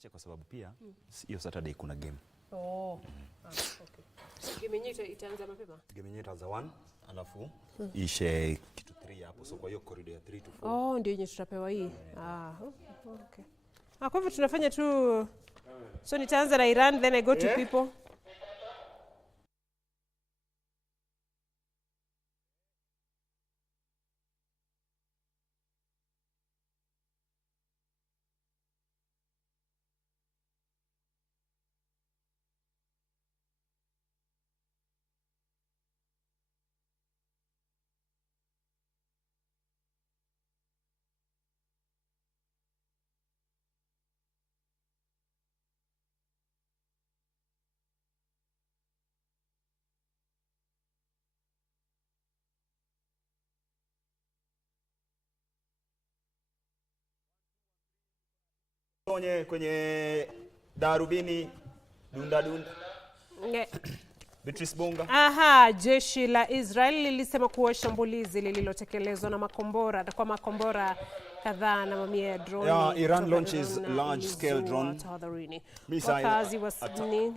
chache kwa sababu pia hiyo Saturday kuna game. Okay. Game yenyewe itaanza mapema? Game yenyewe itaanza 1 alafu ishe kitu 3 hapo. So kwa hiyo corridor ya 3 to 4. Ndio yenyewe tutapewa hii. Okay. Kwa hivyo tunafanya tu, so nitaanza na Iran then I go to people. Kwenye darubini dunda. Beatrice Bonga. Jeshi la Israel lilisema kuwa shambulizi lililotekelezwa na makombora kadhaa na mamia ya drone. Iran launches large scale drone missile. Wakazi wa Sydney.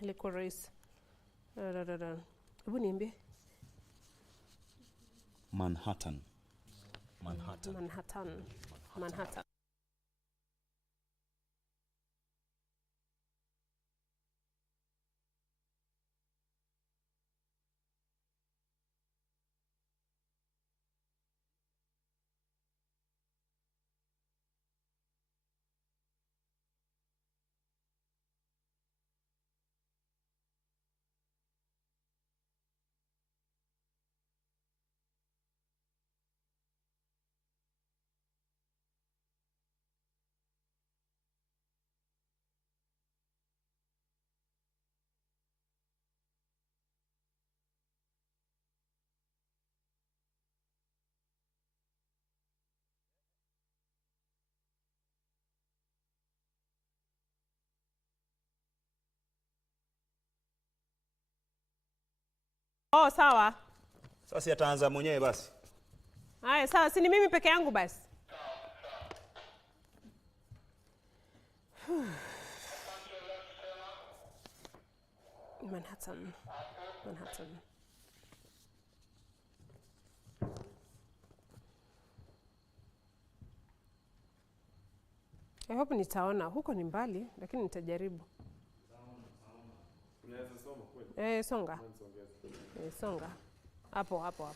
Liko rais. Hebu niambie. Manhattan. Sawa. Sasa ataanza mwenyewe basi. Haya sawa, si ni mimi peke yangu basi. Manhattan. I hope nitaona. Huko ni mbali lakini nitajaribu. Unaweza soma kweli? Songa. Songa. Hapo.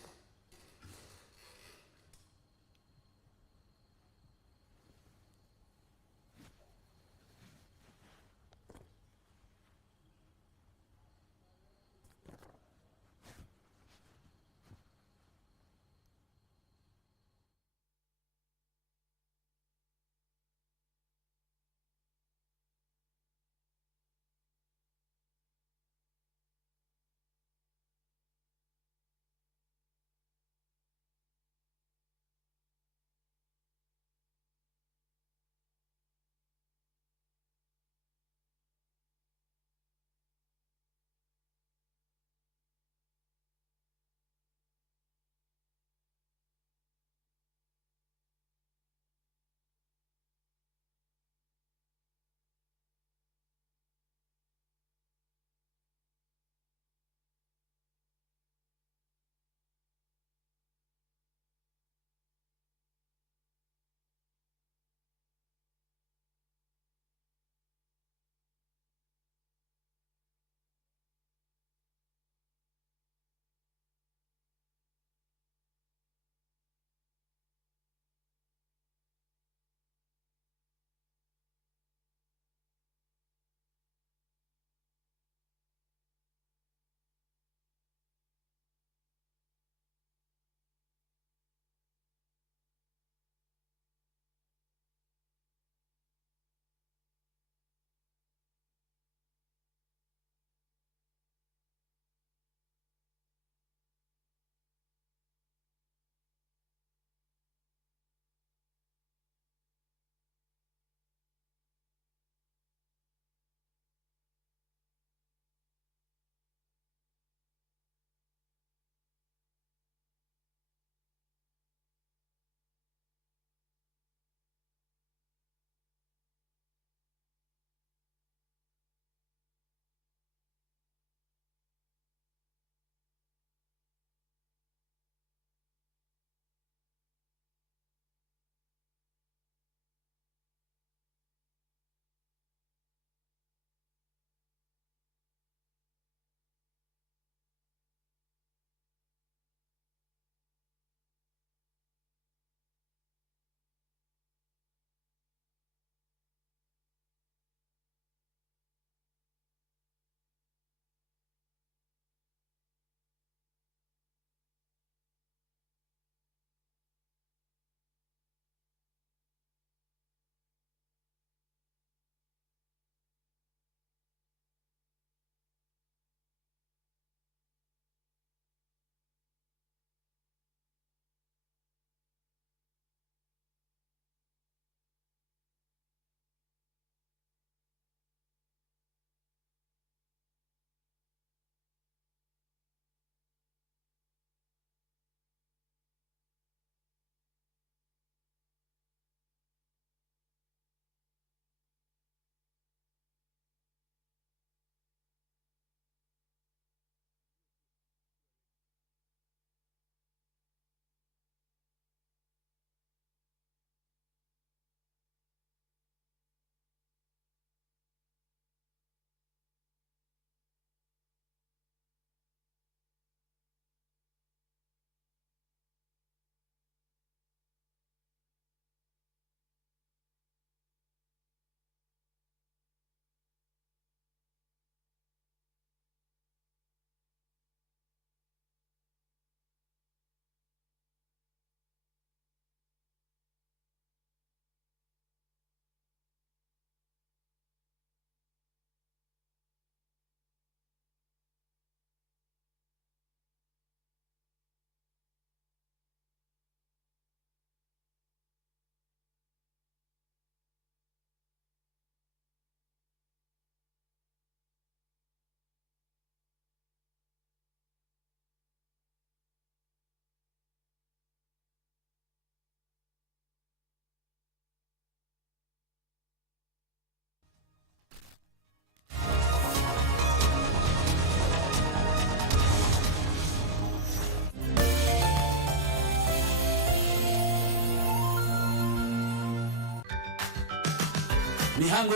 Mihango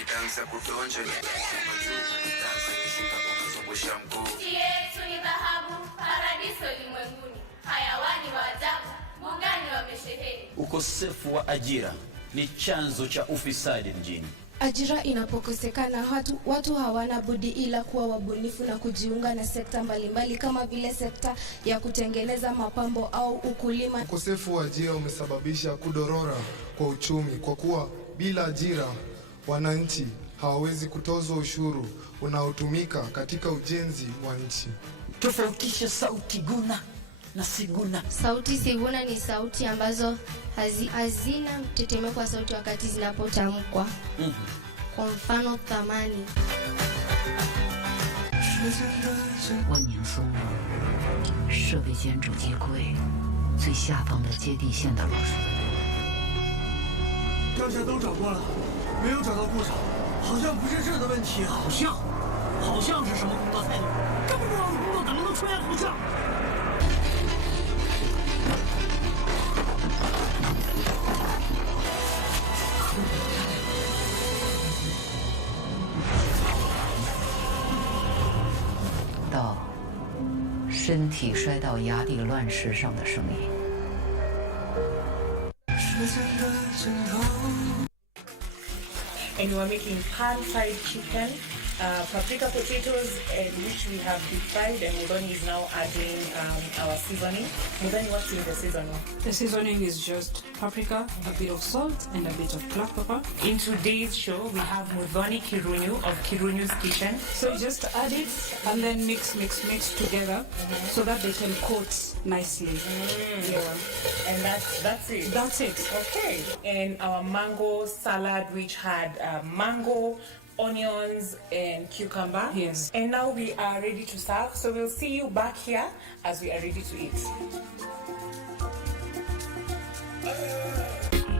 itaanza kutonja itaanza kishika kumzungusha mguu. Yesu ni dhahabu, paradiso ulimwenguni, hayawani wa ajabu, mbugani wamesheheni. Ukosefu wa ajira ni chanzo cha ufisadi mjini. Ajira inapokosekana, watu hawana budi ila kuwa wabunifu na kujiunga na sekta mbalimbali kama vile sekta ya kutengeneza mapambo au ukulima. Ukosefu wa ajira umesababisha kudorora kwa uchumi kwa kuwa bila ajira wananchi hawawezi kutozwa ushuru unaotumika katika ujenzi wa nchi. Tofautisha sauti guna na siguna. Sauti siguna ni sauti ambazo hazina mtetemeko wa sauti wakati zinapotamkwa. Kwa mfano thamani. And we are making pan-fried chicken, paprika potatoes, which we have deep-fried, and Mudhoni is now adding our seasoning. Mudhoni, what's in the seasoning? The seasoning is just paprika, a bit of salt, and a bit of black pepper. In today's show, we have Mudhoni Kirunyu of Kirunyu's Kitchen. So you just add it and then mix together so that they can coat nicely. Yeah. And that's it? That's it. Okay. And our mango salad, which had mango, onions and cucumber. Yes. And now we are ready to serve. So we'll see you back here as we are ready to eat.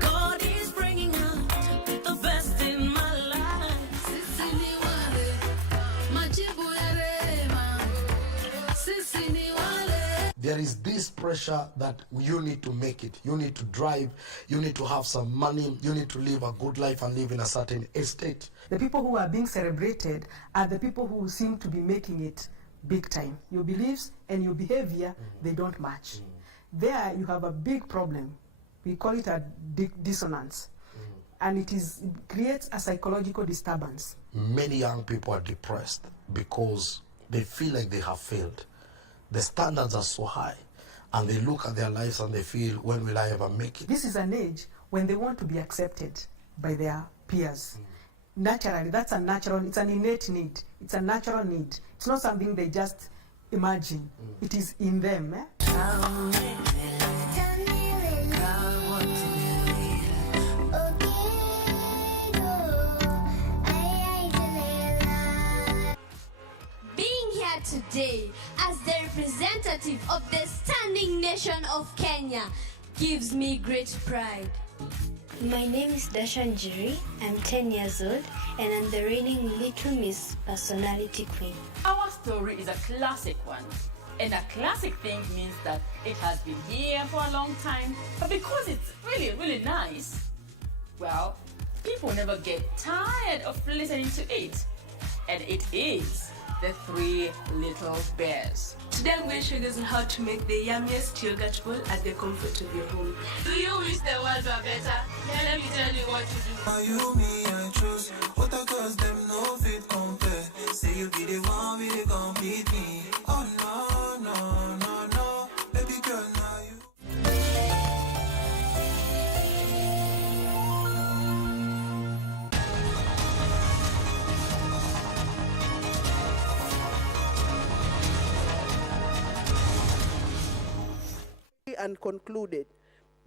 God is bringing out the best in my life. There is this pressure that you need to make it. You need to drive. You need to have some money. You need to live a good life and live in a certain estate. The people who are being celebrated are the people who seem to be making it big time. Your beliefs and your behavior, they don't match. There you have a big problem. We call it a dissonance. And it creates a psychological disturbance. Many young people are depressed because they feel like they have failed. The standards are so high, and they look at their lives and they feel, when will I ever make it? This is an age when they want to be accepted by their peers. Naturally, it's an innate need. It's a natural need. It's not something they just imagine. It is in them. Today, as the representative of the standing nation of Kenya, gives me great pride. My name is Dasha Njiri. I'm 10 years old and I'm the reigning Little Miss Personality Queen. Our story is a classic one. And a classic thing means that it has been here for a long time. But because it's really, really nice, well, people never get tired of listening to it. And it is The Three Little Bears. Today I'm going to show you guys how to make the yummiest yogurt bowl at the comfort of your home. Do you wish the world were better? Let me tell you what to do. Are you me I choose? What I cause them no fit compare. Say you be the one with the complete me. Oh no, no, no, no. Baby girl, now you. And concluded.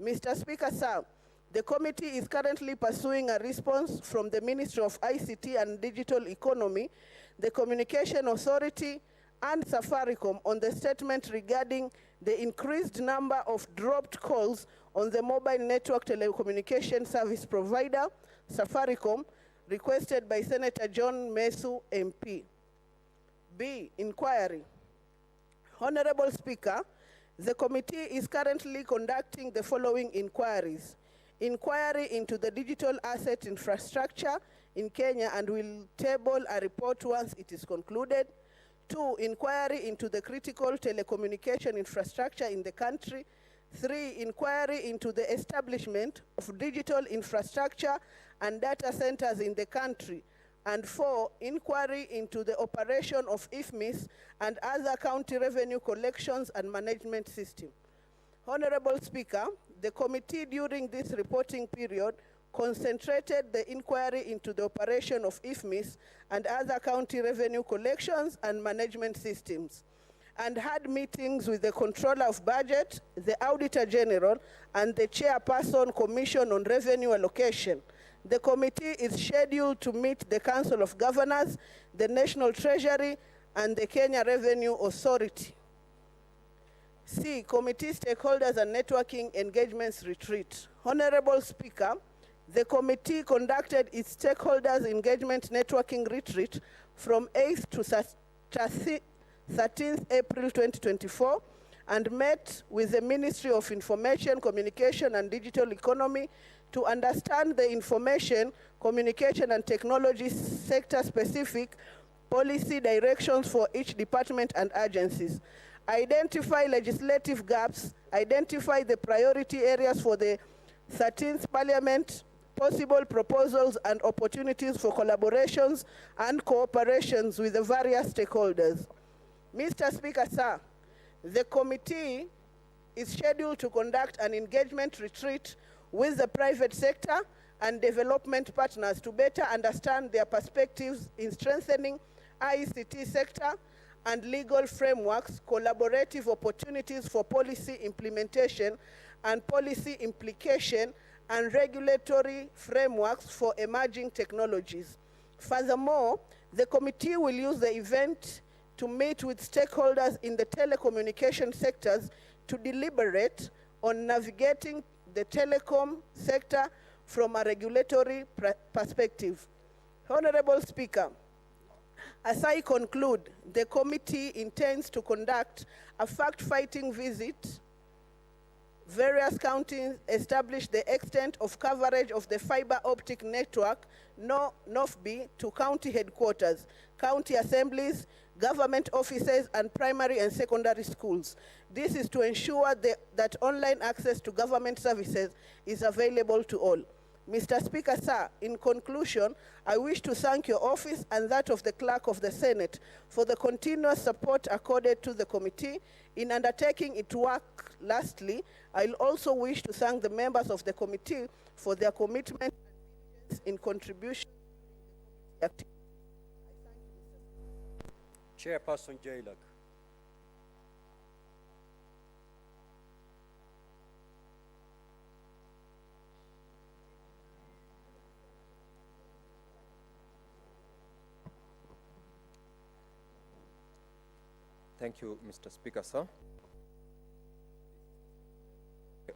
Mr. Speaker, sir, the committee is currently pursuing a response from the Ministry of ICT and Digital Economy, the Communication Authority, and Safaricom on the statement regarding the increased number of dropped calls on the mobile network telecommunication service provider, Safaricom, requested by Senator John Mesu, MP. B. Inquiry. Honorable Speaker, the committee is currently conducting the following inquiries. inquiry into the digital asset infrastructure in Kenya and will table a report once it is concluded. 2, inquiry into the critical telecommunication infrastructure in the country. 3, inquiry into the establishment of digital infrastructure and data centers in the country. And 4, inquiry into the operation of IFMIS and other county revenue collections and management system. Honorable Speaker, the committee during this reporting period concentrated the inquiry into the operation of IFMIS and other county revenue collections and management systems, and had meetings with the Controller of Budget, the Auditor General, and the Chairperson Commission on Revenue Allocation. The committee is scheduled to meet the Council of Governors, the National Treasury, and the Kenya Revenue Authority. C, committee stakeholders and networking engagements retreat. Honorable Speaker, the committee conducted its stakeholders engagement networking retreat from 8th to 13th April 2024 and met with the Ministry of Information, Communication and Digital Economy to understand the information, communication and technology sector-specific policy directions for each department and agencies, identify legislative gaps, identify the priority areas for the 13th Parliament, possible proposals and opportunities for collaborations and cooperations with the various stakeholders. Mr. Speaker, sir, the committee is scheduled to conduct an engagement retreat with the private sector and development partners to better understand their perspectives in strengthening ICT sector and legal frameworks, collaborative opportunities for policy implementation and policy implication, and regulatory frameworks for emerging technologies. Furthermore, the committee will use the event to meet with stakeholders in the telecommunication sectors to deliberate on navigating the telecom sector from a regulatory perspective. Honorable Speaker, as I conclude, the committee intends to conduct a fact-finding visit various counties, establish the extent of coverage of the fiber optic network, NOFB, to county headquarters, county assemblies, government offices, and primary and secondary schools. This is to ensure that online access to government services is available to all. Mr. Speaker, sir, in conclusion, I wish to thank your office and that of the Clerk of the Senate for the continuous support accorded to the committee in undertaking its work. Lastly, I also wish to thank the members of the committee for their commitment in contribution to the activity. Chairperson Jailak. Thank you, Mr. Speaker, sir.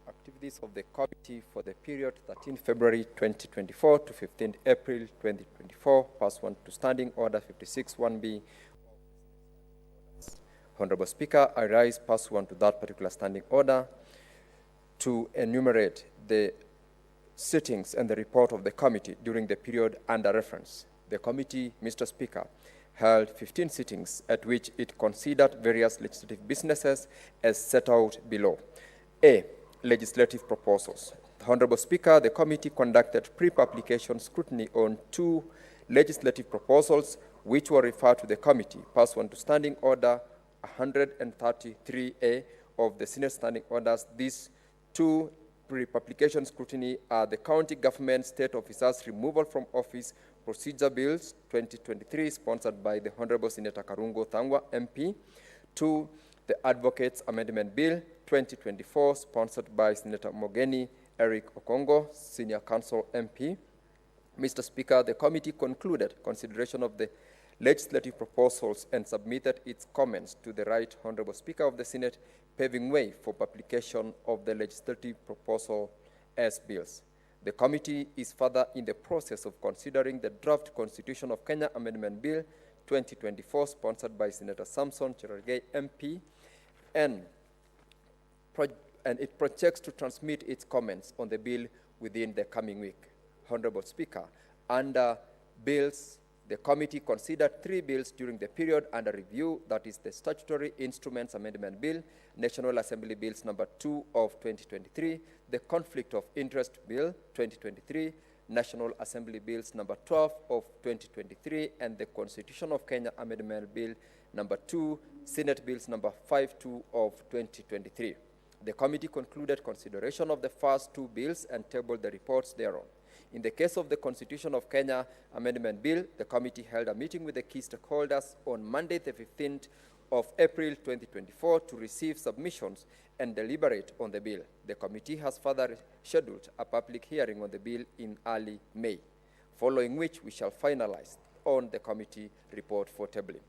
Activities of the committee for the period 13 February 2024 to 15 April 2024, pass 1 to Standing Order 56-1B. Honorable Speaker, I rise pass 1 to that particular standing order to enumerate the sittings and the report of the committee during the period under reference. The committee, Mr. Speaker, held 15 sittings at which it considered various legislative businesses as set out below. A, legislative proposals. Honorable Speaker, the committee conducted pre-publication scrutiny on 2 legislative proposals which were referred to the committee. Pass 1 to Standing Order 133A of the Senate Standing Orders. These 2 pre-publication scrutiny are the County Government State Officers Removal from Office Procedure Bills 2023, sponsored by the Honorable Senator Karungo Thangwa, MP. 2, the Advocates Amendment Bill 2024, sponsored by Senator Mogeni Eric Okongo, Senior Counsel, MP. Mr. Speaker, the committee concluded consideration of the legislative proposals and submitted its comments to the Right Honorable Speaker of the Senate, paving way for publication of the legislative proposal as bills. The committee is further in the process of considering the draft Constitution of Kenya Amendment Bill 2024, sponsored by Senator Samson Cherargei, MP, and it projects to transmit its comments on the bill within the coming week. Honorable Speaker, under bills, the committee considered 3 bills during the period under review, that is the Statutory Instruments Amendment Bill, National Assembly Bills number 2 of 2023, the Conflict of Interest Bill 2023, National Assembly Bills number 12 of 2023, and the Constitution of Kenya Amendment Bill number 2, Senate Bills number 52 of 2023. The committee concluded consideration of the first 2 bills and tabled the reports thereon. In the case of the Constitution of Kenya Amendment Bill, the committee held a meeting with the key stakeholders on Monday, the 15th of April 2024 to receive submissions and deliberate on the bill. The committee has further scheduled a public hearing on the bill in early May, following which we shall finalize on the committee report for tabling.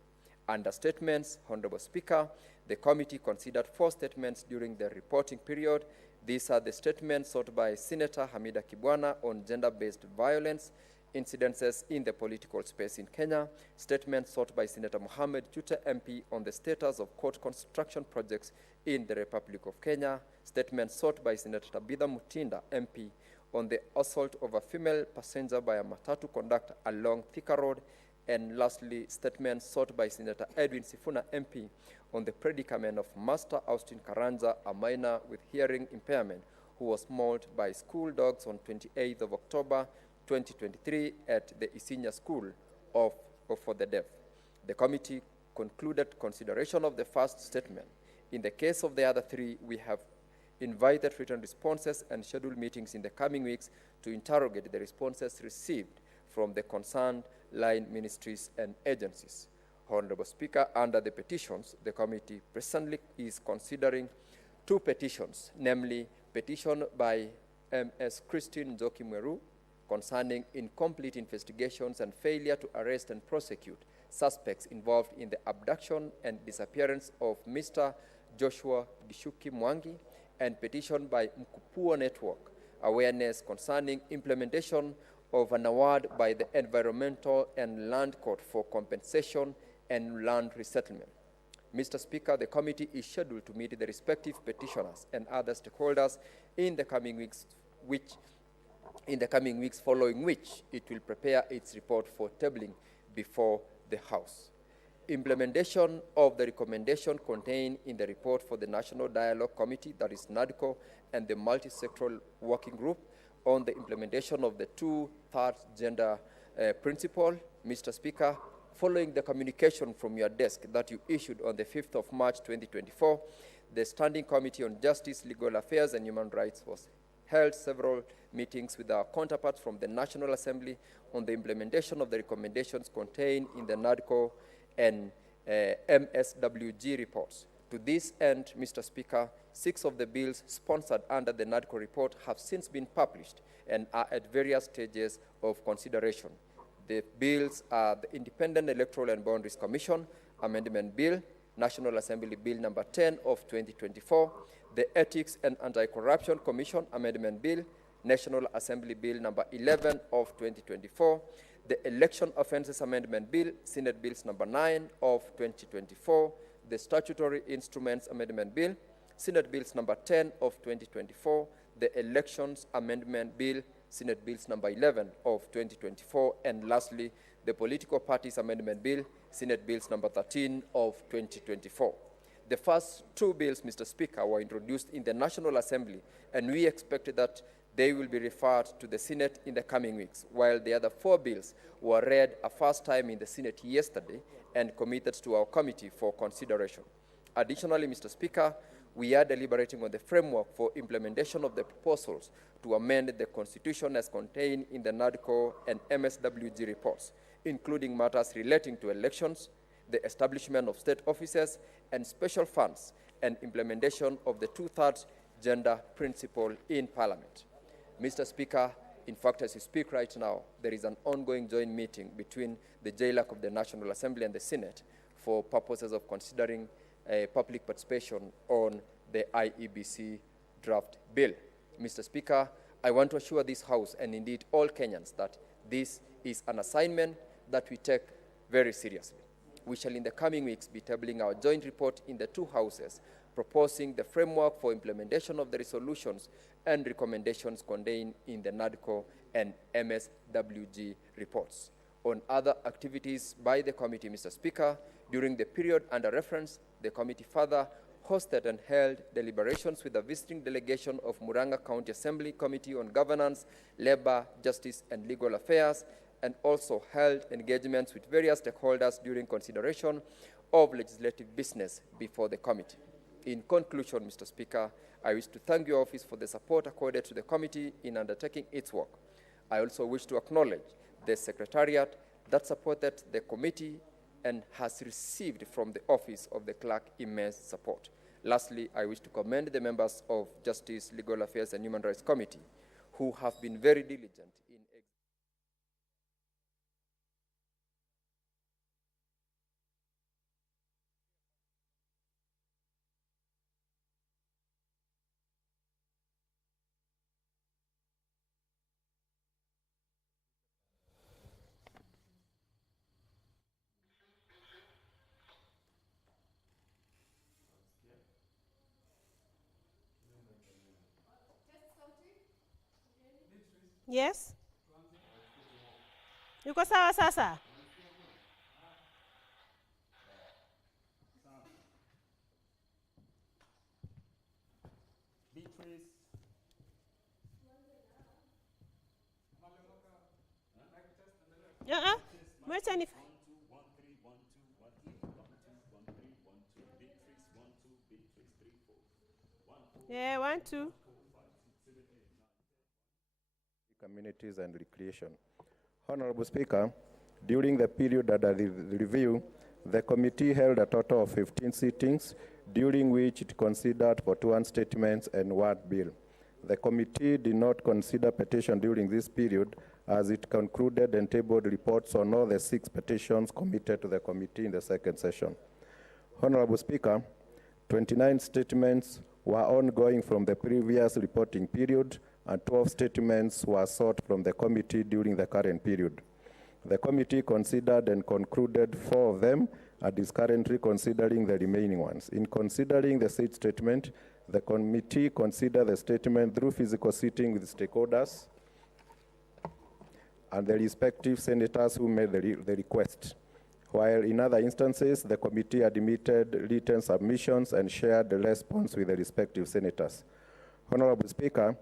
Under statements, Honorable Speaker, the committee considered 4 statements during the reporting period. These are the statements sought by Senator Hamida Kibwana on gender-based violence incidences in the political space in Kenya, statements sought by Senator Mohamed Chute MP on the status of court construction projects in the Republic of Kenya, statements sought by Senator Tabitha Mutinda MP on the assault of a female passenger by a matatu conductor along Thika Road, and lastly, statements sought by Senator Edwin Sifuna MP on the predicament of Master Austin Karanja, a minor with hearing impairment, who was mauled by school dogs on 28th of October 2023 at the Isinya School for the Deaf. The committee concluded consideration of the first statement. In the case of the other 3, we have invited written responses and scheduled meetings in the coming weeks to interrogate the responses received from the concerned line ministries and agencies. Honorable Speaker, under the petitions, the committee presently is considering 2 petitions, namely petition by Ms. Christine Njoki Mweru concerning incomplete investigations and failure to arrest and prosecute suspects involved in the abduction and disappearance of Mr. Joshua Gishuki Mwangi, and petition by Mkupuo Network awareness concerning implementation of an award by the Environmental and Land Court for compensation and land resettlement. Mr. Speaker, the committee is scheduled to meet the respective petitioners and other stakeholders in the coming weeks, following which it will prepare its report for tabling before the House. Implementation of the recommendation contained in the report for the National Dialogue Committee, that is NADCO, and the Multi-Sectoral Working Group on the implementation of the 2/3 gender principle. Mr. Speaker, following the communication from your desk that you issued on the 5th of March 2024, the Standing Committee on Justice, Legal Affairs and Human Rights was held several meetings with our counterparts from the National Assembly on the implementation of the recommendations contained in the NADCO and MSWG reports. To this end, Mr. Speaker, 6 of the bills sponsored under the NADCO report have since been published and are at various stages of consideration. The bills are the Independent Electoral and Boundaries Commission Amendment Bill, National Assembly Bill number 10 of 2024, the Ethics and Anti-Corruption Commission Amendment Bill, National Assembly Bill number 11 of 2024, the Election Offences Amendment Bill, Senate Bills number 9 of 2024, the Statutory Instruments Amendment Bill, Senate Bills number 10 of 2024, the Elections Amendment Bill, Senate Bills number 11 of 2024, and lastly, the Political Parties Amendment Bill, Senate Bills number 13 of 2024. The first 2 bills, Mr. Speaker, were introduced in the National Assembly, and we expect that they will be referred to the Senate in the coming weeks, while the other 4 bills were read a first time in the Senate yesterday and committed to our committee for consideration. Additionally, Mr. Speaker, we are deliberating on the framework for implementation of the proposals to amend the Constitution as contained in the NADCO and MSWG reports, including matters relating to elections, the establishment of state offices and special funds, and implementation of the 2/3 gender principle in Parliament. Mr. Speaker, in fact, as you speak right now, there is an ongoing joint meeting between the JLAC of the National Assembly and the Senate for purposes of considering public participation on the IEBC draft bill. Mr. Speaker, I want to assure this House and indeed all Kenyans that this is an assignment that we take very seriously. We shall in the coming weeks be tabling our joint report in the two houses, proposing the framework for implementation of the resolutions and recommendations contained in the NADCO and MSWG reports. On other activities by the committee, Mr. Speaker, during the period under reference, the committee further hosted and held deliberations with the visiting delegation of Murang'a County Assembly Committee on Governance, Labor, Justice, and Legal Affairs, and also held engagements with various stakeholders during consideration of legislative business before the committee. In conclusion, Mr. Speaker, I wish to thank your office for the support accorded to the committee in undertaking its work. I also wish to acknowledge the Secretariat that supported the committee and has received from the Office of the Clerk immense support. Lastly, I wish to commend the members of Justice, Legal Affairs, and Human Rights Committee who have been very diligent in Yes? Yuko sawa sasa? Wacha ni Yeah, 1, 2. Communities and recreation. Honorable Speaker, during the period under the review, the committee held a total of 15 sittings, during which it considered 41 statements and 1 bill. The committee did not consider petition during this period, as it concluded and tabled reports on all the 6 petitions committed to the committee in the second session. Honorable Speaker, 29 statements were ongoing from the previous reporting period, and 12 statements were sought from the committee during the current period. The committee considered and concluded 4 of them and is currently considering the remaining ones. In considering the said statement, the committee considered the statement through physical sitting with stakeholders and the respective senators who made the request. While in other instances, the committee admitted written submissions and shared the response with the respective senators. Honorable Speaker,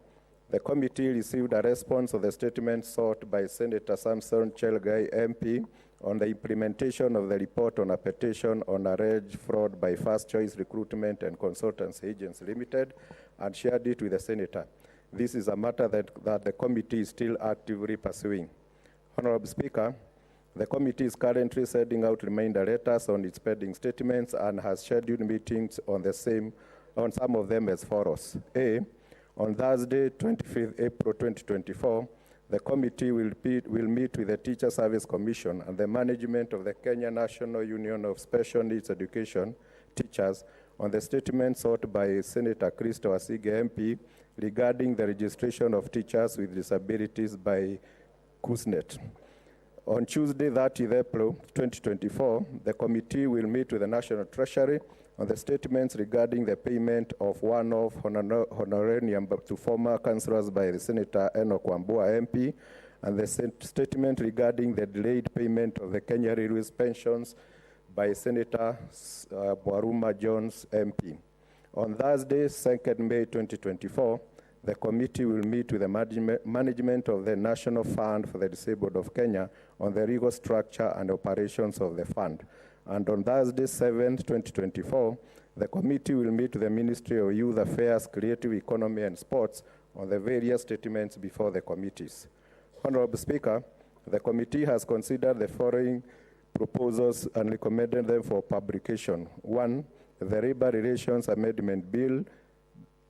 the committee received a response of the statement sought by Senator Samson Chelgai MP on the implementation of the report on a petition on alleged fraud by First Choice Recruitment and Consultants Agents Limited, and shared it with the senator. This is a matter that the committee is still actively pursuing. Honorable Speaker, the committee is currently sending out reminder letters on its pending statements and has scheduled meetings on some of them as follows. A, on Thursday, 25th April 2024, the committee will meet with the Teacher Service Commission and the management of the Kenya National Union of Special Needs Education teachers on the statement sought by Senator Christo Asige MP regarding the registration of teachers with disabilities by KUSNET. On Tuesday, 30th April 2024, the committee will meet with the National Treasury on the statements regarding the payment of one-off honorarium to former councillors by the Senator Enoch Wambua MP, and the statement regarding the delayed payment of the Kenya Railways pensions by Senator Bwaruma Jones MP. On Thursday, 2nd May 2024, the committee will meet with the management of the National Fund for the Disabled of Kenya on the legal structure and operations of the fund. And on Thursday, 7th, 2024, the committee will meet with the Ministry of Youth Affairs, Creative Economy and Sports on the various statements before the committees. Honorable Speaker, the committee has considered the following proposals and recommended them for publication. 1, the Labor Relations Amendment Bill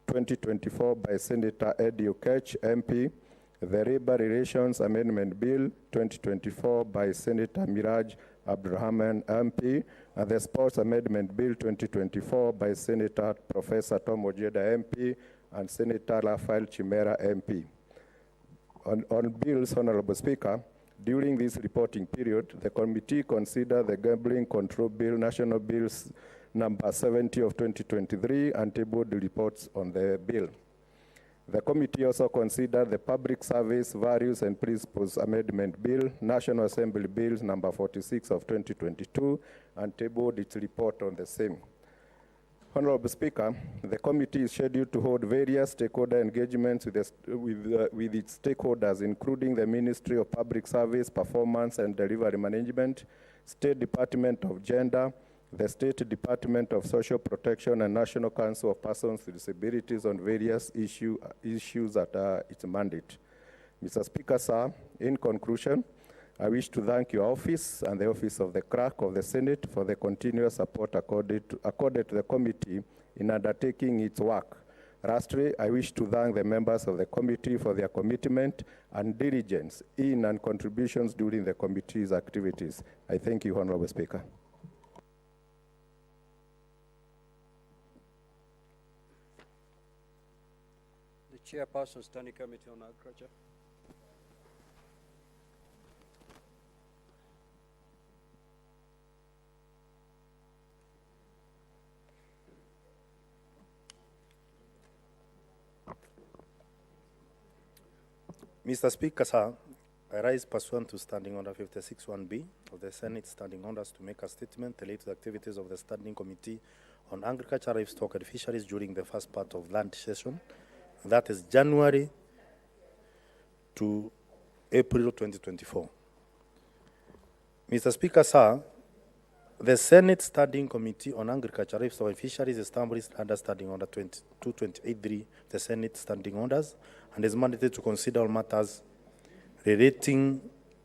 2024 by Senator Eddie Okech, MP, the Labor Relations Amendment Bill 2024 by Senator Miraj Abdurrahman, MP, and the Sports Amendment Bill 2024 by Senator Professor Tom Ojeda, MP, and Senator Rafael Chimera, MP. On bills, Honorable Speaker, During this reporting period, the committee considered the Gambling Control Bill, National Bills number 70 of 2023, and tabled reports on the bill. The committee also considered the Public Service Values and Principles Amendment Bill, National Assembly Bill number 46 of 2022, and tabled its report on the same. Honorable Speaker, the committee is scheduled to hold various stakeholder engagements with its stakeholders, including the Ministry of Public Service, Performance and Delivery Management, State Department of Gender, the State Department of Social Protection, and National Council of Persons with Disabilities on various issues at its mandate. Mr. Speaker, sir, in conclusion, I wish to thank your office and the office of the Clerk of the Senate for the continuous support accorded to the committee in undertaking its work. Lastly, I wish to thank the members of the committee for their commitment and diligence in and contributions during the committee's activities. I thank you, Honorable Speaker. Chairperson, Standing Committee on Agriculture. Mr. Speaker, sir, I rise pursuant to Standing Order 56(1)B of the Senate Standing Orders to make a statement related to the activities of the Standing Committee on Agriculture, Livestock and Fisheries during the first part of land session. That is January to April 2024. Mr. Speaker, sir, the Senate Standing Committee on Agriculture, Livestock and Fisheries established under Standing Order 2228(3), the Senate Standing Orders, and is mandated to consider all matters relating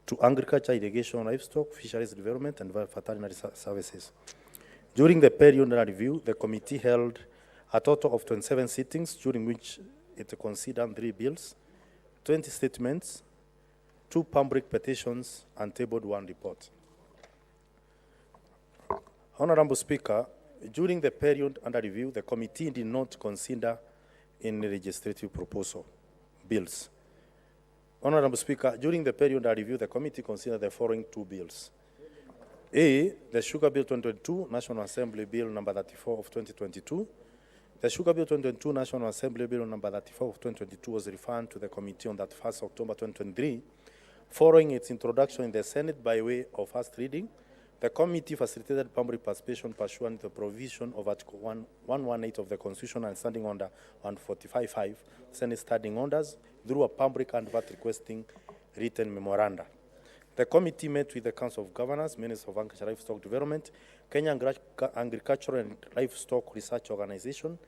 to agriculture, irrigation, livestock, fisheries development, and veterinary services. During the period under review, the committee held a total of 27 sittings, during which it considered 3 bills, 20 statements, 2 public petitions, and tabled 1 report. Honorable Speaker, during the period under review, the committee did not consider any legislative proposal bills. Honorable Speaker, during the period under review, the committee considered the following 2 bills. A, the Sugar Bill 2022, National Assembly Bill number 34 of 2022. The Sugar Bill 2022, National Assembly Bill number 34 of 2022 was referred to the committee on that 1st October 2023. Following its introduction in the Senate by way of first reading, the committee facilitated public participation pursuant to the provision of Article 118 of the Constitution and Standing Order 145.5, Senate Standing Orders, through a public advert requesting written memoranda. The committee met with the Council of Governors, Minister of Agriculture, Livestock Development, Kenya Agricultural and Livestock Research Organization,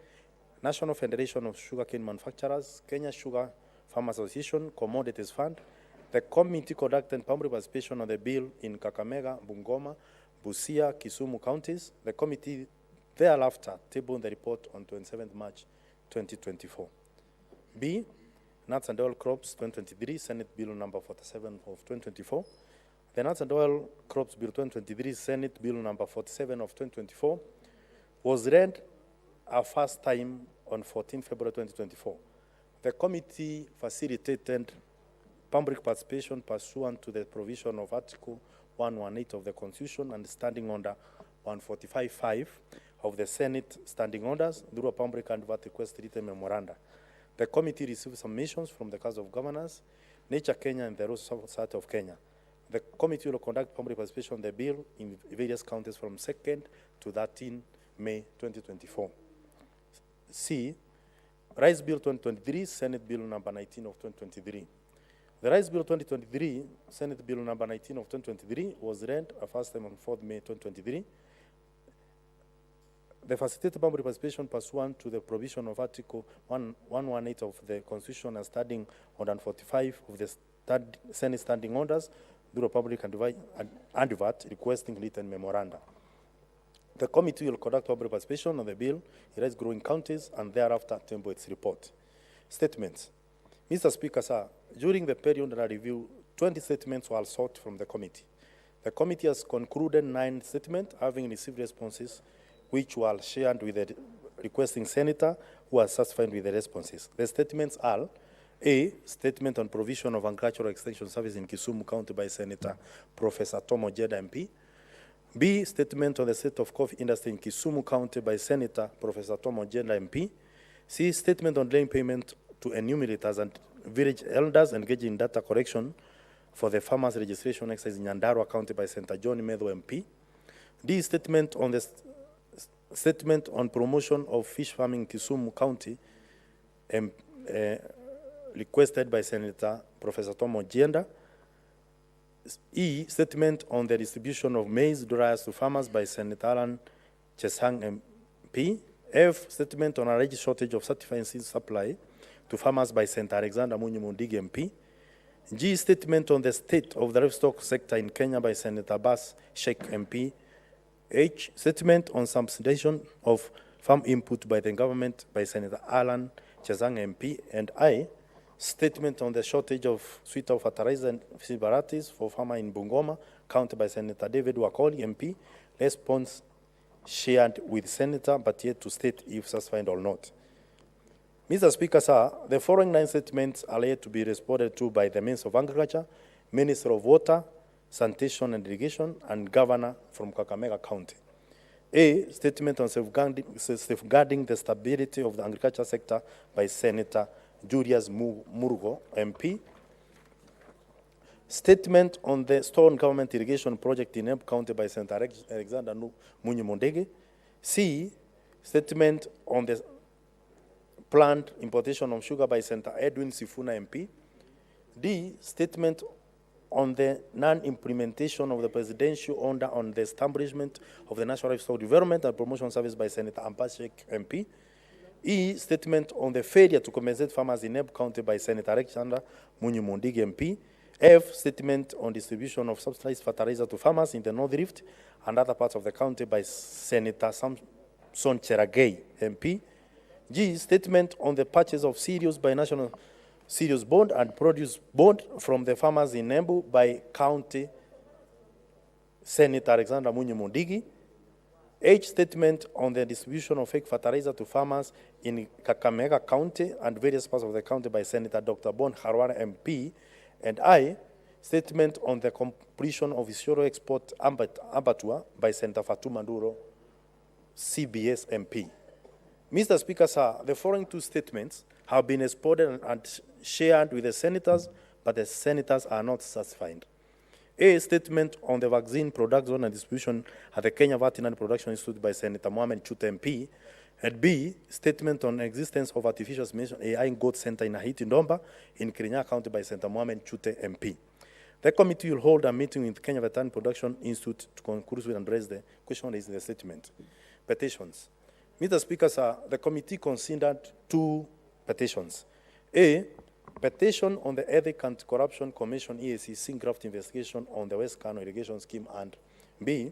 National Federation of Sugarcane Manufacturers, Kenya Sugar Farmers Association, Commodities Fund. The committee conducted public participation on the bill in Kakamega, Bungoma, Busia, Kisumu counties. The committee thereafter tabled the report on 27th March 2024. B, Nuts and Oil Crops 2023, Senate Bill number 47 of 2024. The Nuts and Oil Crops Bill 2023, Senate Bill number 47 of 2024, was read a first time on 14 February 2024. The committee facilitated public participation pursuant to the provision of Article 118 of the Constitution and Standing Order 145.5 of the Senate Standing Orders through a public advert request written memoranda. The committee received submissions from the Council of Governors, Nature Kenya, and the Royal Society of Kenya. The committee will conduct public participation on the bill in various counties from 2nd to 13 May 2024. C, Rice Bill 2023, Senate Bill number 19 of 2023. The Rice Bill 2023, Senate Bill number 19 of 2023, was read a first time on 4th May 2023. The facilitated public participation pursuant to the provision of Article 118 of the Constitution and Standing Order 145 of the Senate Standing Orders through a public advert requesting written memoranda. The committee will conduct public participation on the bill in rice-growing counties and thereafter table its report. Statements. Mr. Speaker, sir, during the period under review, 20 statements were sought from the committee. The committee has concluded 9 statements, having received responses which were shared with the requesting senator who are satisfied with the responses. The statements are: A, statement on provision of agricultural extension service in Kisumu County by Senator Professor Tom Ojeda MP. B, statement on the state of coffee industry in Kisumu County by Senator Professor Tom Ojeda MP. C, statement on delaying payment to enumerators and village elders engaged in data correction for the farmers registration exercise in Nyandarua County by Senator John Medho MP. D, statement on the statement on promotion of fish farming in Kisumu County requested by Senator Professor Tom Ojeda. E, statement on the distribution of maize dryers to farmers by Senator Alan Chesang MP. F, statement on alleged shortage of certified seed supply to farmers by Senator Alexander Munyumundigi MP. G, statement on the state of the livestock sector in Kenya by Senator Bas Sheikh MP. H, statement on subsidization of farm input by the government by Senator Alan Chesang MP. And I, statement on the shortage of sweeter fertilizer and seed varieties for farmer in Bungoma County by Senator David Wakoli MP. Response shared with Senator, but yet to state if satisfied or not. Mr. Speaker, sir, the following 9 statements are yet to be responded to by the Minister of Agriculture, Minister of Water, Sanitation and Irrigation, and Governor from Kakamega County. A, statement on safeguarding the stability of the agriculture sector by Senator Julius Murugo, MP. Statement on the Stone Government Irrigation Project in Embu County by Senator Alexander Munyumundigi. C, statement on the planned importation of sugar by Senator Edwin Sifuna MP. D, statement on the non-implementation of the presidential order on the establishment of the National Livestock Development and Promotion Service by Senator Abbas Sheikh MP. E, statement on the failure to compensate farmers in Embu County by Senator Alexander Munyumundigi MP. F, statement on distribution of subsidized fertilizer to farmers in the North Rift and other parts of the county by Senator Samson Cheragay MP. G, statement on the purchase of cereals by National Cereals Board and Produce Board from the farmers in Embu by County Senator Alexander Munyumundigi. H, statement on the distribution of fake fertilizer to farmers in Kakamega County and various parts of the county by Senator Dr. Bon Harwara MP. And I, statement on the completion of Isiolo Export Abattoir by Senator Fatuma Nduro, CBS MP. Mr. Speaker, sir, the following 2 statements have been exported and shared with the senators, but the senators are not satisfied. A, statement on the vaccine production and distribution at the Kenya Veterinary Production Institute by Senator Mohamed Chute MP. And B, statement on existence of artificial insemination AI goat center in Ahiti Ndomba in Kirinyaga County by Senator Mohamed Chute MP. The committee will hold a meeting with Kenya Veterinary Production Institute to conclude and address the question raised in the statement. Petitions. Mr. Speaker, sir, the committee considered 2 petitions. A, petition on the Ethics and Corruption Commission EACC graft investigation on the West Kano irrigation scheme, and B,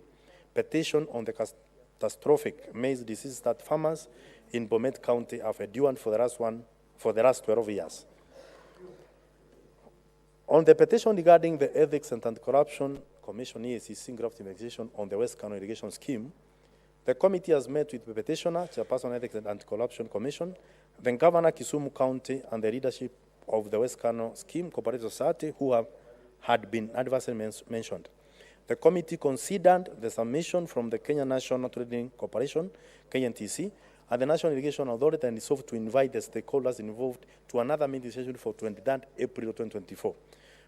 petition on the catastrophic maize disease that farmers in Bomet County have endured for the last 12 years. On the petition regarding the Ethics and Anti-Corruption Commission EACC graft investigation on the West Kano irrigation scheme, the committee has met with the petitioner, Chairperson Ethics and Anti-Corruption Commission, then Governor Kisumu County, and the leadership of the West Kano Scheme Cooperative Society, who had been adversely mentioned. The committee considered the submission from the Kenya National Trading Corporation, KNTC, and the National Irrigation Authority, and resolved to invite the stakeholders involved to another meeting scheduled for 23rd April 2024.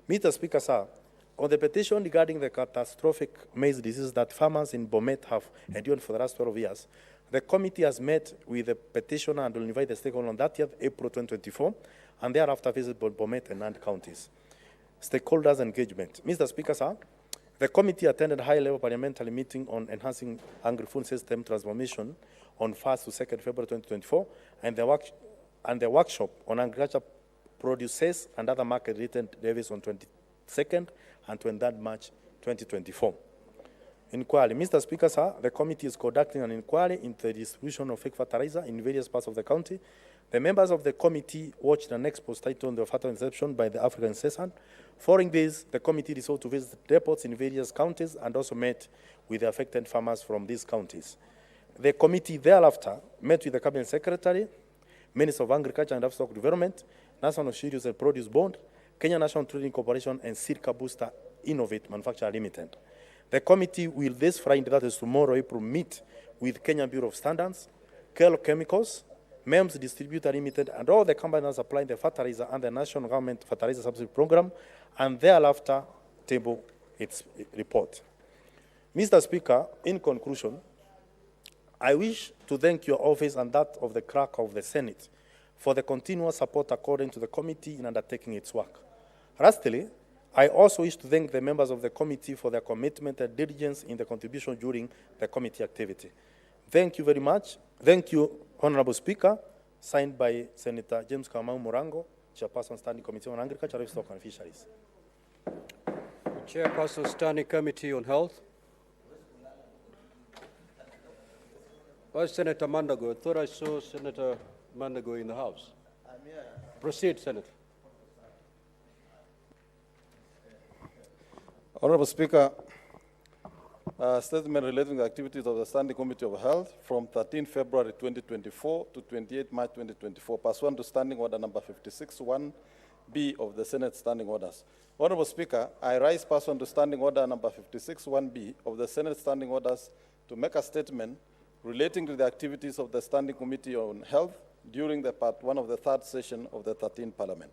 Mr. Speaker, sir, on the petition regarding the catastrophic maize disease that farmers in Bomet have endured for the last 12 years, the committee has met with the petitioner and will invite the stakeholders on 30th April 2024, and thereafter visit Bomet and Nandi counties. Stakeholders engagement. Mr. Speaker, sir, the committee attended a high-level parliamentary meeting on enhancing agri-food system transformation on 1st to 2nd February 2024, and the workshop on agriculture produces and other market-related levies on 22nd and 23rd March 2024. Inquiry. Mr. Speaker, sir, the committee is conducting an inquiry into the distribution of fake fertilizer in various parts of the county. The members of the committee watched an expo titled The Fertile Inception by the African Cesar. Following this, the committee resolved to visit depots in various counties and also met with the affected farmers from these counties. The committee thereafter met with the Cabinet Secretary, Minister of Agriculture and Livestock Development, National Cereals and Produce Board, Kenya National Trading Corporation, and Circa Booster Innovate Manufacturer Limited. The committee will this Friday, that is tomorrow, April, meet with Kenya Bureau of Standards, Kerl Chemicals, MEMS Distributor Limited, and all the companies supplying the fertilizer and the National Government Fertilizer Subsidy Program, and thereafter table its report. Mr. Speaker, in conclusion, I wish to thank your office and that of the clerk of the Senate for the continuous support according to the committee in undertaking its work. Lastly, I also wish to thank the members of the committee for their commitment and diligence in the contribution during the committee activity. Thank you very much. Thank you, Honorable Speaker. Signed by Senator James Kamau Morango, Chairperson Standing Committee on Agriculture, Livestock and Fisheries. Chairperson Standing Committee on Health. Vice Senator Mandago. I thought I saw Senator Mandago in the House. Proceed, Senator. Honorable Speaker, statement relating to the activities of the Standing Committee of Health from 13 February 2024 to 28 March 2024, pursuant to Standing Order number 56-1B of the Senate Standing Orders. Honorable Speaker, I rise pursuant to Standing Order number 56-1B of the Senate Standing Orders to make a statement relating to the activities of the Standing Committee on Health during the Part 1 of the third session of the 13th Parliament.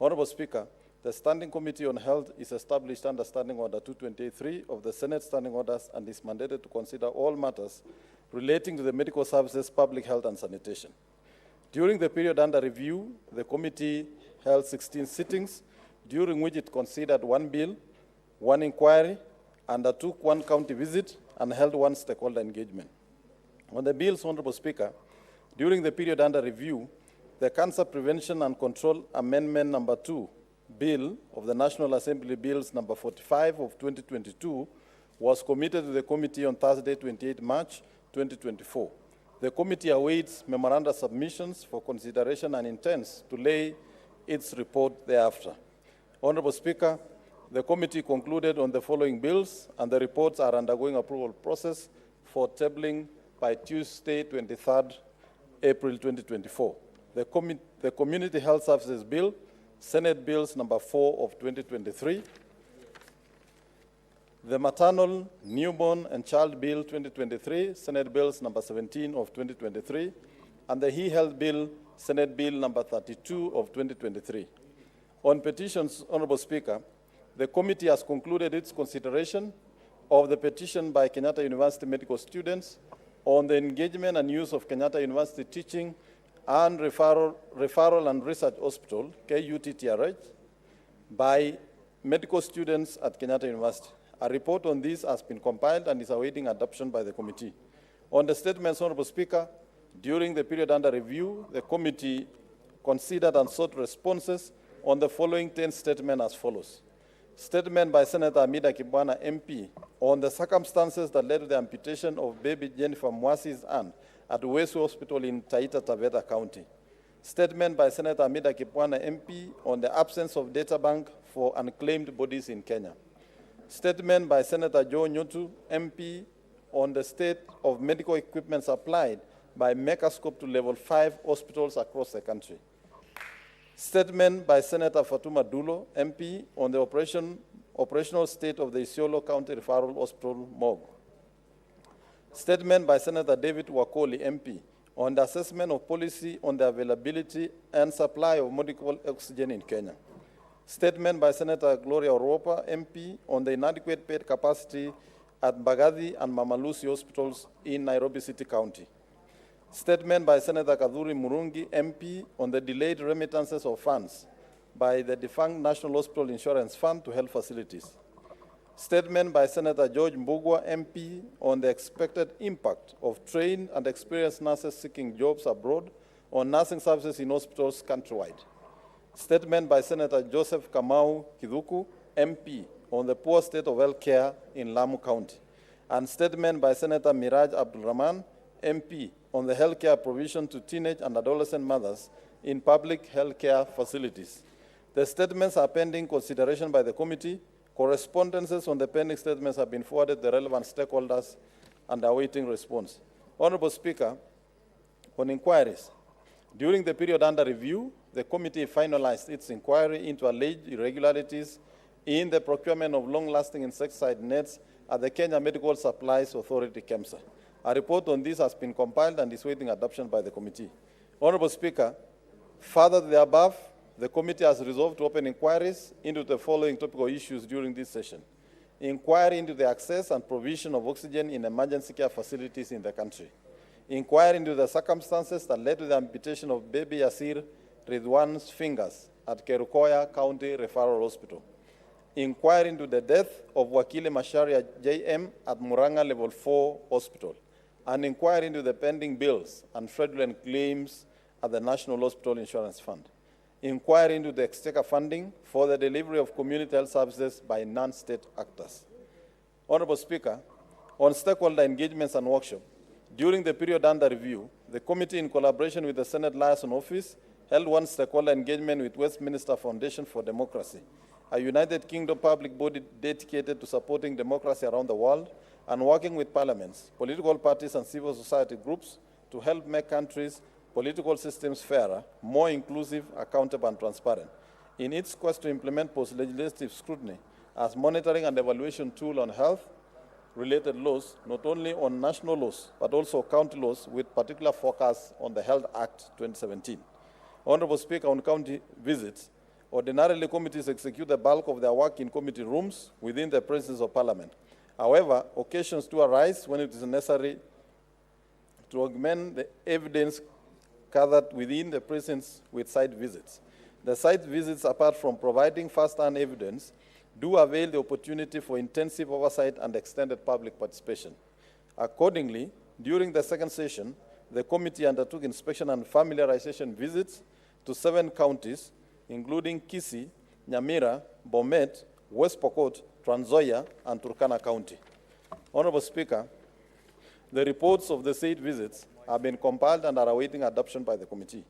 Honorable Speaker, the Standing Committee on Health is established under Standing Order 223 of the Senate Standing Orders and is mandated to consider all matters relating to the medical services, public health, and sanitation. During the period under review, the committee held 16 sittings, during which it considered 1 bill, 1 inquiry, undertook 1 county visit, and held 1 stakeholder engagement. On the bills, Honorable Speaker, during the period under review, the Cancer Prevention and Control Amendment number 2 Bill of the National Assembly Bills number 45 of 2022 was committed to the committee on Thursday, 28 March 2024. The committee awaits memoranda submissions for consideration and intends to lay its report thereafter. Honorable Speaker, the committee concluded on the following bills, and the reports are undergoing approval process for tabling by Tuesday, 23rd April 2024. The Community Health Services Bill, Senate Bills number 4 of 2023, the Maternal, Newborn and Child Bill 2023, Senate Bills number 17 of 2023, and the e-Health Bill, Senate Bill number 32 of 2023. On petitions, Honorable Speaker, the committee has concluded its consideration of the petition by Kenyatta University medical students on the engagement and use of Kenyatta University Teaching and Referral and Research Hospital, KUTTRH, by medical students at Kenyatta University. A report on this has been compiled and is awaiting adoption by the committee. On the statements, Honorable Speaker, during the period under review, the committee considered and sought responses on the following 10 statements as follows. Statement by Senator Amida Kibwana, MP, on the circumstances that led to the amputation of baby Jennifer Mwasi's hand at Wesu Hospital in Taita Taveta County. Statement by Senator Amida Kibwana, MP, on the absence of data bank for unclaimed bodies in Kenya. Statement by Senator Joe Nyotu, MP, on the state of medical equipment supplied by Mecascope to level 5 hospitals across the country. Statement by Senator Fatuma Dulo, MP, on the operational state of the Isiolo County Referral Hospital morgue. Statement by Senator David Wakoli, MP, on the assessment of policy on the availability and supply of medical oxygen in Kenya. Statement by Senator Gloria Oropa, MP, on the inadequate bed capacity at Mbagathi and Mama Lucy hospitals in Nairobi City County. Statement by Senator Kadhuri Murungi, MP, on the delayed remittances of funds by the defunct National Hospital Insurance Fund to health facilities. Statement by Senator George Mbugwa, MP, on the expected impact of trained and experienced nurses seeking jobs abroad on nursing services in hospitals countrywide. Statement by Senator Joseph Kamau Kiduku, MP, on the poor state of health care in Lamu County. And statement by Senator Miraj Abdulrahman, MP, on the health care provision to teenage and adolescent mothers in public health care facilities. The statements are pending consideration by the committee. Correspondences on the pending statements have been forwarded to the relevant stakeholders and are awaiting response. Honorable Speaker, on inquiries, during the period under review, the committee finalized its inquiry into alleged irregularities in the procurement of long-lasting insecticide nets at the Kenya Medical Supplies Authority, KEMSA. A report on this has been compiled and is waiting adoption by the committee. Honorable Speaker, further to the above, the committee has resolved to open inquiries into the following topical issues during this session. Inquiry into the access and provision of oxygen in emergency care facilities in the country. Inquiry into the circumstances that led to the amputation of baby Yasir Ridwan's fingers at Kerukoya County Referral Hospital. Inquiry into the death of Wakili Masharia JM at Muranga Level 4 Hospital. An inquiry into the pending bills and fraudulent claims at the National Hospital Insurance Fund. Inquiry into the exchequer funding for the delivery of community health services by non-state actors. Honorable Speaker, on stakeholder engagements and workshops, during the period under review, the committee, in collaboration with the Senate Liaison Office, held one stakeholder engagement with Westminster Foundation for Democracy, a United Kingdom public body dedicated to supporting democracy around the world and working with parliaments, political parties, and civil society groups to help make countries' political systems fairer, more inclusive, accountable, and transparent. In its quest to implement post-legislative scrutiny as monitoring and evaluation tool on health-related laws, not only on national laws, but also county laws, with particular focus on the Health Act 2017. Honorable Speaker, on county visits, ordinarily committees execute the bulk of their work in committee rooms within the presence of Parliament. However, occasions do arise when it is necessary to augment the evidence gathered within the presence with site visits. The site visits, apart from providing first-hand evidence, do avail the opportunity for intensive oversight and extended public participation. Accordingly, during the second session, the committee undertook inspection and familiarization visits to 7 counties, including Kisii, Nyamira, Bomet, West Pokot, Trans Nzoia, and Turkana County. Honorable Speaker, the reports of the said visits have been compiled and are awaiting adoption by the committee.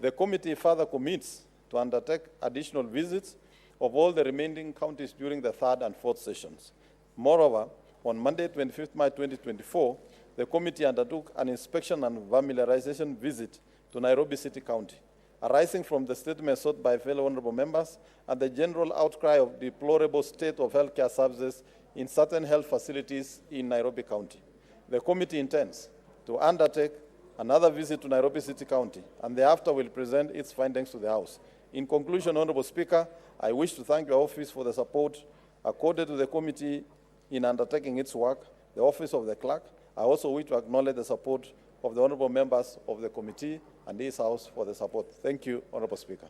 The committee further commits to undertake additional visits of all the remaining counties during the 3rd and 4th sessions. Moreover, on Monday, 25th March 2024, the committee undertook an inspection and familiarization visit to Nairobi City County, arising from the statement sought by fellow honorable members and the general outcry of deplorable state of healthcare services in certain health facilities in Nairobi County. The committee intends to undertake another visit to Nairobi City County, and thereafter will present its findings to the House. In conclusion, Honorable Speaker, I wish to thank your office for the support accorded to the committee in undertaking its work, the office of the clerk. I also wish to acknowledge the support of the honorable members of the committee and this House for the support. Thank you, Honorable Speaker.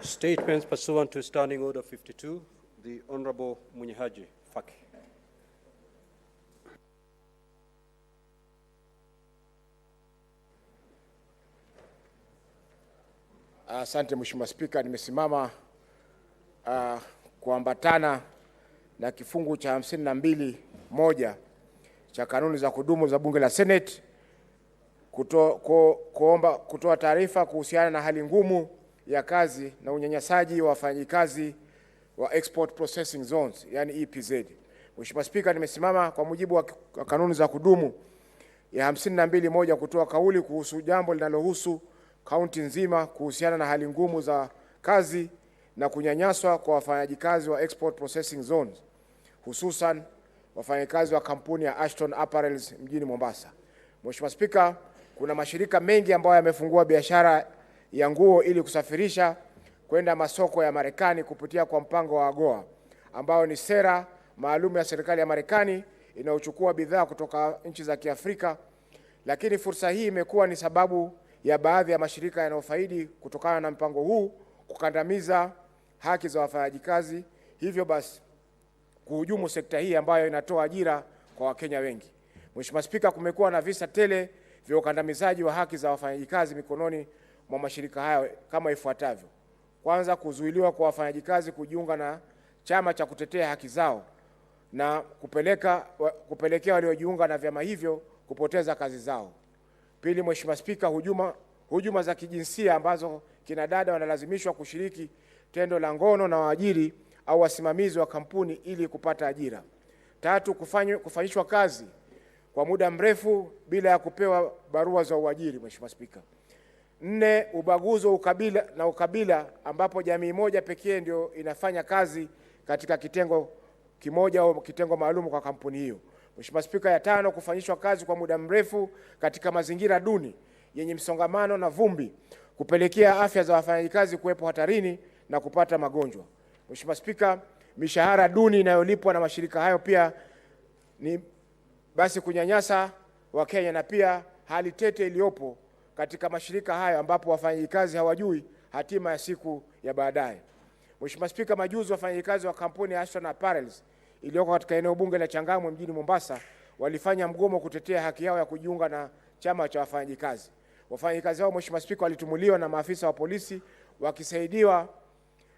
Statements pursuant to Standing Order 52, the Honorable Munyihaji Faki. Asante Mheshimiwa Spika, nimesimama kuambatana na kifungu cha 52(1) cha kanuni za kudumu za Bunge la Senate kutoa taarifa kuhusiana na hali ngumu ya kazi na unyanyasaji wa wafanyikazi wa Export Processing Zones, yani EPZ. Mheshimiwa Spika, nimesimama kwa mujibu wa kanuni za kudumu ya 52(1) kutoa kauli kuhusu jambo linalohusu kaunti nzima kuhusiana na hali ngumu za kazi na kunyanyaswa kwa wafanyakazi wa Export Processing Zones, hususan wafanyakazi wa kampuni ya Ashton Apparels mjini Mombasa. Mheshimiwa Spika, kuna mashirika mengi ambayo yamefungua biashara ya nguo ili kusafirisha kwenda masoko ya Marekani kupitia kwa mpango wa AGOA, ambao ni sera maalum ya serikali ya Marekani inayochukua bidhaa kutoka nchi za Kiafrika. Lakini fursa hii imekuwa ni sababu ya baadhi ya mashirika yanayofaidi kutokana na mpango huu kukandamiza haki za wafanyakazi, hivyo basi kuhujumu sekta hii ambayo inatoa ajira kwa Wakenya wengi. Mheshimiwa Spika, kumekuwa na visa tele vya ukandamizaji wa haki za wafanyakazi mikononi mwa mashirika hayo kama ifuatavyo. Kwanza, kuzuiliwa kwa wafanyakazi kujiunga na chama cha kutetea haki zao na kupelekea waliojiunga na vyama hivyo kupoteza kazi zao. Pili, Mheshimiwa Spika, hujuma za kijinsia ambazo kina dada wanalazimishwa kushiriki tendo la ngono na waajiri au wasimamizi wa kampuni ili kupata ajira. Tatu, kufanyishwa kazi kwa muda mrefu bila ya kupewa barua za uajiri, Mheshimiwa Spika. 4, ubaguzi wa ukabila ambapo jamii moja pekee ndio inafanya kazi katika kitengo kimoja au kitengo maalum kwa kampuni hiyo. Mheshimiwa Spika, ya 5, kufanyishwa kazi kwa muda mrefu katika mazingira duni yenye msongamano na vumbi kupelekea afya za wafanyakazi kuwepo hatarini na kupata magonjwa. Mheshimiwa Spika, mishahara duni inayolipwa na mashirika hayo pia ni basi kunyanyasa Wakenya, na pia hali tete iliyopo katika mashirika hayo ambapo wafanyakazi hawajui hatima ya siku ya baadaye. Mheshimiwa Spika, majuzi wafanyakazi wa kampuni ya Ashton Apparels iliyoko katika eneo bunge la Changamwe mjini Mombasa walifanya mgomo kutetea haki yao ya kujiunga na chama cha wafanyakazi. Wafanyakazi hao, Mheshimiwa Spika, walitumuliwa na maafisa wa polisi wakisaidiwa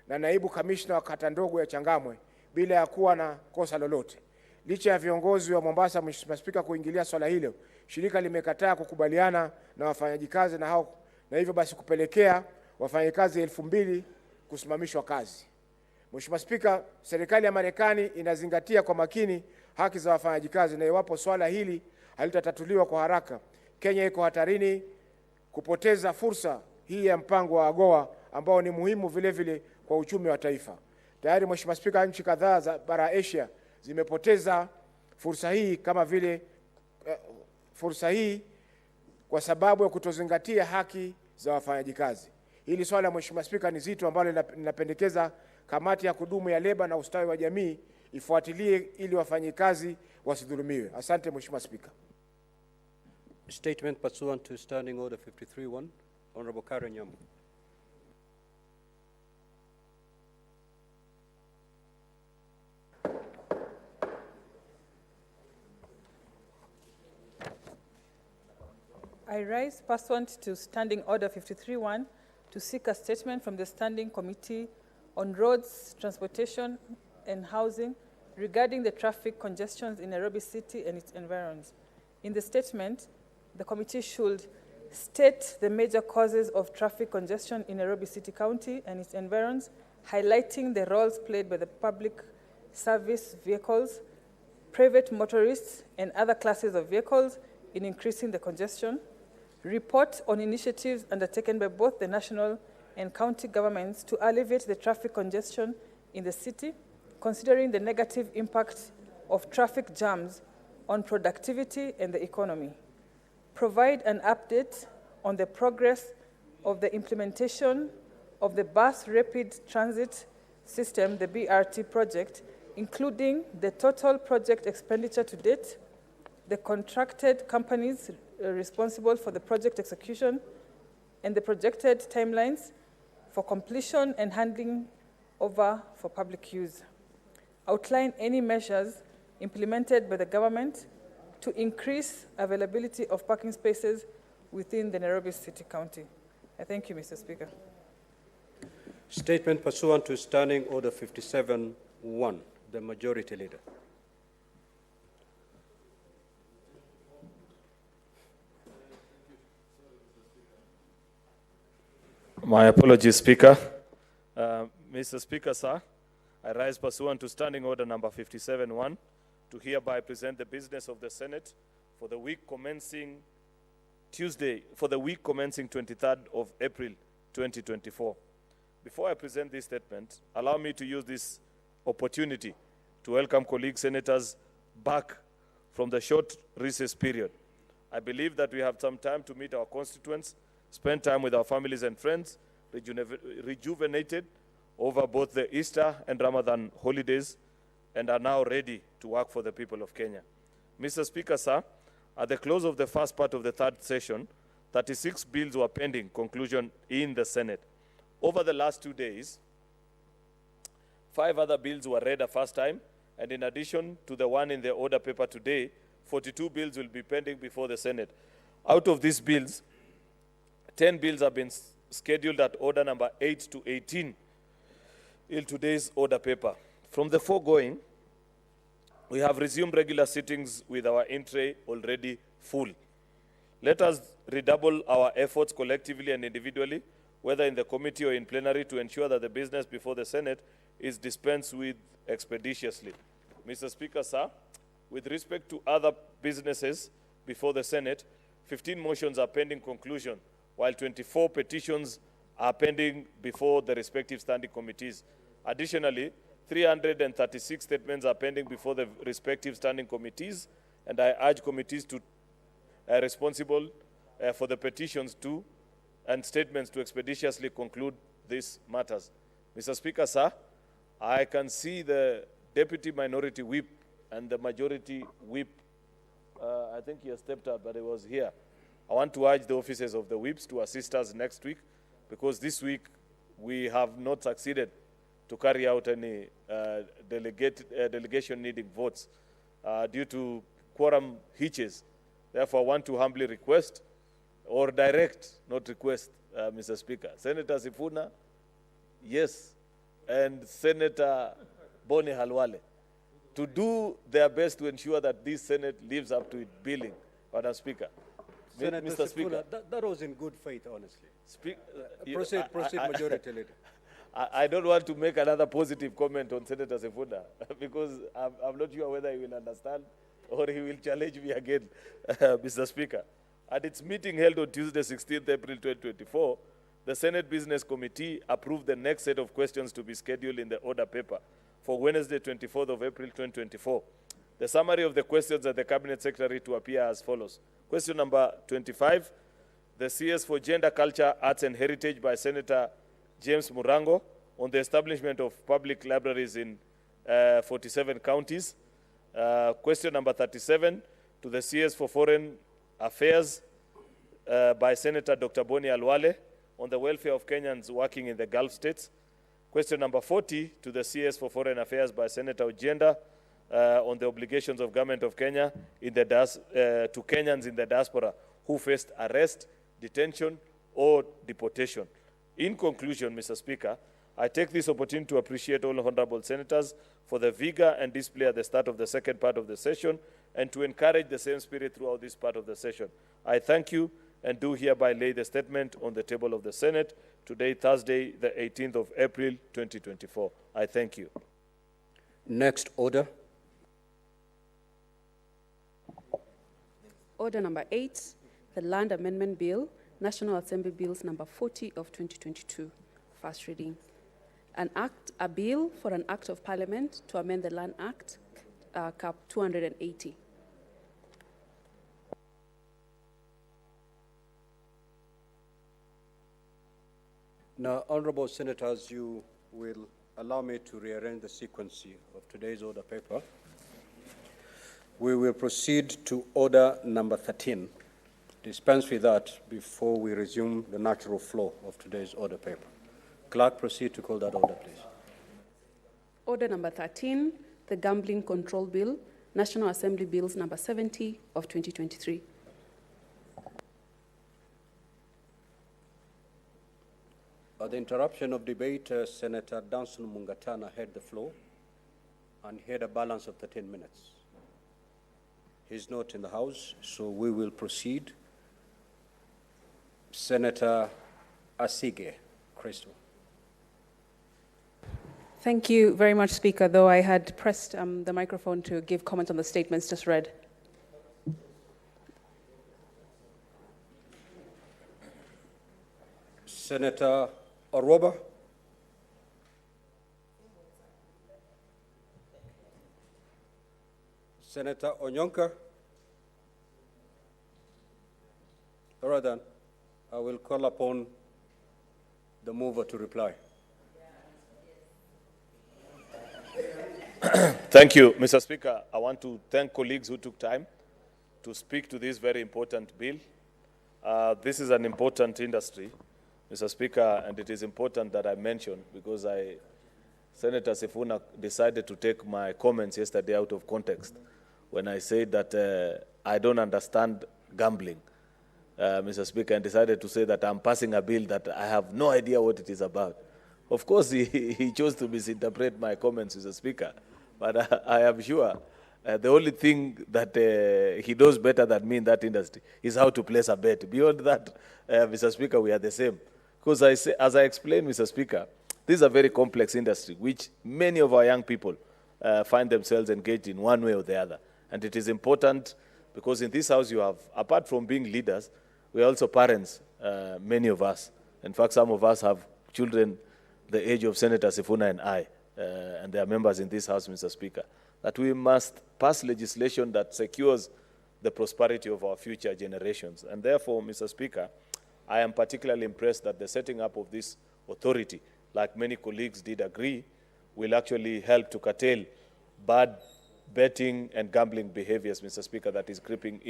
na naibu kamishna wa kata ndogo ya Changamwe bila ya kuwa na kosa lolote. Licha ya viongozi wa Mombasa, Mheshimiwa Spika, kuingilia swala hilo, shirika limekataa kukubaliana na wafanyakazi na hivyo basi kupelekea wafanyakazi 2000 kusimamishwa kazi. Mheshimiwa Spika, serikali ya Marekani inazingatia kwa makini haki za wafanyakazi, na iwapo swala hili halitatatuliwa kwa haraka, Kenya iko hatarini kupoteza fursa hii ya mpango wa AGOA ambao ni muhimu vile vile kwa uchumi wa taifa. Tayari Mheshimiwa Spika, nchi kadhaa za bara Asia zimepoteza fursa hii kwa sababu ya kutozingatia haki za wafanyakazi. Hili swala, Mheshimiwa Spika, ni zito ambalo linapendekeza kamati ya kudumu ya leba na ustawi wa jamii ifuatilie ili wafanyakazi wasidhulumiwe. Asante Mheshimiwa Spika. Statement pursuant to Standing Order 53-1. Honorable Karen Nyamu. I rise pursuant to Standing Order 53-1 to seek a statement from the Standing Committee on Roads, Transportation and Housing regarding the traffic congestions in Nairobi City and its environs. In the statement, the committee should state the major causes of traffic congestion in Nairobi City County and its environs, highlighting the roles played by the public service vehicles, private motorists, and other classes of vehicles in increasing the congestion. Report on initiatives undertaken by both the national and county governments to alleviate the traffic congestion in the city, considering the negative impact of traffic jams on productivity and the economy. Provide an update on the progress of the implementation of the Bus Rapid Transit System, the BRT project, including the total project expenditure to date, the contracted companies responsible for the project execution, and the projected timelines for completion and handing over for public use. Outline any measures implemented by the government to increase availability of parking spaces within the Nairobi City County. I thank you, Mr. Speaker. Statement pursuant to Standing Order 57-1. The Majority Leader. My apologies, Speaker. Mr. Speaker, sir, I rise pursuant to Standing Order number 57-1 to hereby present the business of the Senate for the week commencing 23rd of April 2024. Before I present this statement, allow me to use this opportunity to welcome colleague senators back from the short recess period. I believe that we have some time to meet our constituents, spend time with our families and friends, rejuvenated over both the Easter and Ramadan holidays, and are now ready to work for the people of Kenya. Mr. Speaker, sir, at the close of the first part of the third session, 36 bills were pending conclusion in the Senate. Over the last 2 days, 5 other bills were read a first time, and in addition to the one in the order paper today, 42 bills will be pending before the Senate. Out of these bills, 10 bills have been scheduled at order number 8 to 18 in today's order paper. From the foregoing, we have resumed regular sittings with our in-tray already full. Let us redouble our efforts collectively and individually, whether in the committee or in plenary, to ensure that the business before the Senate is dispensed with expeditiously. Mr. Speaker, sir, with respect to other businesses before the Senate, 15 motions are pending conclusion while 24 petitions are pending before the respective standing committees. Additionally, 336 statements are pending before the respective standing committees, and I urge committees to responsible for the petitions to and statements to expeditiously conclude these matters. Mr. Speaker, sir, I can see the Deputy Minority Whip and the Majority Whip. I think he has stepped out, but he was here. I want to urge the officers of the whips to assist us next week, because this week we have not succeeded to carry out any delegation needing votes due to quorum hitches. Therefore, I want to humbly request, or direct, not request, Mr. Speaker, Senator Sifuna, yes, and Senator Boni Halwale, to do their best to ensure that this Senate lives up to its billing, Madam Speaker. Senator Mr. Sifuna, Speaker. that was in good faith, honestly. Proceed, Majority Leader. I don't want to make another positive comment on Senator Sifuna because I'm not sure whether he will understand or he will challenge me again, Mr. Speaker. At its meeting held on Tuesday, 16th April 2024, the Senate Business Committee approved the next set of questions to be scheduled in the order paper for Wednesday, 24th of April 2024. The summary of the questions at the Cabinet Secretary to appear as follows. Question number 25, the CS for Gender, Culture, Arts and Heritage by Senator James Murango on the establishment of public libraries in 47 counties. Question number 37, to the CS for Foreign Affairs by Senator Dr. Boni Halwale on the welfare of Kenyans working in the Gulf states. Question number 40, to the CS for Foreign Affairs by Senator Ojenda on the obligations of government of Kenya in the to Kenyans in the diaspora who faced arrest, detention, or deportation. In conclusion, Mr. Speaker, I take this opportunity to appreciate all honorable senators for the vigor and display at the start of the second part of the session and to encourage the same spirit throughout this part of the session. I thank you and do hereby lay the statement on the table of the Senate today, Thursday, the 18th of April, 2024. I thank you. Next order. Order number 8, the Land Amendment Bill, National Assembly Bills number 40 of 2022, first reading. A bill for an act of parliament to amend the Land Act, Cap 280. Now, honorable senators, you will allow me to rearrange the sequence of today's order paper. We will proceed to order number 13. Dispense with that before we resume the natural flow of today's order paper. Clerk, proceed to call that order, please. Order number 13, the Gambling Control Bill, National Assembly Bills number 70 of 2023. At the interruption of debate, Senator Danson Mungatana had the floor and he had a balance of 13 minutes. He's not in the House, so we will proceed. Senator Asige Crystal. Thank you very much, Speaker, though I had pressed the microphone to give comment on the statements just read. Senator Orwoba. Senator Onyonka. All right, then. I will call upon the mover to reply. Thank you, Mr. Speaker. I want to thank colleagues who took time to speak to this very important bill. This is an important industry, Mr. Speaker, and it is important that I mention because Senator Sifuna decided to take my comments yesterday out of context when I said that I don't understand gambling, Mr. Speaker, and decided to say that I'm passing a bill that I have no idea what it is about. Of course, he chose to misinterpret my comments, Mr. Speaker, but I am sure the only thing that he knows better than me in that industry is how to place a bet. Beyond that, Mr. Speaker, we are the same. Because as I explained, Mr. Speaker, this is a very complex industry, which many of our young people find themselves engaged in one way or the other. And it is important because in this house you have, apart from being leaders, we are also parents, many of us. In fact, some of us have children the age of Senator Sifuna and I, and they are members in this House, Mr. Speaker, that we must pass legislation that secures the prosperity of our future generations. And therefore, Mr. Speaker, I am particularly impressed that the setting up of this authority, like many colleagues did agree, will actually help to curtail bad betting and gambling behaviors, Mr. Speaker, that is creeping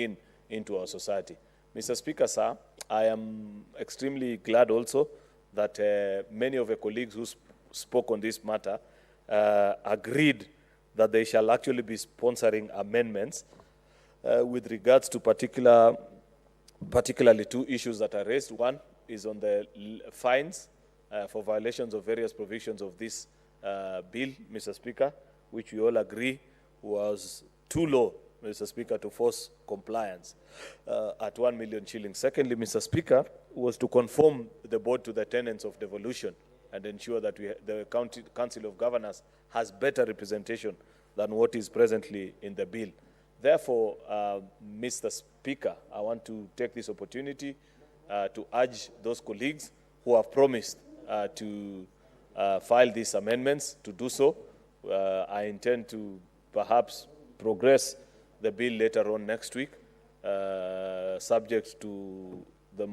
into our society. Mr. Speaker, sir, I am extremely glad also that many of the colleagues who spoke on this matter agreed that they shall actually be sponsoring amendments with regards to particularly two issues that are raised. One is on the fines for violations of various provisions of this bill, Mr. Speaker, which we all agree was too low, Mr. Speaker, to force compliance at 1 million shillings. Secondly, Mr. Speaker, was to conform the board to the tenets of devolution and ensure that the Council of Governors has better representation than what is presently in the bill. Therefore, Mr. Speaker, I want to take this opportunity to urge those colleagues who have promised to file these amendments to do so. I intend to perhaps progress the bill later on next week, subject to the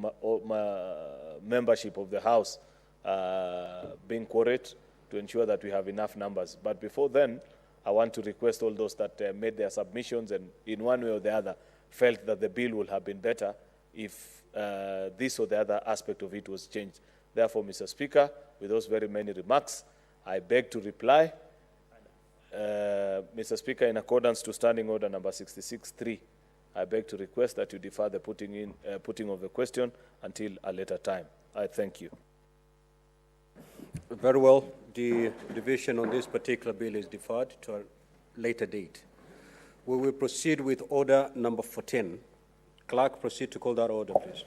membership of the House being quorate to ensure that we have enough numbers. But before then, I want to request all those that made their submissions and in one way or the other felt that the bill would have been better if this or the other aspect of it was changed. Therefore, Mr. Speaker, with those very many remarks, I beg to reply, Mr. Speaker, in accordance to Standing Order number 66.3, I beg to request that you defer the putting of the question until a later time. I thank you. Very well. The division on this particular bill is deferred to a later date. We will proceed with order number 14. Clerk, proceed to call that order, please.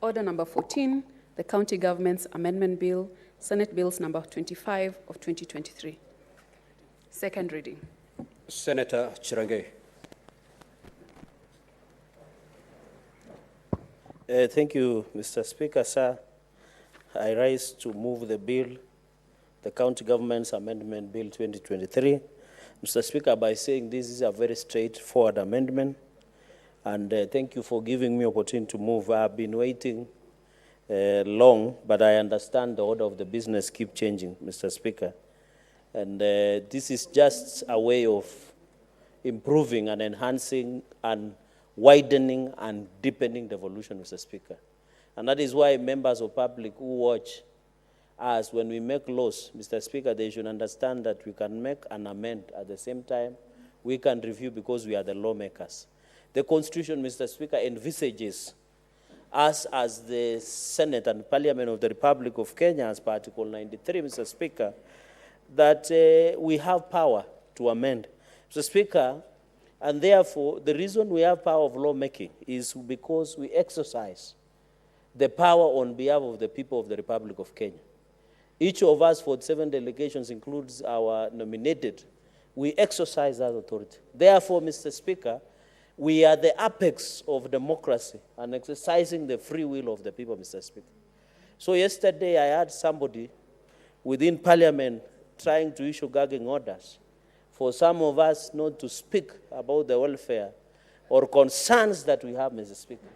Order number 14, the County Government's Amendment Bill, Senate Bills number 25 of 2023. Second reading. Senator Chirange. Thank you, Mr. Speaker, sir. I rise to move the bill, the County Government's Amendment Bill 2023. Mr. Speaker, by saying this is a very straightforward amendment, and thank you for giving me opportunity to move. I've been waiting long, but I understand the order of the business keep changing, Mr. Speaker. And this is just a way of improving and enhancing and widening and deepening the devolution, Mr. Speaker. And that is why members of public who watch us, when we make laws, Mr. Speaker, they should understand that we can make and amend at the same time. We can review because we are the lawmakers. The Constitution, Mr. Speaker, envisages us as the Senate and Parliament of the Republic of Kenya, as per Article 93, Mr. Speaker, that we have power to amend. Mr. Speaker, and therefore, the reason we have power of lawmaking is because we exercise the power on behalf of the people of the Republic of Kenya. Each of us, 47 delegations, includes our nominated. We exercise that authority. Therefore, Mr. Speaker, we are the apex of democracy and exercising the free will of the people, Mr. Speaker. So yesterday, I had somebody within Parliament trying to issue gagging orders for some of us not to speak about the welfare or concerns that we have, Mr. Speaker.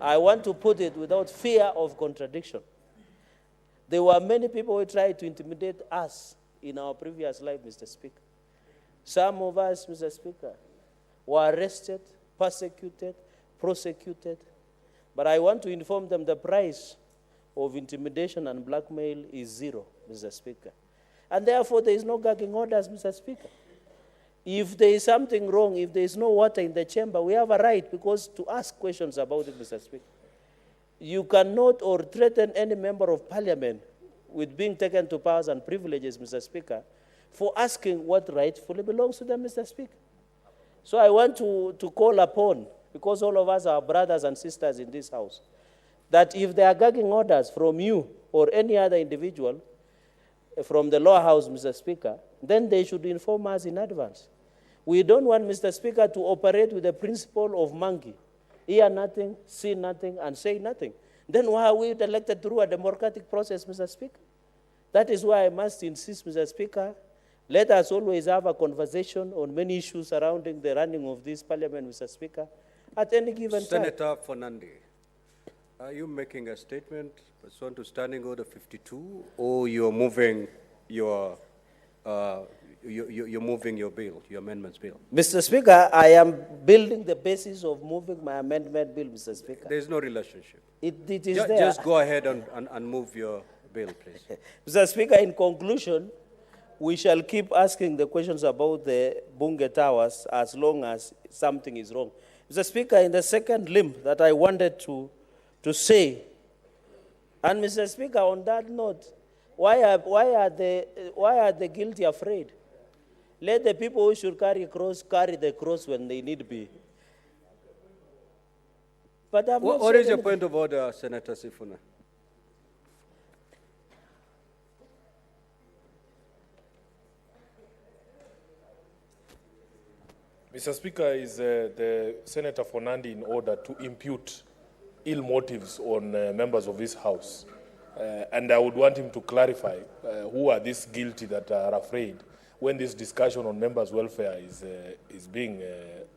I want to put it without fear of contradiction. There were many people who tried to intimidate us in our previous life, Mr. Speaker. Some of us, Mr. Speaker, were arrested, persecuted, prosecuted. But I want to inform them the price of intimidation and blackmail is zero, Mr. Speaker. And therefore, there is no gagging orders, Mr. Speaker. If there is something wrong, if there is no water in the chamber, we have a right because to ask questions about it, Mr. Speaker. You cannot or threaten any member of Parliament with being taken to powers and privileges, Mr. Speaker, for asking what rightfully belongs to them, Mr. Speaker. So I want to call upon, because all of us are brothers and sisters in this house, that if there are gagging orders from you or any other individual from the lower house, Mr. Speaker, then they should inform us in advance. We don't want, Mr. Speaker, to operate with the principle of monkey hear nothing, see nothing, and say nothing. Then why are we elected through a democratic process, Mr. Speaker? That is why I must insist, Mr. Speaker, let us always have a conversation on many issues surrounding the running of this parliament, Mr. Speaker, at any given time. Senator Fernandi, are you making a statement pursuant to Standing Order 52, or you're moving your bill, your amendments bill? Mr. Speaker, I am building the basis of moving my amendment bill, Mr. Speaker. There's no relationship. It is there. Just go ahead and move your bill, please. Mr. Speaker, in conclusion, we shall keep asking the questions about the Bunge Towers as long as something is wrong. Mr. Speaker, in the second limb that I wanted to say, and Mr. Speaker, on that note, why are the guilty afraid? Let the people who should carry the cross when they need be. But what is your point of order, Senator Sifuna? Mr. Speaker, is the Senator Fernandi in order to impute ill motives on members of this House? And I would want him to clarify who are these guilty that are afraid when this discussion on members' welfare is being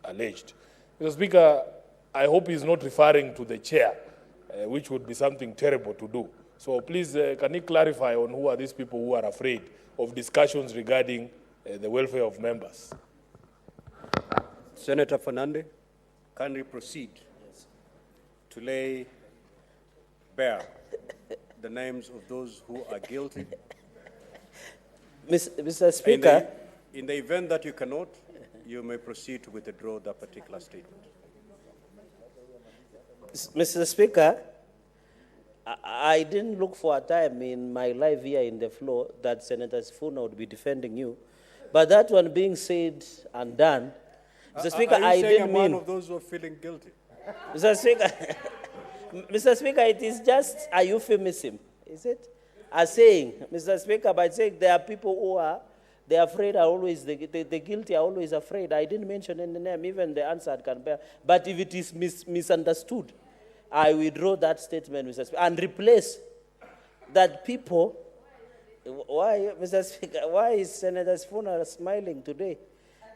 alleged. Mr. Speaker, I hope he's not referring to the chair, which would be something terrible to do. So please, can he clarify on who are these people who are afraid of discussions regarding the welfare of members? Senator Fernandi, can we proceed to lay bare the names of those who are guilty? Mr. Speaker. In the event that you cannot, you may proceed to withdraw that particular statement. Mr. Speaker, I didn't look for a time in my life here in the floor that Senator Sifuna would be defending you. But that one being said and done, Mr. Speaker, I didn't mean... one of those who are feeling guilty? Mr. Speaker, Mr. Speaker, it is just a euphemism, is it? A saying, Mr. Speaker, by saying there are people who are, they're afraid are always, the guilty are always afraid. I didn't mention any name, even the answer can bear. But if it is misunderstood, I withdraw that statement, Mr. Speaker, and replace that people. Why, Mr. Speaker, why is Senator Sifuna smiling today?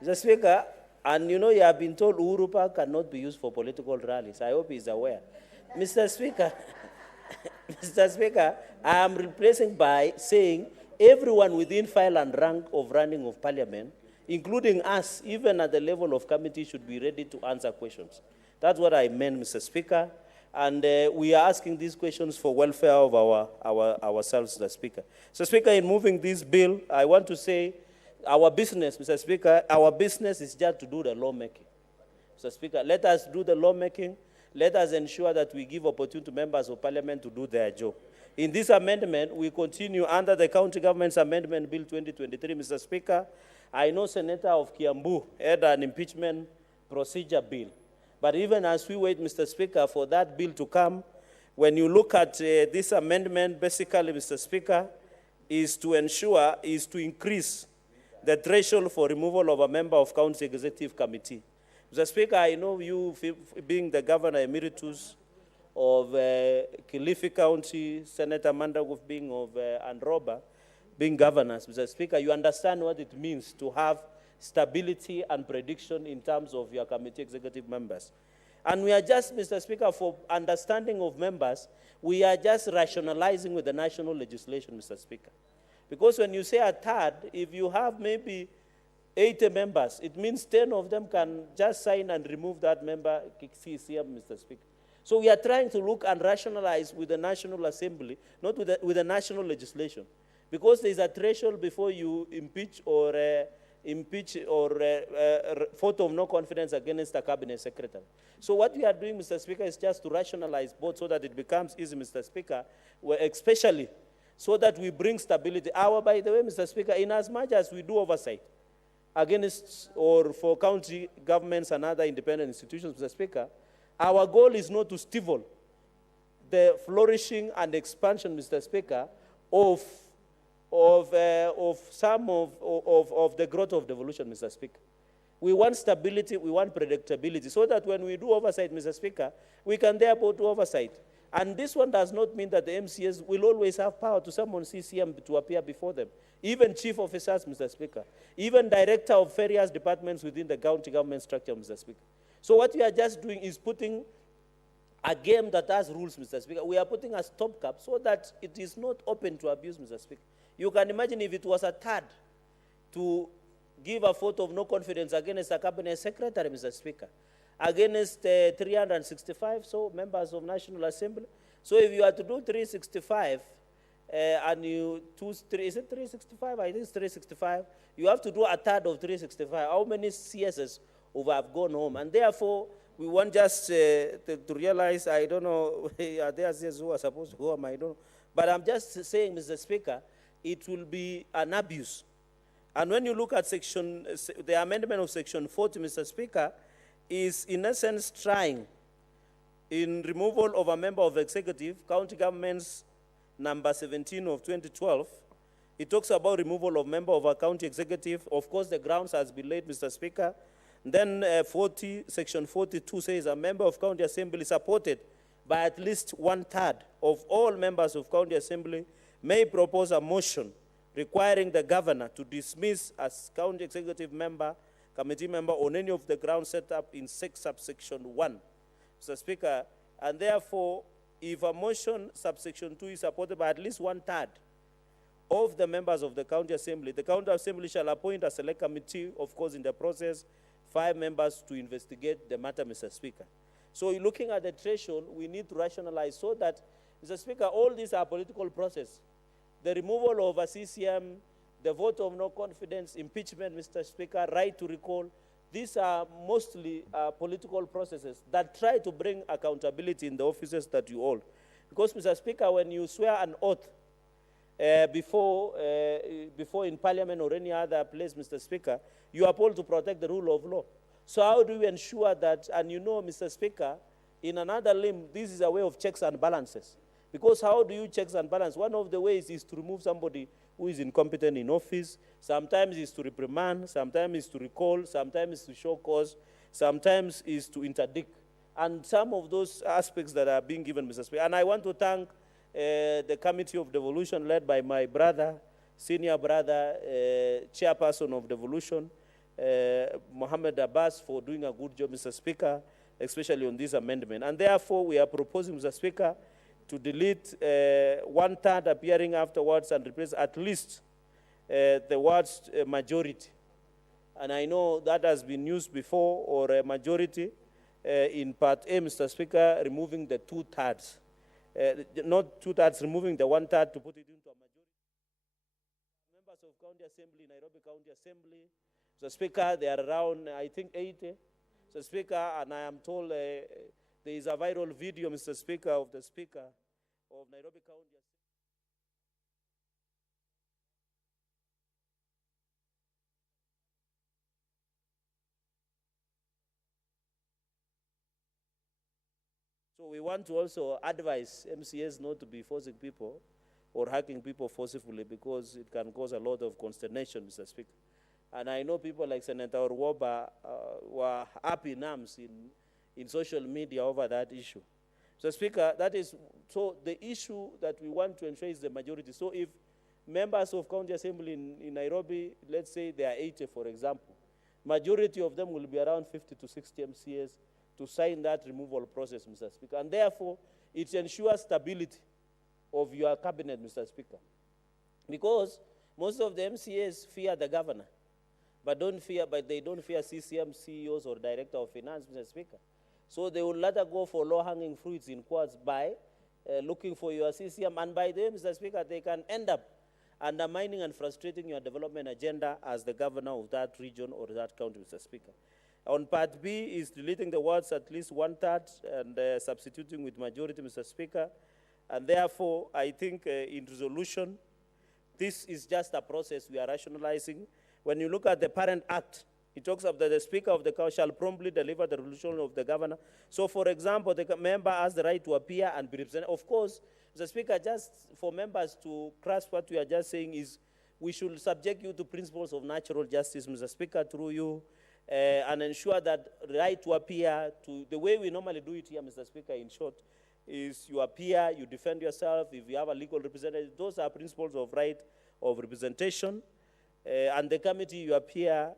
Mr. Speaker, and you know you have been told Uhuru Park cannot be used for political rallies. I hope he's aware. Mr. Speaker, Mr. Speaker, I am replacing by saying everyone within file and rank of running of parliament, including us, even at the level of committee, should be ready to answer questions. That's what I meant, Mr. Speaker. And we are asking these questions for welfare of ourselves, Mr. Speaker. So, Speaker, in moving this bill, I want to say our business, Mr. Speaker, our business is just to do the lawmaking. Mr. Speaker, let us do the lawmaking. Let us ensure that we give opportunity to members of parliament to do their job. In this amendment, we continue under the County Government's Amendment Bill 2023, Mr. Speaker. I know Senator of Kiambu had an impeachment procedure bill. But even as we wait, Mr. Speaker, for that bill to come, when you look at this amendment, basically, Mr. Speaker, is to increase the threshold for removal of a member of County Executive Committee. Mr. Speaker, I know you, being the Governor Emeritus of Kilifi County, Senator Mandaguf being of Androba, being governors, Mr. Speaker, you understand what it means to have stability and prediction in terms of your committee executive members. And we are just, Mr. Speaker, for understanding of members, we are just rationalizing with the national legislation, Mr. Speaker. Because when you say a third, if you have maybe 80 members, it means 10 of them can just sign and remove that member, Mr. Speaker. So we are trying to look and rationalize with the National Assembly, not with the national legislation. Because there is a threshold before you impeach or vote of no confidence against a cabinet secretary. So what we are doing, Mr. Speaker, is just to rationalize both so that it becomes easy, Mr. Speaker, especially so that we bring stability. By the way, Mr. Speaker, in as much as we do oversight against or for county governments and other independent institutions, Mr. Speaker, our goal is not to stifle the flourishing and expansion, Mr. Speaker, of some of the growth of devolution, Mr. Speaker. We want stability, we want predictability, so that when we do oversight, Mr. Speaker, we can therefore do oversight. And this one does not mean that the MCAs will always have power to summon CCM to appear before them. Even chief officers, Mr. Speaker, even director of various departments within the county government structure, Mr. Speaker. So what we are just doing is putting a game that has rules, Mr. Speaker. We are putting a stopgap so that it is not open to abuse, Mr. Speaker. You can imagine if it was a third to give a vote of no confidence against a cabinet secretary, Mr. Speaker, against 365 so members of National Assembly. So if you are to do 365 and you choose is it 365? I think it's 365. You have to do a third of 365. How many CSs over have gone home? And therefore, we want just to realize, I don't know, are there CSs who are supposed to go home? I don't know. But I'm just saying, Mr. Speaker, it will be an abuse. And when you look at the amendment of section 40, Mr. Speaker, is in essence trying in removal of a member of executive, county government's number 17 of 2012. It talks about removal of member of a county executive. Of course, the grounds has been laid, Mr. Speaker. Then section 42 says a member of county assembly supported by at least 1/3 of all members of county assembly may propose a motion requiring the governor to dismiss as county executive member, committee member on any of the grounds set up in subsection 1. Mr. Speaker, and therefore, if a motion subsection 2 is supported by at least 1/3 of the members of the county assembly shall appoint a select committee, of course, in the process, 5 members to investigate the matter, Mr. Speaker. So looking at the threshold, we need to rationalize so that, Mr. Speaker, all these are political process. The removal of a CCM, the vote of no confidence, impeachment, Mr. Speaker, right to recall, these are mostly political processes that try to bring accountability in the offices that you hold. Because, Mr. Speaker, when you swear an oath before in Parliament or any other place, Mr. Speaker, you are told to protect the rule of law. So how do we ensure that, and you know, Mr. Speaker, in another limb, this is a way of checks and balances. Because how do you checks and balance? One of the ways is to remove somebody who is incompetent in office. Sometimes is to reprimand, sometimes is to recall, sometimes is to show cause, sometimes is to interdict. And some of those aspects that are being given, Mr. Speaker. And I want to thank the Committee of Devolution led by my brother, senior brother, chairperson of Devolution, Mohammed Abbas, for doing a good job, Mr. Speaker, especially on this amendment. And therefore, we are proposing, Mr. Speaker, to delete 1/3 appearing afterwards and replace at least the words majority. And I know that has been used before, or a majority, in Part A, Mr. Speaker, removing the 2/3. Not 2/3, removing the 1/3 to put it into a majority. Members of County Assembly, Nairobi County Assembly, Mr. Speaker, they are around, I think, 80. Mr. Speaker, and I am told there is a viral video, Mr. Speaker, of the Speaker of Nairobi County Assembly. So we want to also advise MCAs not to be forcing people or hacking people forcefully, because it can cause a lot of consternation, Mr. Speaker. And I know people like Senator Orwoba were up in arms in social media over that issue. So, Speaker, that is, so the issue that we want to ensure is the majority. So if members of County Assembly in Nairobi, let's say they are 80, for example, majority of them will be around 50 to 60 MCAs to sign that removal process, Mr. Speaker. And therefore, it ensures stability of your cabinet, Mr. Speaker. Because most of the MCAs fear the governor, but they don't fear CCM, CEOs, or Director of Finance, Mr. Speaker. So they will let her go for low-hanging fruits in quotes by looking for your CCM, and by them, Mr. Speaker, they can end up undermining and frustrating your development agenda as the governor of that region or that county, Mr. Speaker. On Part B is deleting the words at least 1/3 and substituting with majority, Mr. Speaker. And therefore, I think in resolution, this is just a process we are rationalizing. When you look at the parent act, it talks about the Speaker of the House shall promptly deliver the resolution of the governor. So, for example, the member has the right to appear and be represented. Of course, Mr. Speaker, just for members to grasp what we are just saying is we should subject you to principles of natural justice, Mr. Speaker, through you. and ensure that right to appear, to the way we normally do it here, Mr. Speaker, in short, is you appear, you defend yourself, if you have a legal representative, those are principles of right of representation. And the committee, you appear,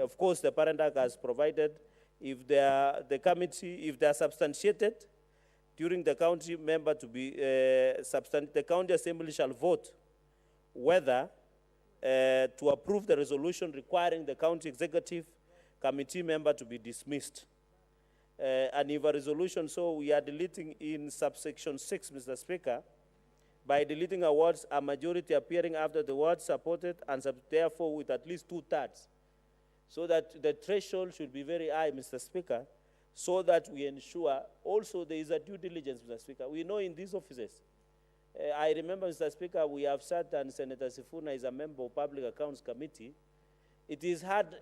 of course, the Parent Act has provided, if they are, the committee, if they are substantiated, during the county member to be, the county assembly shall vote whether to approve the resolution requiring the county executive committee member to be dismissed. And if a resolution, so we are deleting in subsection 6, Mr. Speaker, by deleting a words, a majority appearing after the word supported, and therefore with at least 2/3. So that the threshold should be very high, Mr. Speaker, so that we ensure also there is a due diligence, Mr. Speaker. We know in these offices, I remember, Mr. Speaker, we have sat and Senator Sifuna is a member of Public Accounts Committee. It is hard,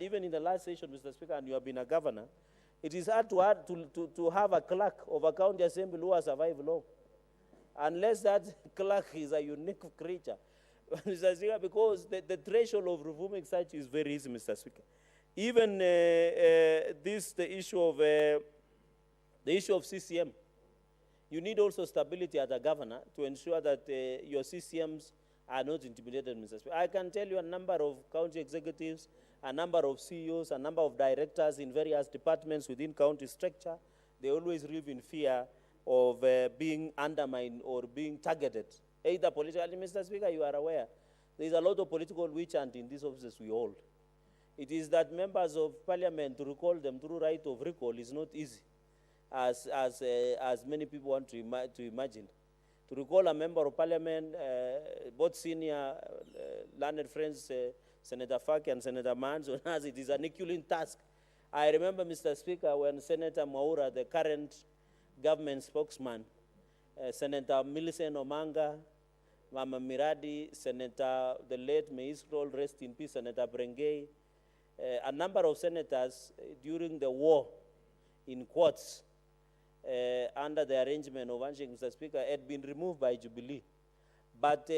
even in the last session, Mr. Speaker, and you have been a governor, it is hard to have a clerk of a county assembly who has survived long. Unless that clerk is a unique creature. Mr. Speaker, because the threshold of reforming such is very easy, Mr. Speaker. Even the issue of CCM, you need also stability as a governor to ensure that your CCMs are not intimidated, Mr. Speaker. I can tell you a number of county executives, a number of CEOs, a number of directors in various departments within county structure, they always live in fear of being undermined or being targeted, either politically. Mr. Speaker, you are aware, there is a lot of political witch hunt in these offices we hold. It is that members of parliament, to recall them through right of recall is not easy, as many people want to imagine. To recall a member of parliament, both senior learned friends, Senator Faki and Senator Manzo, as it is an Herculean task. I remember, Mr. Speaker, when Senator Mwaura, the current government spokesman, Senator Millicent Omanga, Mama Miradi, Senator, the late, may his soul rest in peace, Senator Brengei, a number of senators during the war in quotes under the arrangement of handshake, Mr. Speaker, had been removed by Jubilee. But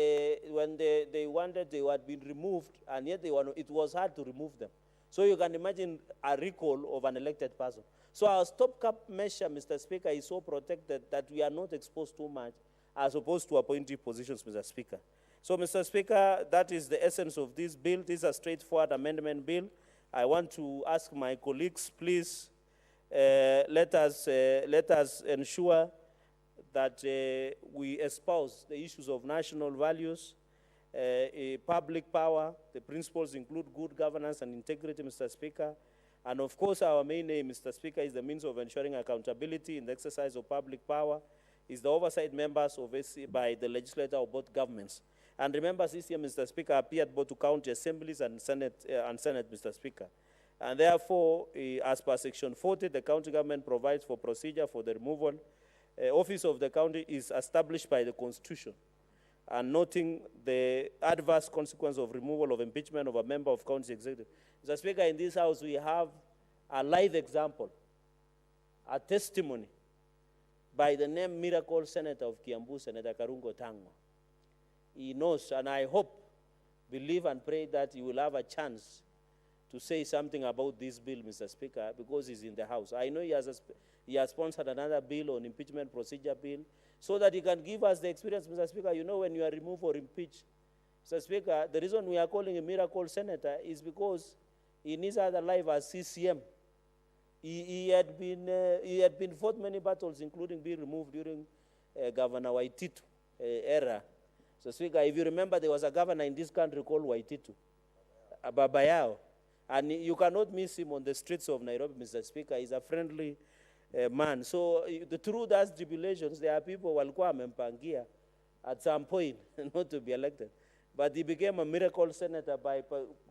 when they wanted, they had been removed, and yet it was hard to remove them. So you can imagine a recall of an elected person. So our stopgap measure, Mr. Speaker, is so protected that we are not exposed too much as opposed to appointed positions, Mr. Speaker. So, Mr. Speaker, that is the essence of this bill. This is a straightforward amendment bill. I want to ask my colleagues, please, let us ensure that we espouse the issues of national values, public power. The principles include good governance and integrity, Mr. Speaker. And of course, our main aim, Mr. Speaker, is the means of ensuring accountability in the exercise of public power, is the oversight members of SC by the legislature of both governments. And remember, CCM, Mr. Speaker, appeared both to county assemblies and Senate, Mr. Speaker. And therefore, as per Section 40, the county government provides for procedure for the removal. Office of the county is established by the Constitution. And noting the adverse consequence of removal of impeachment of a member of county executive. Mr. Speaker, in this House, we have a live example, a testimony by the name Miracle Senator of Kiambu, Senator Karungo Tangwa. He knows, and I hope, believe and pray that he will have a chance to say something about this bill, Mr. Speaker, because he's in the House. I know he has sponsored another bill on impeachment procedure bill, so that he can give us the experience, Mr. Speaker. You know, when you are removed or impeached, Mr. Speaker, the reason we are calling him Miracle Senator is because in his other life as CCM, he had been fought many battles, including being removed during Governor Waititu era. So, Speaker, if you remember, there was a governor in this country called Waititu, Babayao, and you cannot miss him on the streets of Nairobi, Mr. Speaker. He's a friendly man. So, through those tribulations, there are people who walikuwa wamempangia at some point not to be elected. But he became a miracle senator by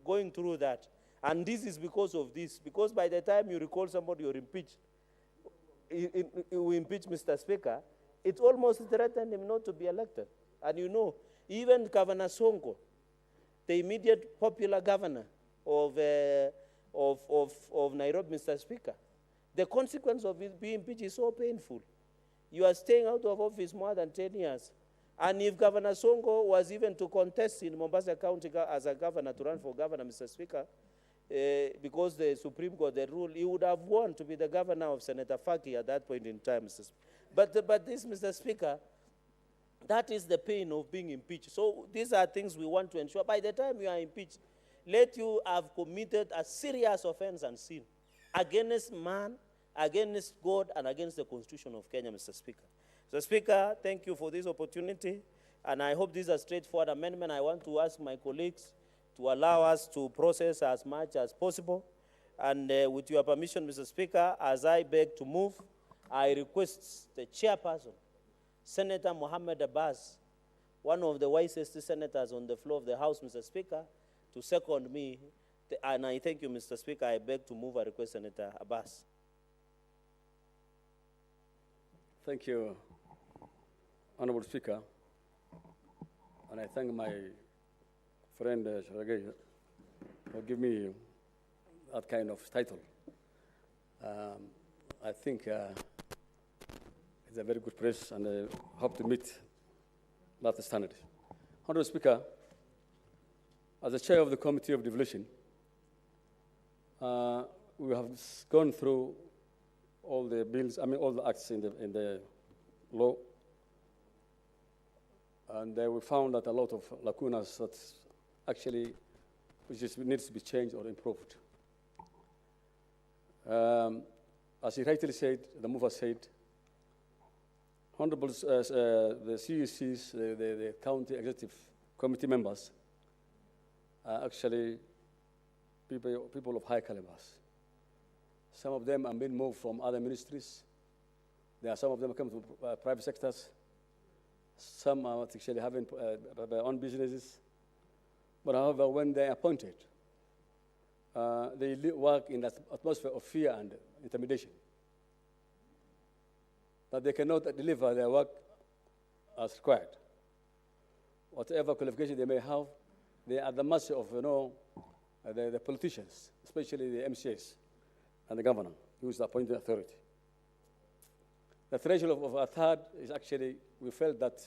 going through that. And this is because of this. Because by the time you recall somebody or impeach, you impeach Mr. Speaker, it almost threatened him not to be elected. And you know, even Governor Sonko, the immediate popular governor of Nairobi, Mr. Speaker, the consequence of his being impeached is so painful. You are staying out of office more than 10 years. And if Governor Sonko was even to contest in Mombasa County as a governor, to run for governor, Mr. Speaker, because the Supreme Court, the rule, he would have won to be the governor of Senator Faki at that point in time, Mr. Speaker. But this, Mr. Speaker, that is the pain of being impeached. So these are things we want to ensure. By the time you are impeached, let you have committed a serious offense and sin against man, against God, and against the Constitution of Kenya, Mr. Speaker. Mr. Speaker, thank you for this opportunity, and I hope this is a straightforward amendment. I want to ask my colleagues to allow us to process as much as possible. And with your permission, Mr. Speaker, as I beg to move, I request the chairperson, Senator Mohammed Abbas, one of the wisest senators on the floor of the House, Mr. Speaker, to second me. And I thank you, Mr. Speaker. I beg to move. I request Senator Abbas. Thank you, Honorable Speaker. And I thank my friend Sharagay for giving me that kind of title. I think it's a very good press, and I hope to meet that standard. Honorable Speaker, as the chair of the Committee of Devolution, we have gone through all the bills, all the acts in the law, and we found that a lot of lacunas that actually needs to be changed or improved. As he rightly said, the mover said, Honorable the CECs, the County Executive Committee members, are actually people of high calibers. Some of them are being moved from other ministries. There are some of them come from private sectors. Some are actually having their own businesses. But however, when they are appointed, they work in that atmosphere of fear and intimidation. That they cannot deliver their work as required. Whatever qualification they may have, they are at the mercy of the politicians, especially the MCAs and the governor, who is the appointed authority. The threshold of a third is actually, we felt that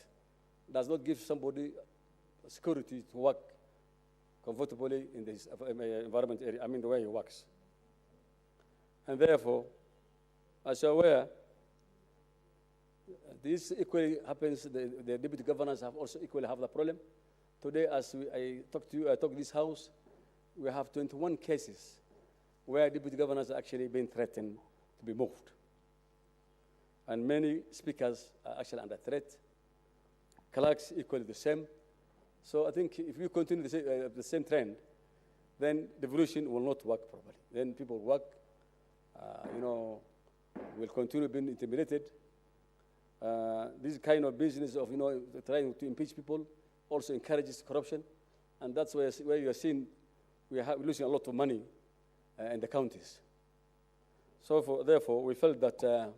does not give somebody security to work comfortably in this environment area, the way he works. And therefore, as you're aware, this equally happens, the deputy governors have also equally have the problem. Today, as I talk to this House, we have 21 cases where deputy governors are actually being threatened to be moved. And many speakers are actually under threat. Clerks equally the same. So I think if you continue the same trend, then devolution will not work properly. Then people work, will continue being intimidated. This kind of business of trying to impeach people also encourages corruption, and that's where you are seeing we're losing a lot of money in the counties. So therefore, we felt that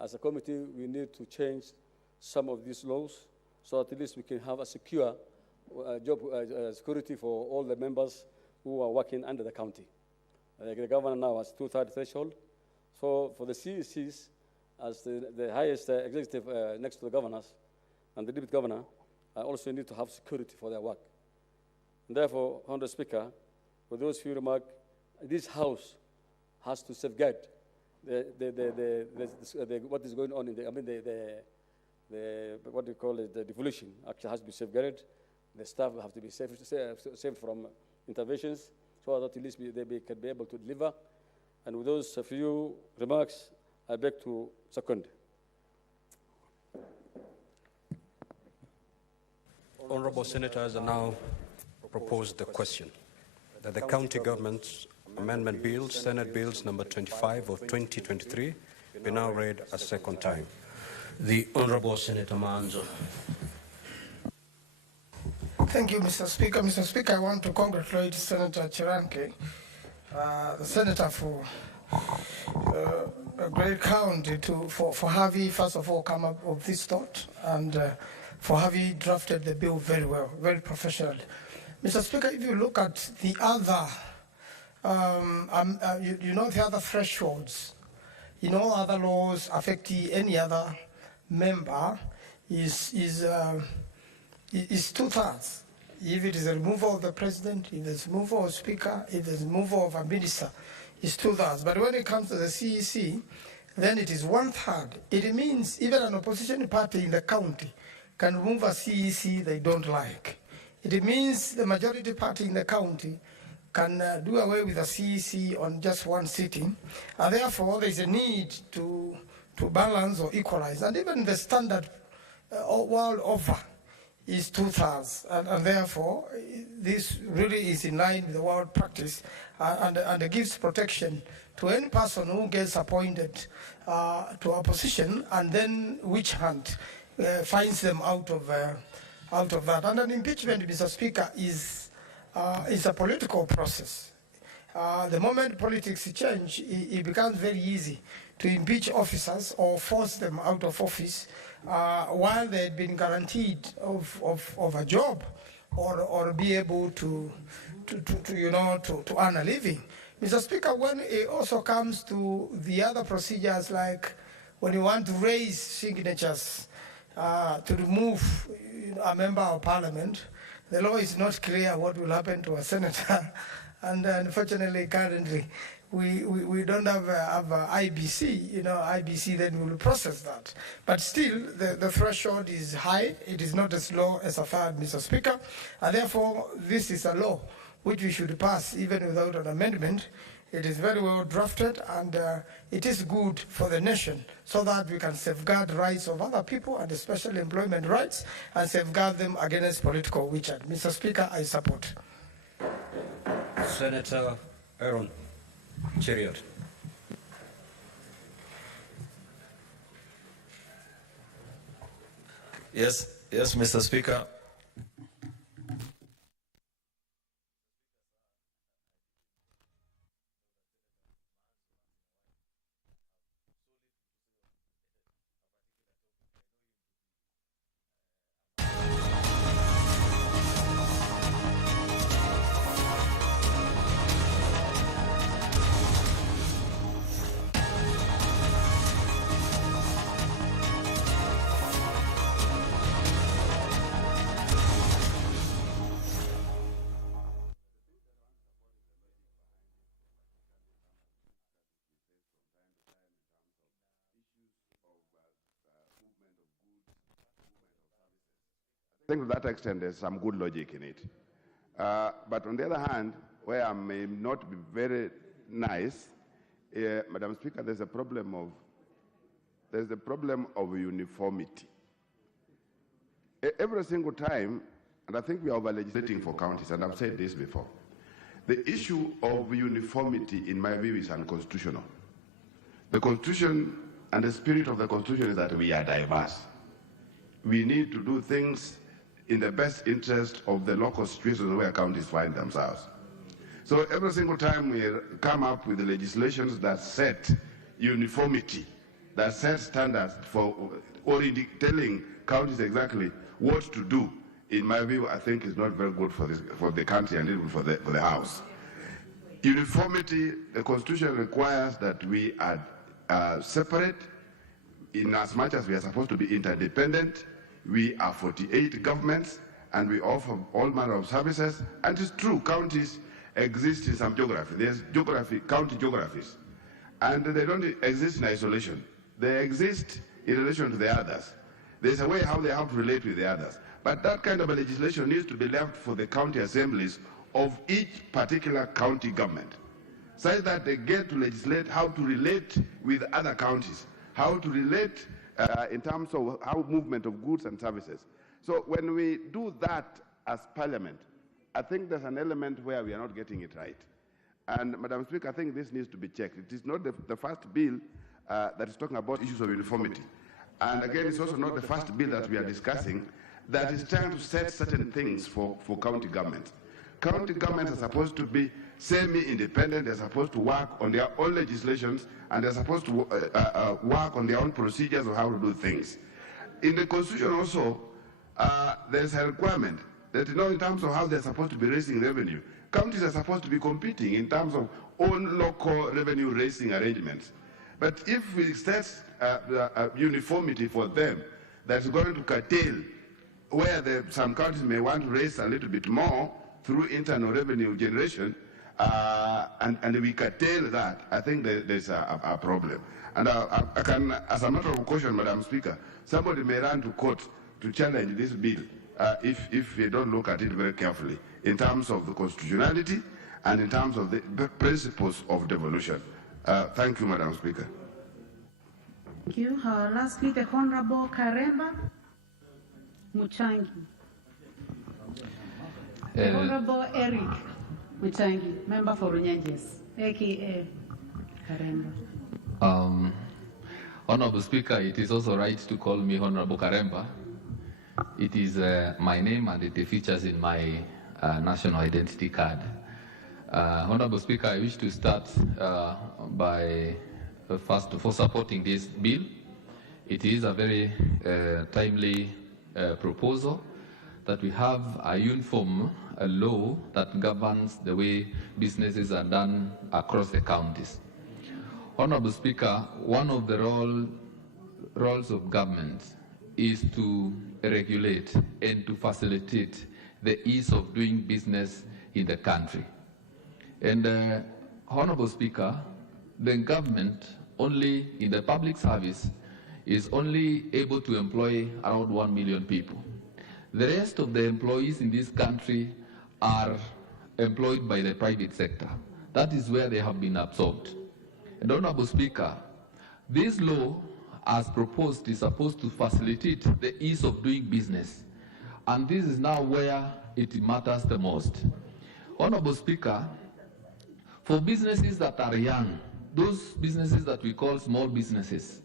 as a committee, we need to change some of these laws so at least we can have a secure job security for all the members who are working under the county. The governor now has 2/3 threshold. So for the CECs, as the highest executive next to the governors and the deputy governor, also need to have security for their work. And therefore, Honourable Speaker, with those few remarks, this House has to safeguard what is going on in what do you call it, the devolution actually has to be safeguarded. The staff have to be saved from interventions so that at least they can be able to deliver. And with those few remarks, I beg to second. Honourable Senators, I now propose the question that the County Government's Amendment Bill, Senate Bills number 25 of 2023, be now read a second time. The Honourable Senator Manzo. Thank you, Mr. Speaker. Mr. Speaker, I want to congratulate Senator Chiranke, the senator, for a great county for having, first of all, come up with this thought and for having drafted the bill very well, very professional. Mr. Speaker, if you look at the other, the other thresholds, other laws affecting any other member is 2/3. If it is a removal of the president, if there's removal of speaker, if there's removal of a minister, it's 2/3. But when it comes to the CEC, then it is 1/3. It means even an opposition party in the county can remove a CEC they don't like. It means the majority party in the county can do away with a CEC on just one sitting, and therefore there is a need to balance or equalize. And even the standard world over is 2/3, and therefore this really is in line with the world practice, and it gives protection to any person who gets appointed to a position and then witch hunt finds them out of that. And an impeachment, Mr. Speaker, is a political process. The moment politics change, it becomes very easy to impeach officers or force them out of office while they had been guaranteed of a job or be able to earn a living. Mr. Speaker, when it also comes to the other procedures, like when you want to raise signatures to remove a member of parliament, the law is not clear what will happen to a senator. And unfortunately, currently, we don't have a IBC. IBC then will process that. But still, the threshold is high. It is not as low as a third, Mr. Speaker. And therefore, this is a law which we should pass even without an amendment. It is very well drafted, and it is good for the nation so that we can safeguard rights of other people, and especially employment rights, and safeguard them against political witch hunt. Mr. Speaker, I support. Senator Aaron Cheriot. Yes, Mr. Speaker. I think to that extent there's some good logic in it. But on the other hand, where I may not be very nice, Madam Speaker, there's a problem of uniformity. Every single time, and I think we are over-legislating for counties, and I've said this before, the issue of uniformity, in my view, is unconstitutional. The Constitution and the spirit of the Constitution is that we are diverse. We need to do things in the best interest of the local situations where counties find themselves. So every single time we come up with the legislations that set uniformity, that set standards for or telling counties exactly what to do, in my view, I think is not very good for the country and even for the House. Uniformity, the Constitution requires that we are separate in as much as we are supposed to be interdependent. We are 48 governments, and we offer all manner of services. And it's true, counties exist in some geography. There's county geographies. And they don't exist in isolation. They exist in relation to the others. There's a way how they have to relate with the others. But that kind of a legislation needs to be left for the county assemblies of each particular county government, such that they get to legislate how to relate with other counties, how to relate in terms of how movement of goods and services. So when we do that as Parliament, I think there's an element where we are not getting it right. And Madam Speaker, I think this needs to be checked. It is not the first bill that is talking about issues of uniformity. And again, it's also not the first bill that we are discussing that is trying to set certain things for county governments. County governments are supposed to be semi-independent. They're supposed to work on their own legislations, and they're supposed to work on their own procedures of how to do things. In the Constitution also, there's a requirement that, in terms of how they're supposed to be raising revenue, counties are supposed to be competing in terms of own local revenue raising arrangements. But if we set uniformity for them, that's going to curtail where some counties may want to raise a little bit more through internal revenue generation, and we curtail that, I think there's a problem. And I can, as a matter of caution, Madam Speaker, somebody may run to court to challenge this bill if we don't look at it very carefully in terms of the constitutionality and in terms of the principles of devolution. Thank you, Madam Speaker. Thank you. Lastly, the Honorable Karemba Muchangi. The Honorable Eric Muchangi, member for Runyenjes, aka Karemba. Honorable Speaker, it is also right to call me Honorable Karemba. It is my name and it features in my national identity card. Honorable Speaker, I wish to start by first for supporting this bill. It is a very timely proposal that we have a uniform law that governs the way businesses are done across the counties. Honorable Speaker, one of the roles of government is to regulate and to facilitate the ease of doing business in the country. And Honorable Speaker, the government only in the public service is only able to employ around 1 million people. The rest of the employees in this country are employed by the private sector. That is where they have been absorbed. And Honorable Speaker, this law as proposed is supposed to facilitate the ease of doing business. And this is now where it matters the most. Honorable Speaker, for businesses that are young, those businesses that we call small businesses,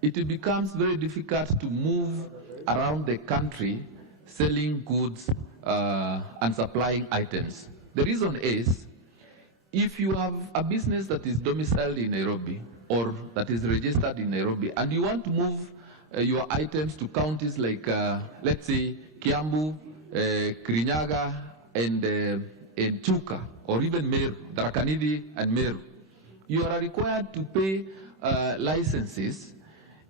it becomes very difficult to move around the country selling goods and supplying items. The reason is, if you have a business that is domiciled in Nairobi or that is registered in Nairobi and you want to move your items to counties like, let's say, Kiambu, Kirinyaga, and Chuka, or even Meru, Tharaka-Nithi and Meru, you are required to pay licenses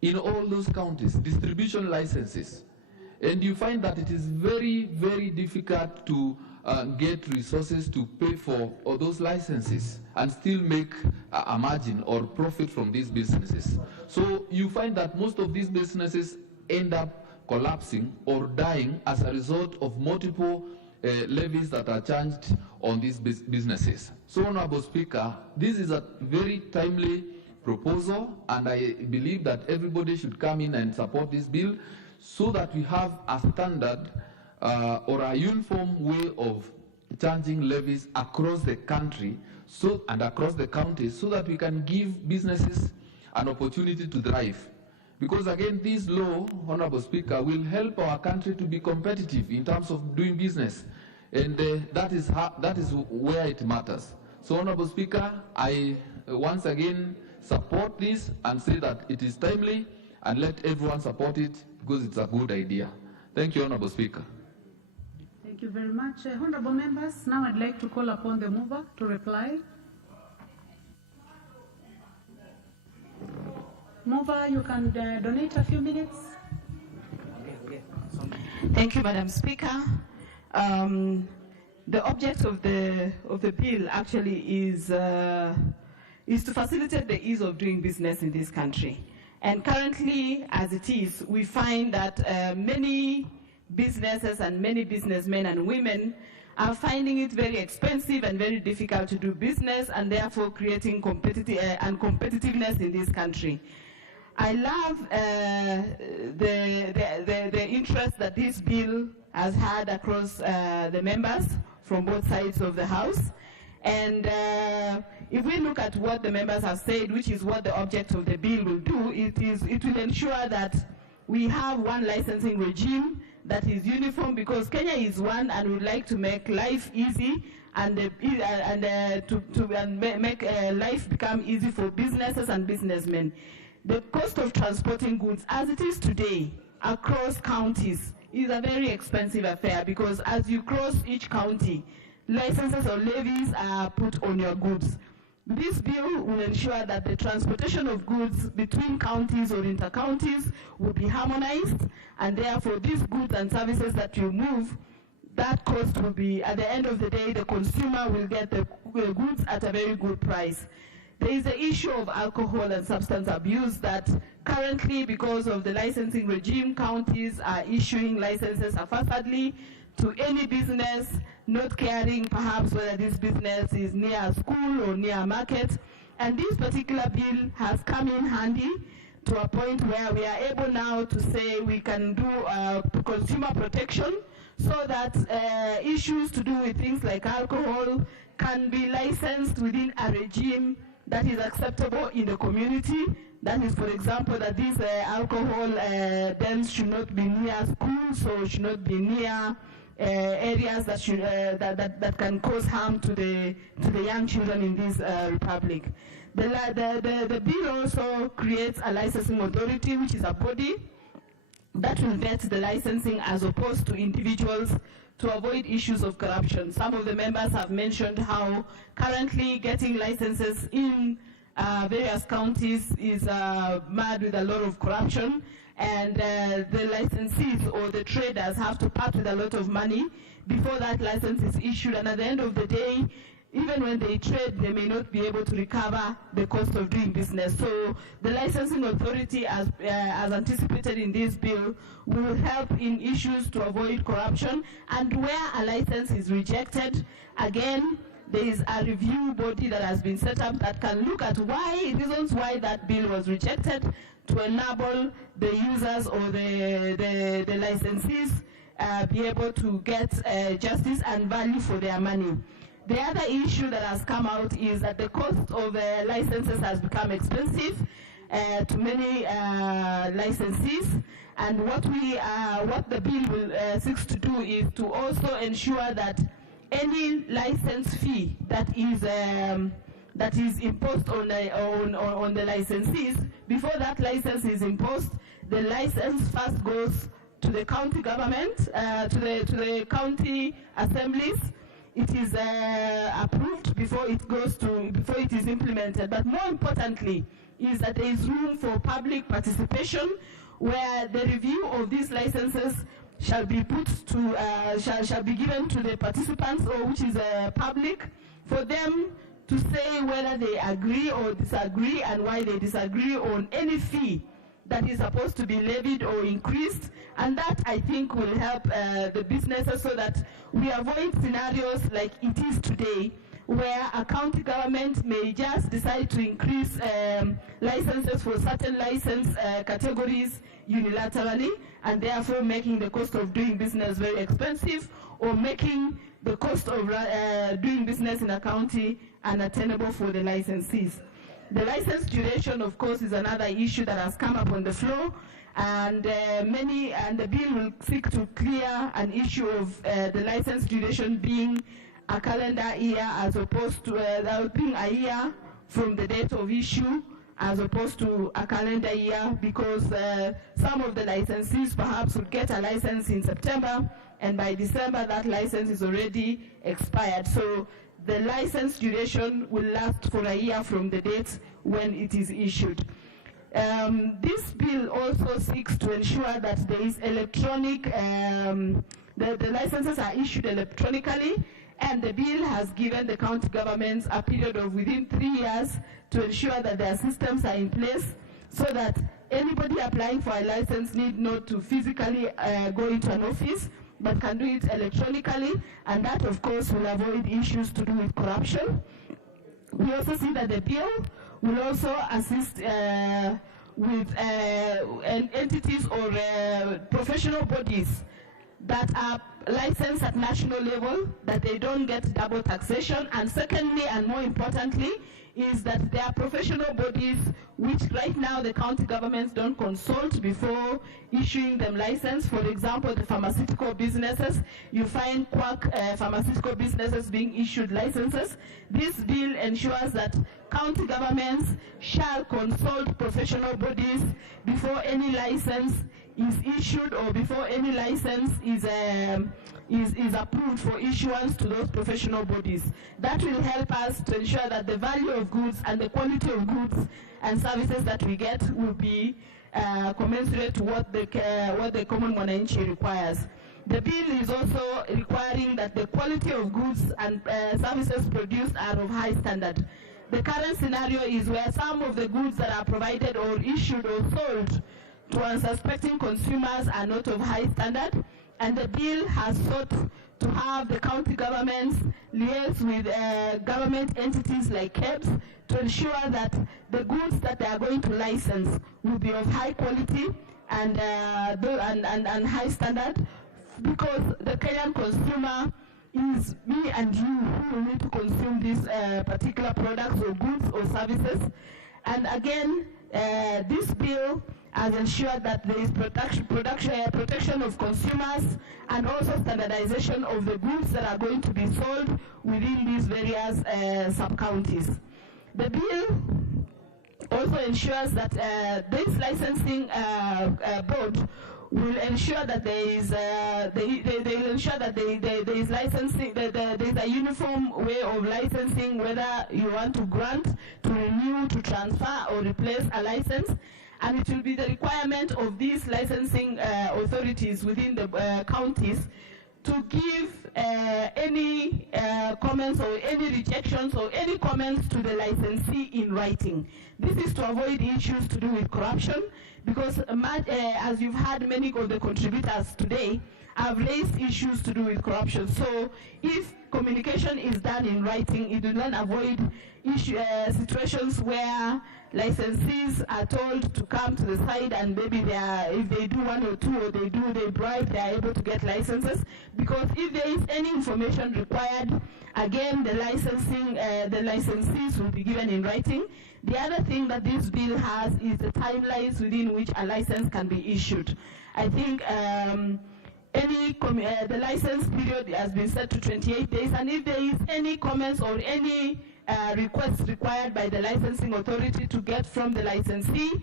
in all those counties, distribution licenses. And you find that it is very, very difficult to get resources to pay for all those licenses and still make a margin or profit from these businesses. So you find that most of these businesses end up collapsing or dying as a result of multiple levies that are charged on these businesses. So, Honorable Speaker, this is a very timely proposal, and I believe that everybody should come in and support this bill so that we have a standard or a uniform way of charging levies across the country and across the counties so that we can give businesses an opportunity to thrive. Because again, this law, Honorable Speaker, will help our country to be competitive in terms of doing business. And that is where it matters. So, Honorable Speaker, I once again support this and say that it is timely, and let everyone support it because it's a good idea. Thank you, Honorable Speaker. Thank you very much. Honorable members, now I'd like to call upon the mover to reply. Mover, you can donate a few minutes. Thank you, Madam Speaker. The object of the bill actually is to facilitate the ease of doing business in this country. And currently, as it is, we find that many businesses and many businessmen and women are finding it very expensive and very difficult to do business, and therefore creating competitiveness in this country. I love the interest that this bill has had across the members from both sides of the House. And if we look at what the members have said, which is what the object of the bill will do, it will ensure that we have one licensing regime that is uniform, because Kenya is one and would like to make life easy and make life become easy for businesses and businessmen. The cost of transporting goods, as it is today, across counties, is a very expensive affair, because as you cross each county, licenses or levies are put on your goods. This bill will ensure that the transportation of goods between counties or inter-counties will be harmonized, and therefore these goods and services that you move, that cost will be, at the end of the day, the consumer will get the goods at a very good price. There is the issue of alcohol and substance abuse that currently, because of the licensing regime, counties are issuing licenses haphazardly to any business, not caring perhaps whether this business is near a school or near a market. And this particular bill has come in handy to a point where we are able now to say we can do consumer protection, so that issues to do with things like alcohol can be licensed within a regime that is acceptable in the community. That is, for example, that these alcohol dens should not be near schools, or should not be near areas that should that can cause harm to the young children in this republic. The bill also creates a licensing authority, which is a body that will vet the licensing as opposed to individuals, to avoid issues of corruption. Some of the members have mentioned how currently getting licenses in various counties is marred with a lot of corruption, and the licensees or the traders have to part with a lot of money before that license is issued, and at the end of the day, even when they trade, they may not be able to recover the cost of doing business. So the licensing authority, as anticipated in this bill, will help in issues to avoid corruption. And where a license is rejected, again, there is a review body that has been set up that can look at reasons why that bill was rejected, to enable the users or the licensees be able to get justice and value for their money. The other issue that has come out is that the cost of licenses has become expensive to many licensees, and what the bill will seeks to do is to also ensure that any license fee that is imposed on the licensees, before that license is imposed, the license first goes to the county government, to the county assemblies. It is approved before it is implemented. But more importantly is that there is room for public participation, where the review of these licenses shall be shall be given to the participants, or which is public, for them to say whether they agree or disagree, and why they disagree on any fee that is supposed to be levied or increased. And that, I think, will help the businesses, so that we avoid scenarios like it is today, where a county government may just decide to increase licenses for certain license categories unilaterally, and therefore making the cost of doing business very expensive, or making the cost of doing business in a county unattainable for the licensees. The license duration, of course, is another issue that has come up on the floor, and the bill will seek to clear an issue of the license duration being a calendar year, as opposed to being a year from the date of issue, as opposed to a calendar year, because some of the licensees perhaps would get a license in September, and by December that license is already expired. So the license duration will last for a year from the date when it is issued. This bill also seeks to ensure that there is electronic, the licenses are issued electronically, and the bill has given the county governments a period of within 3 years to ensure that their systems are in place, so that anybody applying for a license need not to physically go into an office, but can do it electronically, and that, of course, will avoid issues to do with corruption. We also see that the bill will also assist with entities or professional bodies that are licensed at national level, that they don't get double taxation. And secondly, and more importantly, is that there are professional bodies which right now the county governments don't consult before issuing them license. For example, the pharmaceutical businesses, you find quack pharmaceutical businesses being issued licenses. This bill ensures that county governments shall consult professional bodies before any license is issued or before any license is approved for issuance to those professional bodies. That will help us to ensure that the value of goods and the quality of goods and services that we get will be commensurate to what the common mwananchi requires. The bill is also requiring that the quality of goods and services produced are of high standard. The current scenario is where some of the goods that are provided or issued or sold to unsuspecting consumers are not of high standard, and the bill has sought to have the county governments liaise with government entities like KEBS to ensure that the goods that they are going to license will be of high quality and high standard, because the Kenyan consumer is me and you who will need to consume these particular products or goods or services. And again, this bill has ensured that there is protection of consumers and also standardization of the goods that are going to be sold within these various sub-counties. The bill also ensures that this licensing board will ensure that there is licensing, there is a uniform way of licensing, whether you want to grant, to renew, to transfer, or replace a license. And it will be the requirement of these licensing authorities within the counties to give any comments or any rejections or any comments to the licensee in writing. This is to avoid issues to do with corruption, because as you've heard, many of the contributors today have raised issues to do with corruption. So if communication is done in writing, it will then avoid situations where licensees are told to come to the side and maybe if they do one or two or they bribe, they are able to get licenses. Because if there is any information required, again, the licensees will be given in writing. The other thing that this bill has is the timelines within which a license can be issued. I think the license period has been set to 28 days, and if there is any comments or any requests required by the licensing authority to get from the licensee,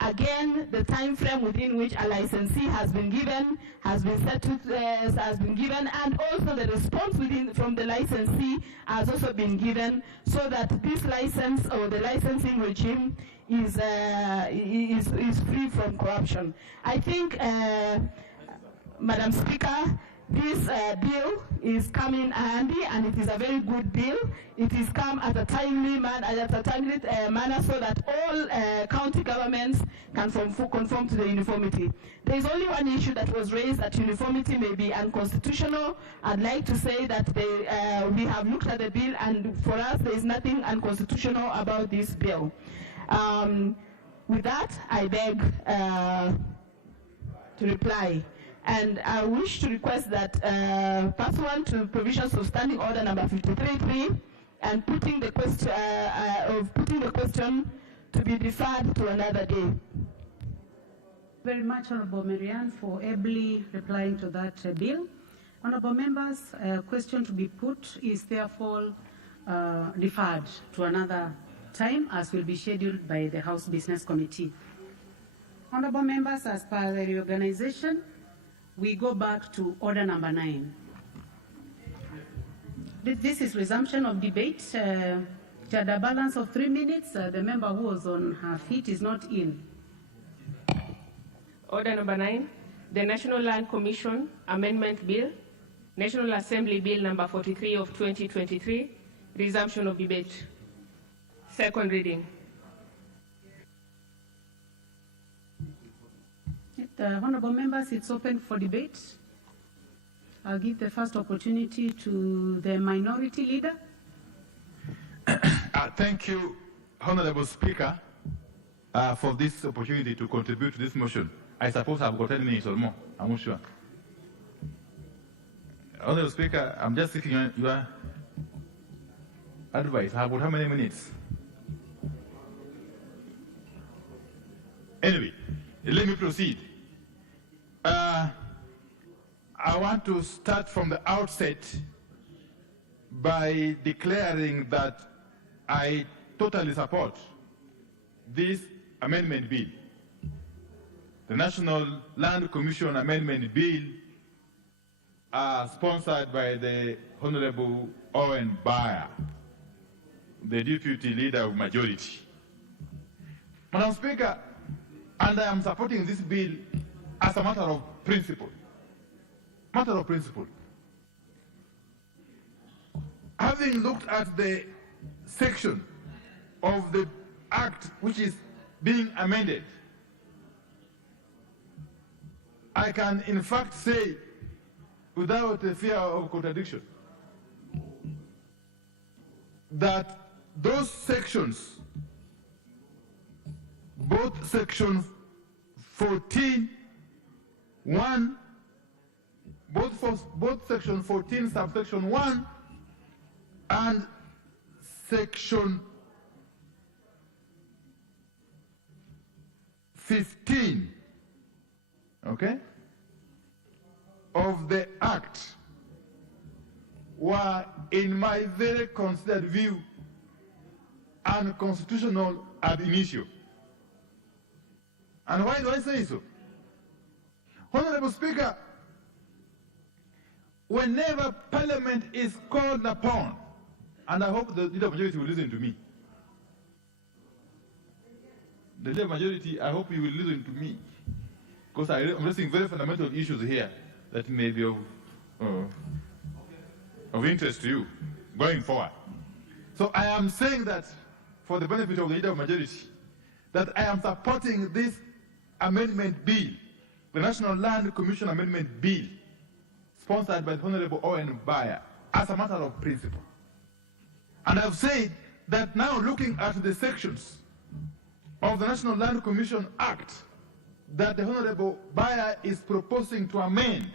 again, the time frame within which a licensee has been given has been given, and also the response from the licensee has also been given, so that this license or the licensing regime is free from corruption. I think, Madam Speaker, this bill is coming handy, and it is a very good bill. It is come at a timely manner so that all county governments can conform to the uniformity. There is only one issue that was raised, that uniformity may be unconstitutional. I'd like to say that we have looked at the bill, and for us there is nothing unconstitutional about this bill. With that, I beg to reply. And I wish to request that pursuant to provisions of Standing Order number 53.3 and putting the question to be deferred to another day. Very much, Honourable Marianne, for ably replying to that bill. Honourable members, question to be put is therefore deferred to another time, as will be scheduled by the House Business Committee. Honourable members, as per the reorganization, we go back to order number 9. This is resumption of debate. At a balance of 3 minutes, the member who was on her feet is not in. Order number 9, the National Land Commission Amendment Bill, National Assembly Bill number 43 of 2023, resumption of debate. Second reading. Honourable members, it's open for debate. I'll give the first opportunity to the minority leader. Thank you, Honourable Speaker, for this opportunity to contribute to this motion. I suppose I've got 10 minutes or more. I'm not sure. Honourable Speaker, I'm just seeking your advice. I've got how many minutes? Anyway, let me proceed. I want to start from the outset by declaring that I totally support this amendment bill. the National Land Commission Amendment Bill sponsored by the Honorable Owen Bayer, the Deputy Leader of Majority. Madam Speaker, and I am supporting this bill as a matter of principle. Matter of principle. Having looked at the section of the Act which is being amended, I can in fact say, without a fear of contradiction, that those sections, both section 14(1), both section 14 subsection 1 and section 15, okay, of the Act were, in my very considered view, unconstitutional ab initio. And why do I say so? Honorable Speaker, whenever Parliament is called upon, and I hope the Leader of Majority will listen to me. The Leader of Majority, I hope you will listen to me, because I'm raising very fundamental issues here that may be of interest to you going forward. So I am saying that, for the benefit of the Leader of Majority, that I am supporting this amendment bill, the National Land Commission Amendment Bill, sponsored by the Honorable Owen Bayer, as a matter of principle. And I've said that now, looking at the sections of the National Land Commission Act that the Honorable Bayer is proposing to amend,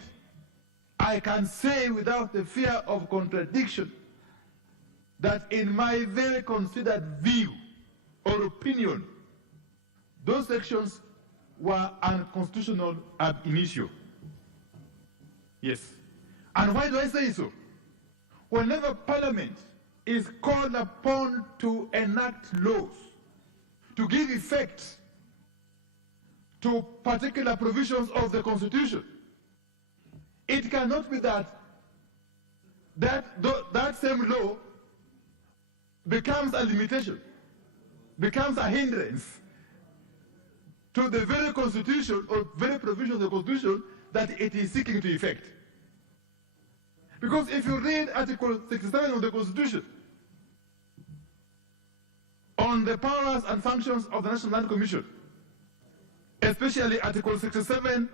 I can say without the fear of contradiction that, in my very considered view or opinion, those sections were unconstitutional ab initio. Yes. And why do I say so? Whenever Parliament is called upon to enact laws, to give effect to particular provisions of the Constitution, it cannot be that same law becomes a limitation, becomes a hindrance to the very Constitution or very provision of the Constitution that it is seeking to effect. Because if you read Article 67 of the Constitution on the powers and functions of the National Land Commission, especially Article 67,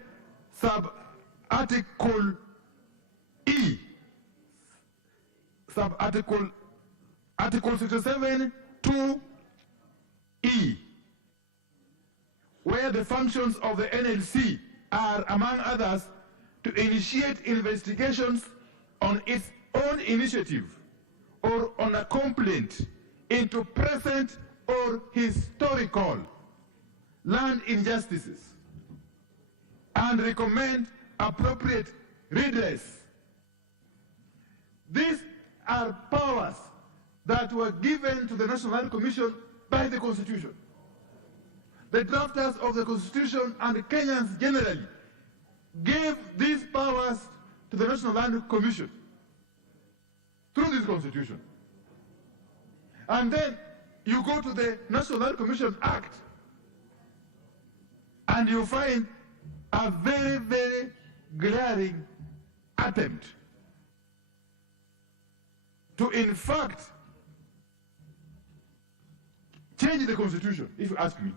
sub-article E, Article 67, 2E, where the functions of the NLC are, among others, to initiate investigations on its own initiative or on a complaint into present or historical land injustices and recommend appropriate redress. These are powers that were given to the National Land Commission by the Constitution. The drafters of the Constitution and Kenyans generally gave these powers to the National Land Commission through this Constitution. And then you go to the National Land Commission Act and you find a very, very glaring attempt to, in fact, change the Constitution, if you ask me.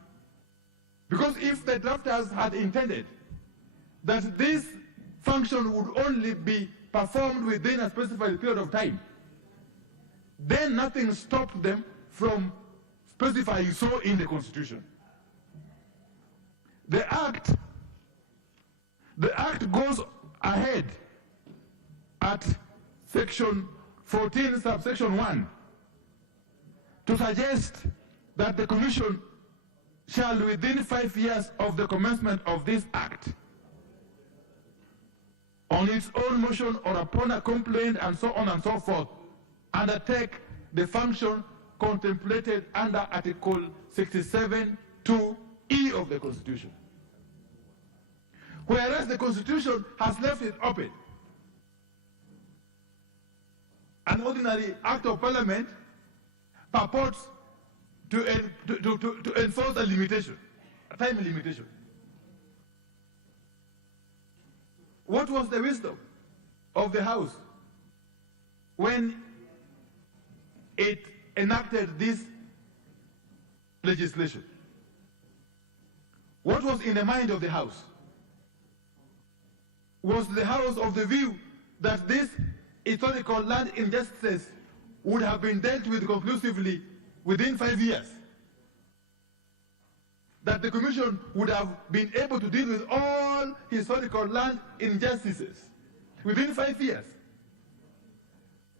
Because if the drafters had intended that this function would only be performed within a specified period of time, then nothing stopped them from specifying so in the Constitution. The Act goes ahead at section 14, subsection 1, to suggest that the Commission shall, within 5 years of the commencement of this Act, on its own motion or upon a complaint and so on and so forth, undertake the function contemplated under Article 67 2E of the Constitution. whereas the Constitution has left it open. An ordinary act of parliament purports to enforce a limitation, a time limitation. What was the wisdom of the House when it enacted this legislation? What was in the mind of the House? Was the House of the view that this historical land injustices would have been dealt with conclusively within 5 years? That the Commission would have been able to deal with all historical land injustices within 5 years?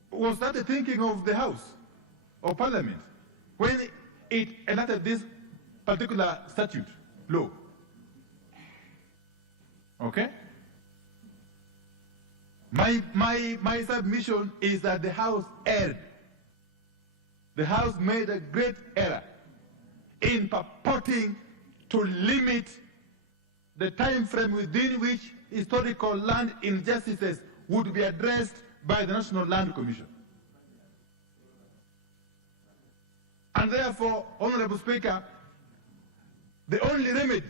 Was that the thinking of the House of Parliament when it enacted this particular statute law? Okay? My submission is that the House erred. The House made a great error in purporting to limit the time frame within which historical land injustices would be addressed by the National Land Commission. And therefore, Honorable Speaker, the only remedy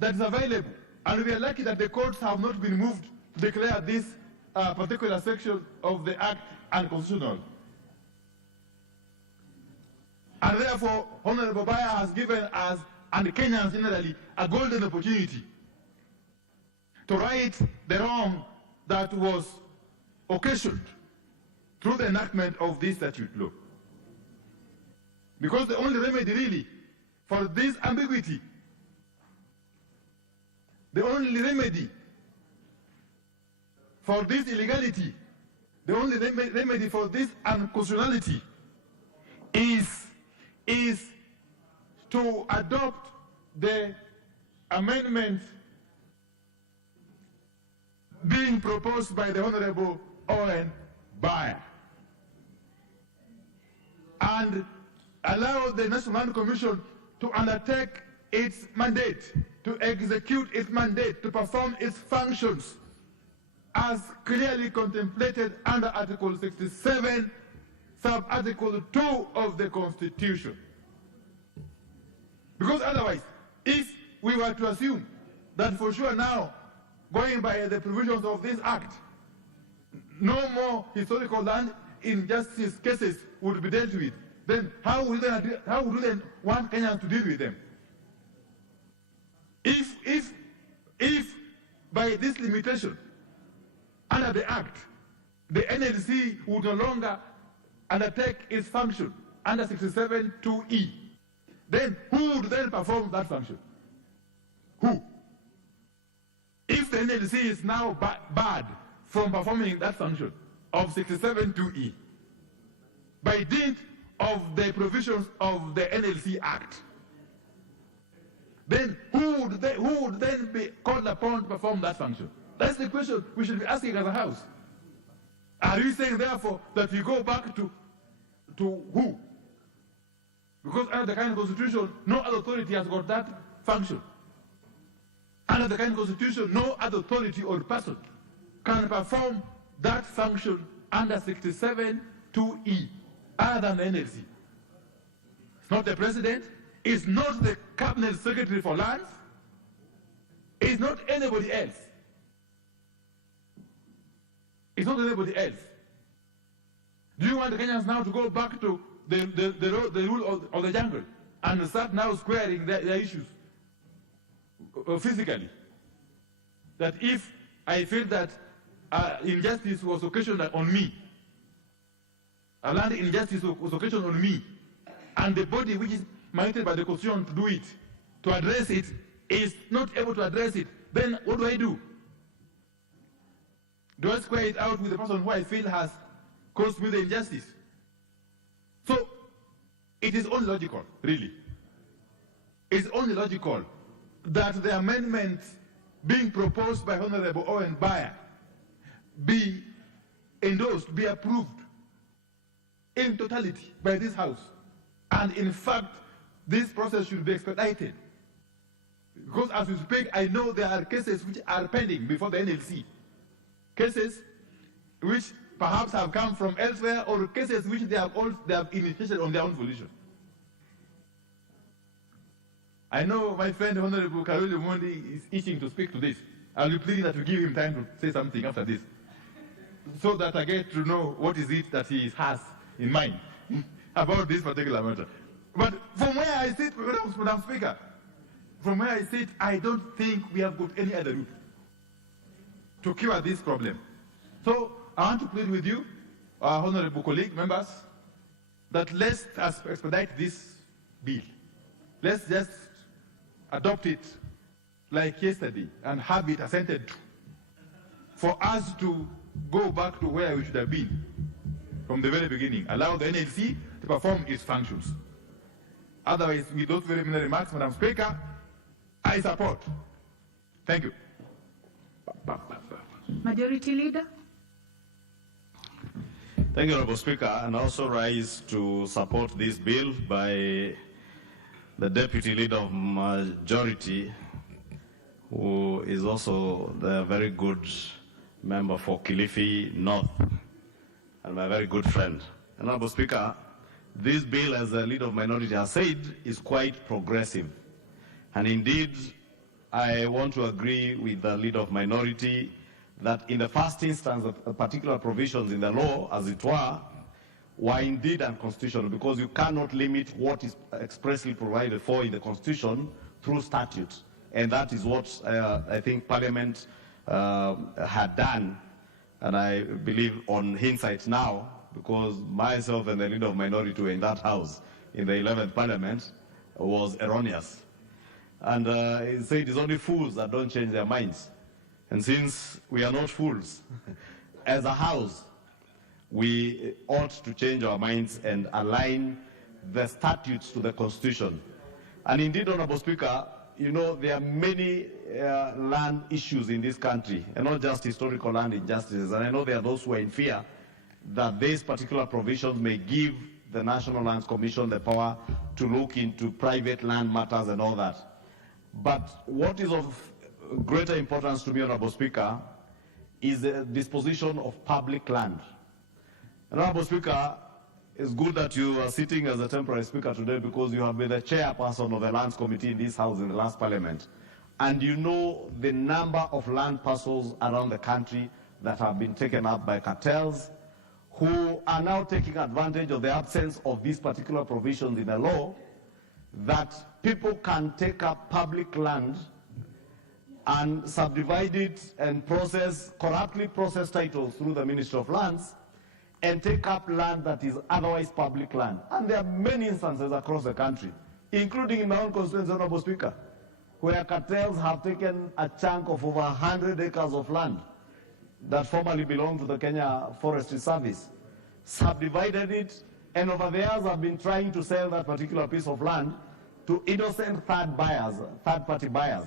that is available, and we are lucky that the courts have not been moved to declare this particular section of the Act unconstitutional. And therefore, Honorable Baya has given us, and Kenyans generally, a golden opportunity to right the wrong that was occasioned through the enactment of this statute law. Because the only remedy really for this ambiguity, the only remedy for this illegality, the only remedy for this unconstitutionality is to adopt the amendment being proposed by the Honorable Owen Baya and allow the National Land Commission to undertake its mandate, to execute its mandate, to perform its functions as clearly contemplated under Article 67, Sub-Article 2 of the Constitution. Because otherwise, if we were to assume that for sure now, going by the provisions of this Act, no more historical land injustice cases would be dealt with, then how would they want Kenyans to deal with them? If by this limitation under the Act, the NLC would no longer undertake its function under 67(2)(e), then who would then perform that function? Who? If the NLC is now barred from performing that function of 67(2)(e) by dint of the provisions of the NLC Act, then who would then be called upon to perform that function? That's the question we should be asking as a House. Are you saying, therefore, that we go back to who? Because under the current Constitution, no other authority has got that function. Under the current Constitution, no other authority or person can perform that function under 67(2)(e) other than the NLC. It's not the President, it's not the Cabinet Secretary for Lands, it's not anybody else. It's not anybody else. Do you want the Kenyans now to go back to the rule of the jungle and start now squaring their issues physically? That if I feel that injustice was occasioned on me, a land injustice was occasioned on me, and the body which is mandated by the Constitution to do it, to address it, is not able to address it, then what do? Do I square it out with the person who I feel has caused me the injustice? So, it is only logical, really. It's only logical that the amendment being proposed by Honorable Owen Baya be endorsed, be approved in totality by this House. And in fact, this process should be expedited. Because as we speak, I know there are cases which are pending before the NLC. Cases which perhaps have come from elsewhere, or cases which they have initiated on their own volition. I know my friend Honorable Karoli Mondi is itching to speak to this. I'll be pleading that we give him time to say something after this, so that I get to know what is it that he has in mind about this particular matter. But from where I sit, Madam Speaker, from where I sit, I don't think we have got any other route to cure this problem. So I want to plead with you, our honorable colleague members, that let's expedite this bill. Let's just adopt it like yesterday and have it assented to, for us to go back to where we should have been from the very beginning. Allow the NLC to perform its functions. Otherwise, with those very many remarks, Madam Speaker, I support. Thank you. Majority Leader. Thank you, Honorable Speaker, and also rise to support this bill by the Deputy Leader of Majority, who is also the very good member for Kilifi North, and my very good friend. Honorable Speaker, this bill, as the Leader of Minority has said, is quite progressive. And indeed, I want to agree with the Leader of Minority that in the first instance, particular provisions in the law, as it were indeed unconstitutional, because you cannot limit what is expressly provided for in the Constitution through statute. And that is what I think Parliament had done, and I believe on hindsight now, because myself and the Leader of Minority were in that house in the 11th Parliament, was erroneous. And he said it's only fools that don't change their minds. And since we are not fools, as a house, we ought to change our minds and align the statutes to the Constitution. And indeed, Honorable Speaker, you know, there are many land issues in this country, and not just historical land injustices. And I know there are those who are in fear that these particular provisions may give the National Lands Commission the power to look into private land matters and all that. But what is of greater importance to me, Honorable Speaker, is the disposition of public land. Honorable Speaker, it's good that you are sitting as a temporary speaker today, because you have been the chairperson of the Lands Committee in this house in the last Parliament. And you know the number of land parcels around the country that have been taken up by cartels, who are now taking advantage of the absence of these particular provisions in the law, that people can take up public land and subdivide it and corruptly process titles through the Ministry of Lands, and take up land that is otherwise public land. And there are many instances across the country, including in my own constituency, Honorable Speaker, where cartels have taken a chunk of over 100 acres of land that formerly belonged to the Kenya Forestry Service, subdivided it, and over the years have been trying to sell that particular piece of land to innocent third-party buyers.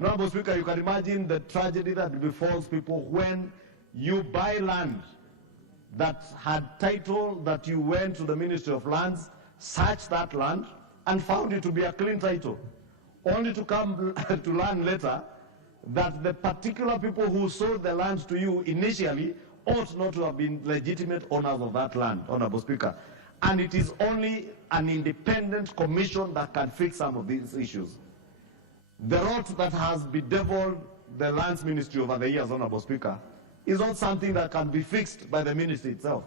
Honorable Speaker, you can imagine the tragedy that befalls people when you buy land that had title, that you went to the Ministry of Lands, searched that land, and found it to be a clean title, only to come to learn later that the particular people who sold the land to you initially ought not to have been legitimate owners of that land, Honorable Speaker. And it is only an independent commission that can fix some of these issues. The rot that has bedeviled the Lands Ministry over the years, Honorable Speaker, is not something that can be fixed by the ministry itself.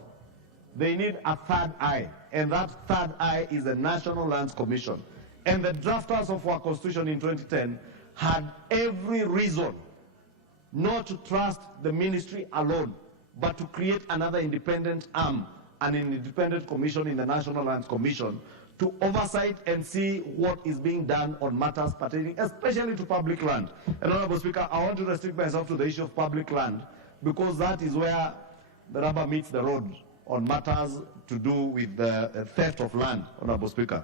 They need a third eye, and that third eye is the National Lands Commission. And the drafters of our Constitution in 2010 had every reason not to trust the ministry alone, but to create another independent arm, an independent commission in the National Lands Commission, to oversight and see what is being done on matters pertaining especially to public land. And Honorable Speaker, I want to restrict myself to the issue of public land, because that is where the rubber meets the road on matters to do with the theft of land, Honorable Speaker.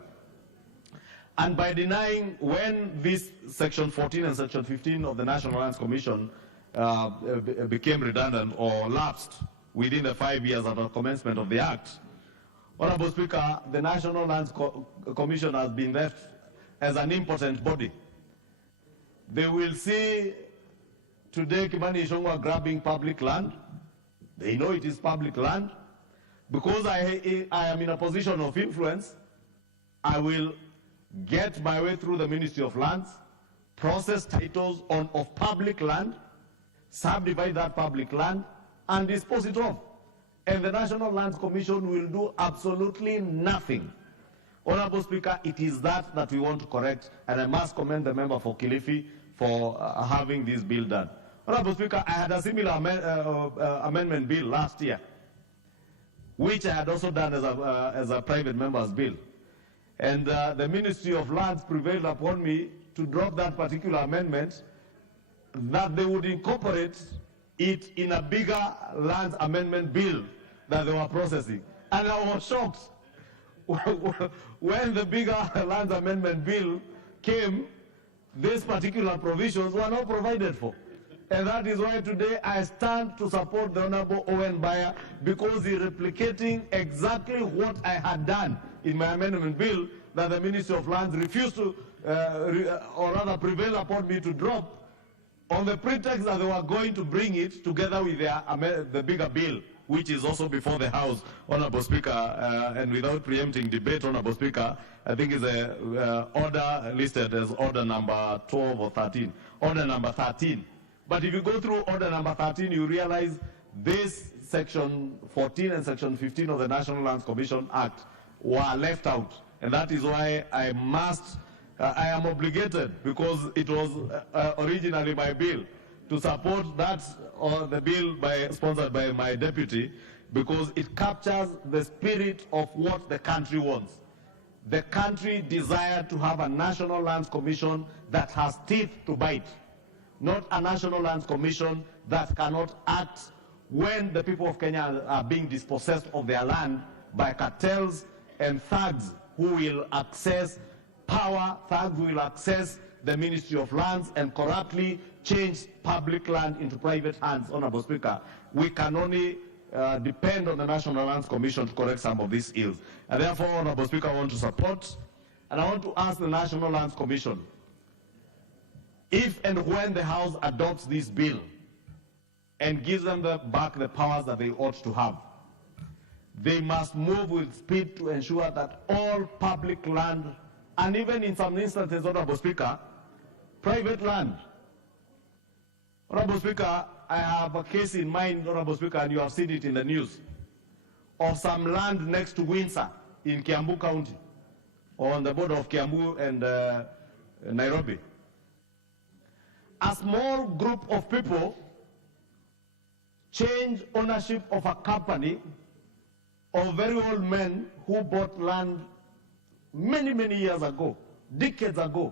And by denying, when this Section 14 and Section 15 of the National Lands Commission became redundant or lapsed within the 5 years of the commencement of the Act, Honorable Speaker, the National Lands Commission has been left as an impotent body. They will see today Kimani Ichung'wah grabbing public land. They know it is public land. Because I am in a position of influence, I will get my way through the Ministry of Lands, process titles of public land, subdivide that public land, and dispose it off. And the National Lands Commission will do absolutely nothing. Honorable Speaker, it is that we want to correct, and I must commend the member for Kilifi for having this bill done. Honorable Speaker, I had a similar amendment bill last year, which I had also done as a private member's bill. And the Ministry of Lands prevailed upon me to drop that particular amendment, that they would incorporate it in a bigger lands amendment bill that they were processing. And I was shocked when the bigger lands amendment bill came, these particular provisions were not provided for. And that is why today I stand to support the Honorable Owen Baya, because he is replicating exactly what I had done in my amendment bill that the Ministry of Lands refused to, or rather prevail upon me to drop, on the pretext that they were going to bring it together with the bigger bill, which is also before the House, Honorable Speaker, and without preempting debate, Honorable Speaker, I think is a order listed as order number 12 or 13, order number 13. But if you go through order number 13, you realize this section 14 and section 15 of the National Lands Commission Act were left out. And that is why I am obligated, because it was originally my bill, to support that, or the bill sponsored by my deputy, because it captures the spirit of what the country wants. The country desired to have a National Lands Commission that has teeth to bite, not a National Lands Commission that cannot act when the people of Kenya are being dispossessed of their land by cartels and thugs who will access power, thugs who will access the Ministry of Lands and corruptly change public land into private hands. Honorable Speaker, we can only depend on the National Lands Commission to correct some of these ills. And therefore, Honorable Speaker, I want to support, and I want to ask the National Lands Commission, if and when the House adopts this bill and gives them back the powers that they ought to have, they must move with speed to ensure that all public land, and even in some instances, Honorable Speaker, private land. Honorable Speaker, I have a case in mind, Honorable Speaker, and you have seen it in the news, of some land next to Windsor in Kiambu County, or on the border of Kiambu and Nairobi. A small group of people changed ownership of a company of very old men who bought land many, many years ago, decades ago.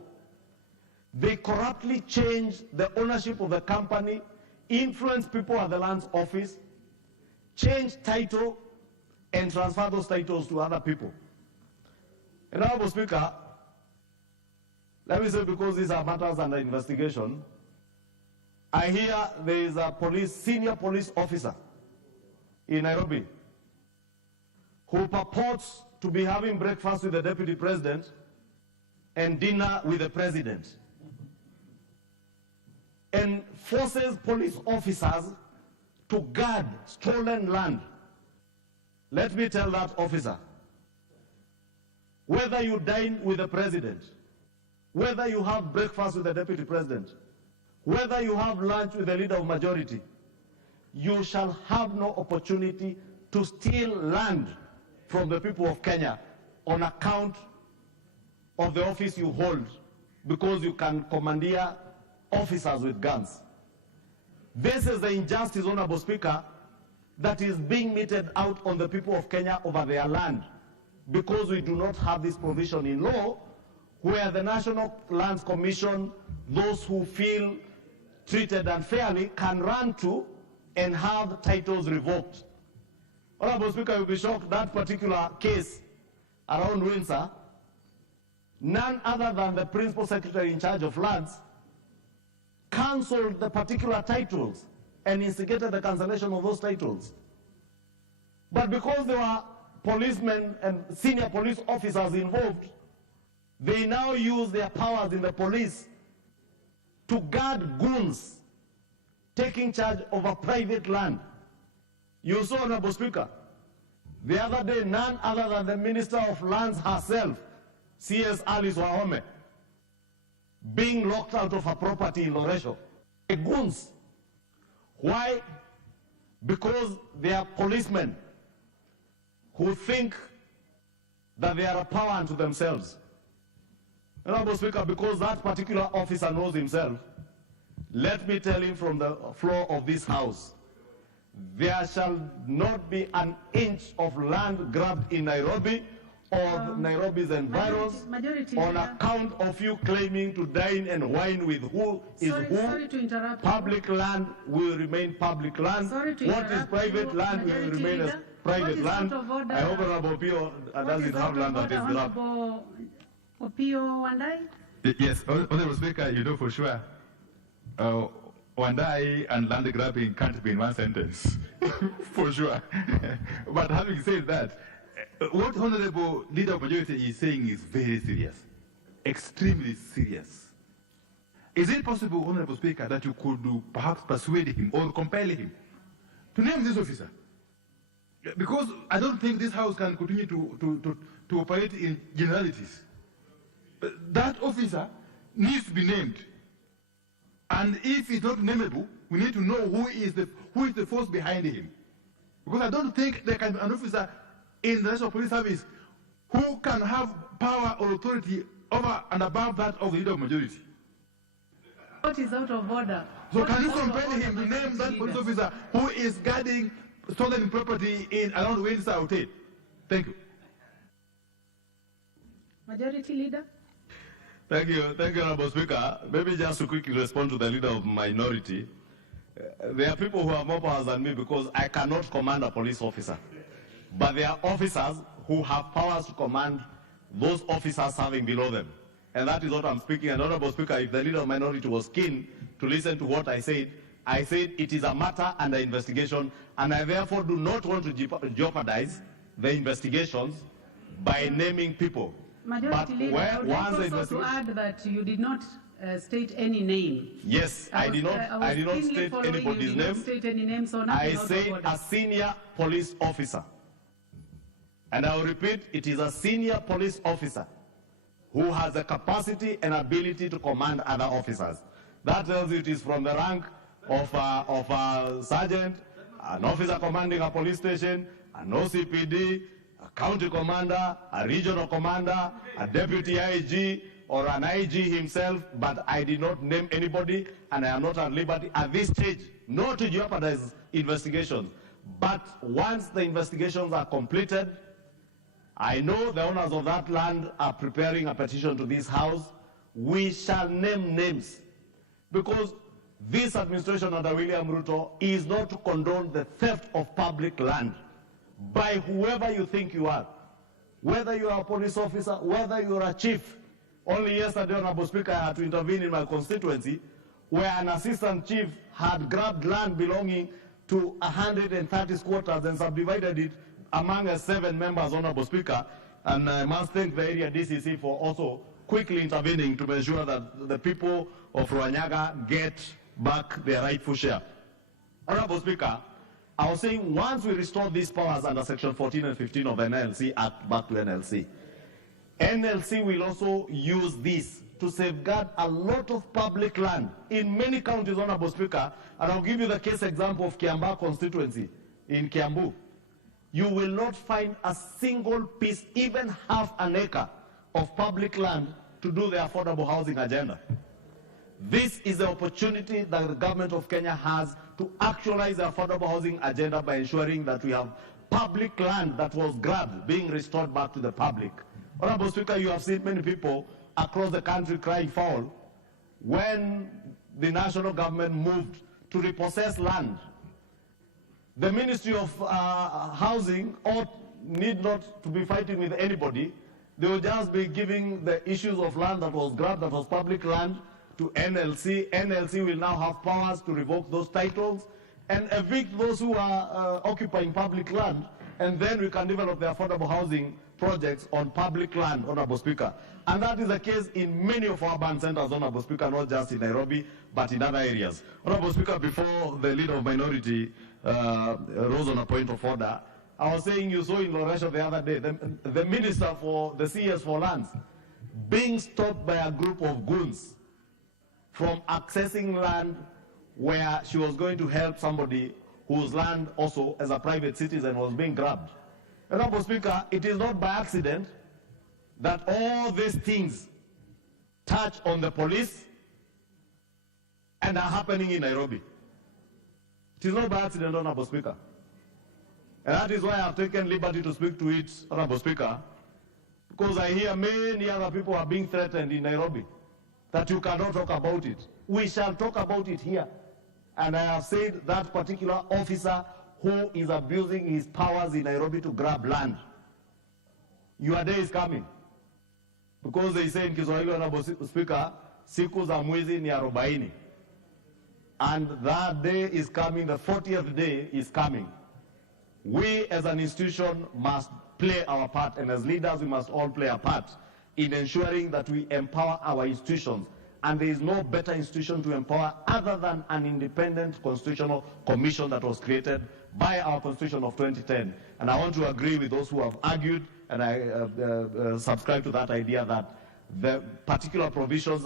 They corruptly changed the ownership of the company, influenced people at the lands office, changed title, and transferred those titles to other people. And Honorable Speaker, let me say, because these are matters under investigation, I hear there is a senior police officer in Nairobi who purports to be having breakfast with the Deputy President and dinner with the President, and forces police officers to guard stolen land. Let me tell that officer, whether you dine with the President, whether you have breakfast with the Deputy President, whether you have lunch with the Leader of Majority, you shall have no opportunity to steal land from the people of Kenya on account of the office you hold, because you can commandeer officers with guns. This is the injustice, Honorable Speaker, that is being meted out on the people of Kenya over their land, because we do not have this provision in law, where the National Lands Commission, those who feel treated unfairly, can run to and have titles revoked. Honorable Speaker, you'll be shocked, that particular case around Windsor, none other than the Principal Secretary in charge of lands cancelled the particular titles and instigated the cancellation of those titles. But because there were policemen and senior police officers involved, they now use their powers in the police to guard goons taking charge of a private land. You saw, Honorable Speaker, the other day, none other than the Minister of Lands herself, C.S. Alice Wahome, being locked out of her property in Loresho. Goons. Why? Because they are policemen who think that they are a power unto themselves. Honorable Speaker, because that particular officer knows himself, let me tell him from the floor of this House, there shall not be an inch of land grabbed in Nairobi or Nairobi's environs on account of you claiming to dine and wine with who is who. Sorry to interrupt. Public land will remain public land. What is private land will remain as private land. I hope Honorable Opio doesn't have land that is grabbed. Opio Wandai? Yes, Honorable Speaker, you know for sure, Wandai and land grabbing can't be in one sentence, for sure. But having said that, what Honorable Leader of Majority is saying is very serious, extremely serious. Is it possible, Honorable Speaker, that you could perhaps persuade him or compel him to name this officer? Because I don't think this House can continue to operate in generalities. That officer needs to be named. And if it's not nameable, we need to know who is the force behind him. Because I don't think there can be an officer in the National Police Service who can have power or authority over and above that of the Leader of Majority. What is out of order? So What can is you out of compel order, him to name Majority that police Leader? officer who is guarding stolen property in around Windsor Hotel? Thank you. Majority Leader? Thank you, Honorable Speaker. Maybe just to quickly respond to the Leader of Minority. There are people who have more powers than me because I cannot command a police officer. But there are officers who have powers to command those officers serving below them. And that is what I'm speaking. And Honorable Speaker, if the Leader of Minority was keen to listen to what I said it is a matter under investigation, and I therefore do not want to jeopardize the investigations by naming people. Majority Leader, I would like also to add that you did not state any name. Yes, I did not state anybody's name. State any name, so I said a senior police officer. And I will repeat, it is a senior police officer who has the capacity and ability to command other officers. That tells you it is from the rank of a sergeant, an officer commanding a police station, an OCPD, a county commander, a regional commander, a deputy IG, or an IG himself, but I did not name anybody, and I am not at liberty at this stage not to jeopardize investigations. But once the investigations are completed, I know the owners of that land are preparing a petition to this House. We shall name names, because this administration under William Ruto is not to condone the theft of public land by whoever you think you are, whether you are a police officer, whether you are a chief. Only yesterday, Honorable Speaker, I had to intervene in my constituency where an assistant chief had grabbed land belonging to 130 squatters and subdivided it among 7 members, Honorable Speaker. And I must thank the area DCC for also quickly intervening to ensure that the people of Ruanyaga get back their rightful share. Honorable Speaker, I was saying once we restore these powers under Section 14 and 15 of NLC Act back to NLC, NLC will also use this to safeguard a lot of public land in many counties, Honorable Speaker, and I'll give you the case example of Kiambaa constituency in Kiambu. You will not find a single piece, even half an acre of public land to do the affordable housing agenda. This is the opportunity that the government of Kenya has to actualize the affordable housing agenda by ensuring that we have public land that was grabbed being restored back to the public. Honorable Speaker, you have seen many people across the country crying foul when the national government moved to repossess land. The Ministry of Housing need not to be fighting with anybody. They will just be giving the issues of land that was grabbed, that was public land, to NLC. NLC will now have powers to revoke those titles and evict those who are occupying public land and then we can develop the affordable housing projects on public land, Honorable Speaker. And that is the case in many of our urban centers, Honorable Speaker, not just in Nairobi, but in other areas. Honorable Speaker, before the leader of minority rose on a point of order, I was saying you saw in Loresho the other day, the minister for the CS for lands being stopped by a group of goons from accessing land where she was going to help somebody whose land also as a private citizen was being grabbed. Honorable Speaker, it is not by accident that all these things touch on the police and are happening in Nairobi. It is not by accident, Honorable Speaker. And that is why I have taken liberty to speak to it, Honorable Speaker, because I hear many other people are being threatened in Nairobi, that you cannot talk about it. We shall talk about it here. And I have said that particular officer who is abusing his powers in Nairobi to grab land, your day is coming. Because they say in Kiswahili, Honorable Speaker, siku za mwizi ni 40. And that day is coming, the 40th day is coming. We as an institution must play our part, and as leaders we must all play a part in ensuring that we empower our institutions. And there is no better institution to empower other than an independent constitutional commission that was created by our Constitution of 2010. And I want to agree with those who have argued, and I subscribe to that idea that the particular provisions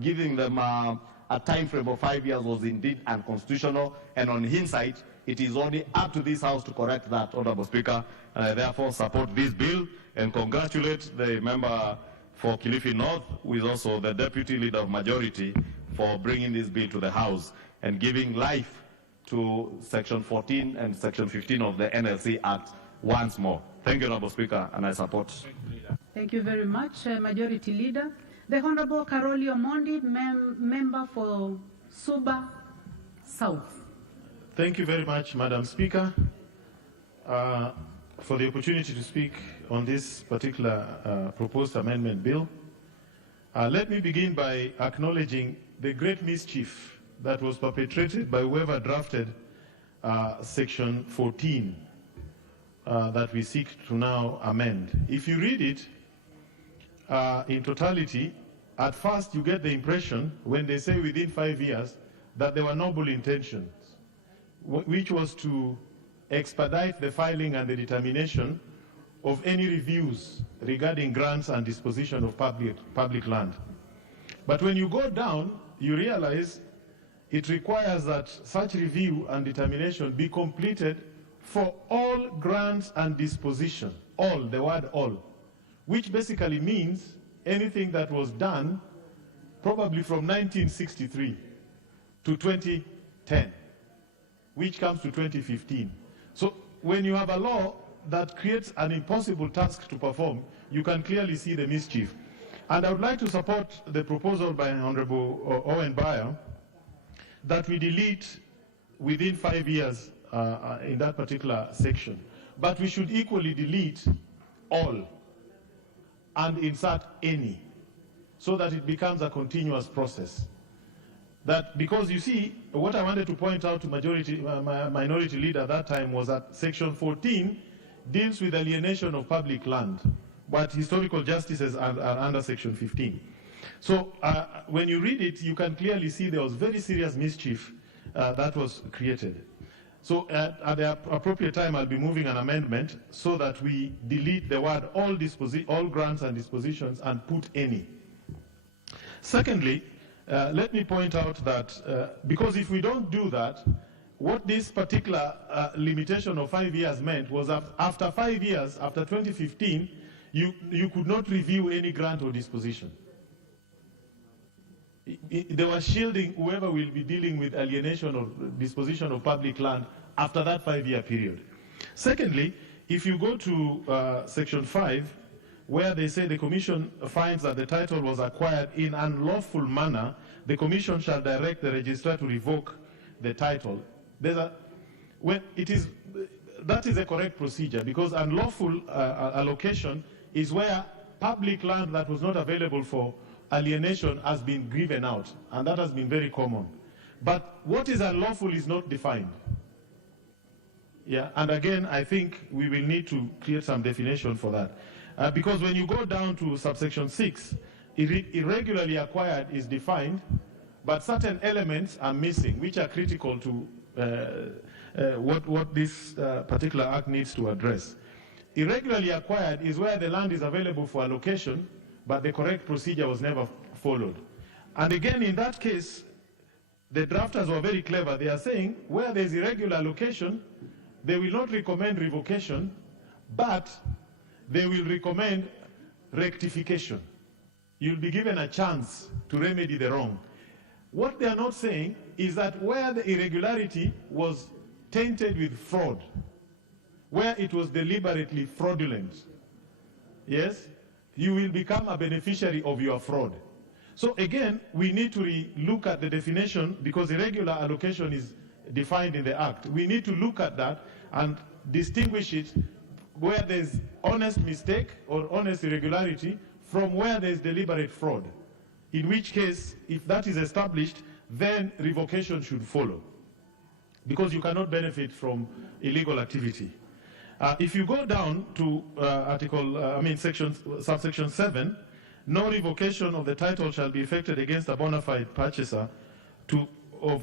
giving them a time frame of 5 years was indeed unconstitutional, and on hindsight, it is only up to this House to correct that, Honorable Speaker, and I therefore support this bill and congratulate the member for Kilifi North, who is also the Deputy Leader of Majority, for bringing this bill to the House and giving life to Section 14 and Section 15 of the NLC Act once more. Thank you, Honorable Speaker, and I support. Thank you very much, Majority Leader. The Honorable Karoli Omondi, member for Suba South. Thank you very much, Madam Speaker, for the opportunity to speak on this particular proposed amendment bill. Let me begin by acknowledging the great mischief that was perpetrated by whoever drafted Section 14 that we seek to now amend. If you read it in totality, at first you get the impression, when they say within 5 years, that there were noble intentions, which was to expedite the filing and the determination of any reviews regarding grants and disposition of public land. But when you go down, you realize it requires that such review and determination be completed for all grants and disposition, all, the word all, which basically means anything that was done probably from 1963 to 2010, which comes to 2015. So when you have a law that creates an impossible task to perform, you can clearly see the mischief. And I would like to support the proposal by Honorable Owen Bayer that we delete within 5 years in that particular section. But we should equally delete all and insert any, so that it becomes a continuous process. That, because you see, what I wanted to point out to minority leader at that time was that Section 14 deals with alienation of public land, but historical justices are under Section 15. So when you read it, you can clearly see there was very serious mischief that was created. So at the appropriate time, I'll be moving an amendment so that we delete the word all grants and dispositions and put any. Secondly, let me point out that because if we don't do that, what this particular limitation of 5 years meant was that after 5 years, after 2015, you could not review any grant or disposition. They were shielding whoever will be dealing with alienation or disposition of public land after that 5-year period. Secondly, if you go to Section 5, where they say the Commission finds that the title was acquired in unlawful manner, the Commission shall direct the registrar to revoke the title. That is a correct procedure, because unlawful allocation is where public land that was not available for alienation has been given out, and that has been very common. But what is unlawful is not defined. Yeah, and again, I think we will need to create some definition for that. Because when you go down to subsection 6, irregularly acquired is defined, but certain elements are missing, which are critical to what this particular act needs to address. Irregularly acquired is where the land is available for allocation, but the correct procedure was never followed. And again, in that case, the drafters were very clever. They are saying where there is irregular allocation, they will not recommend revocation, but they will recommend rectification. You'll be given a chance to remedy the wrong. What they are not saying is that where the irregularity was tainted with fraud, where it was deliberately fraudulent, yes, you will become a beneficiary of your fraud. So again, we need to look at the definition, because irregular allocation is defined in the Act. We need to look at that and distinguish it where there's honest mistake or honest irregularity from where there's deliberate fraud. In which case, if that is established, then revocation should follow, because you cannot benefit from illegal activity. If you go down to subsection 7, no revocation of the title shall be effected against a bona fide purchaser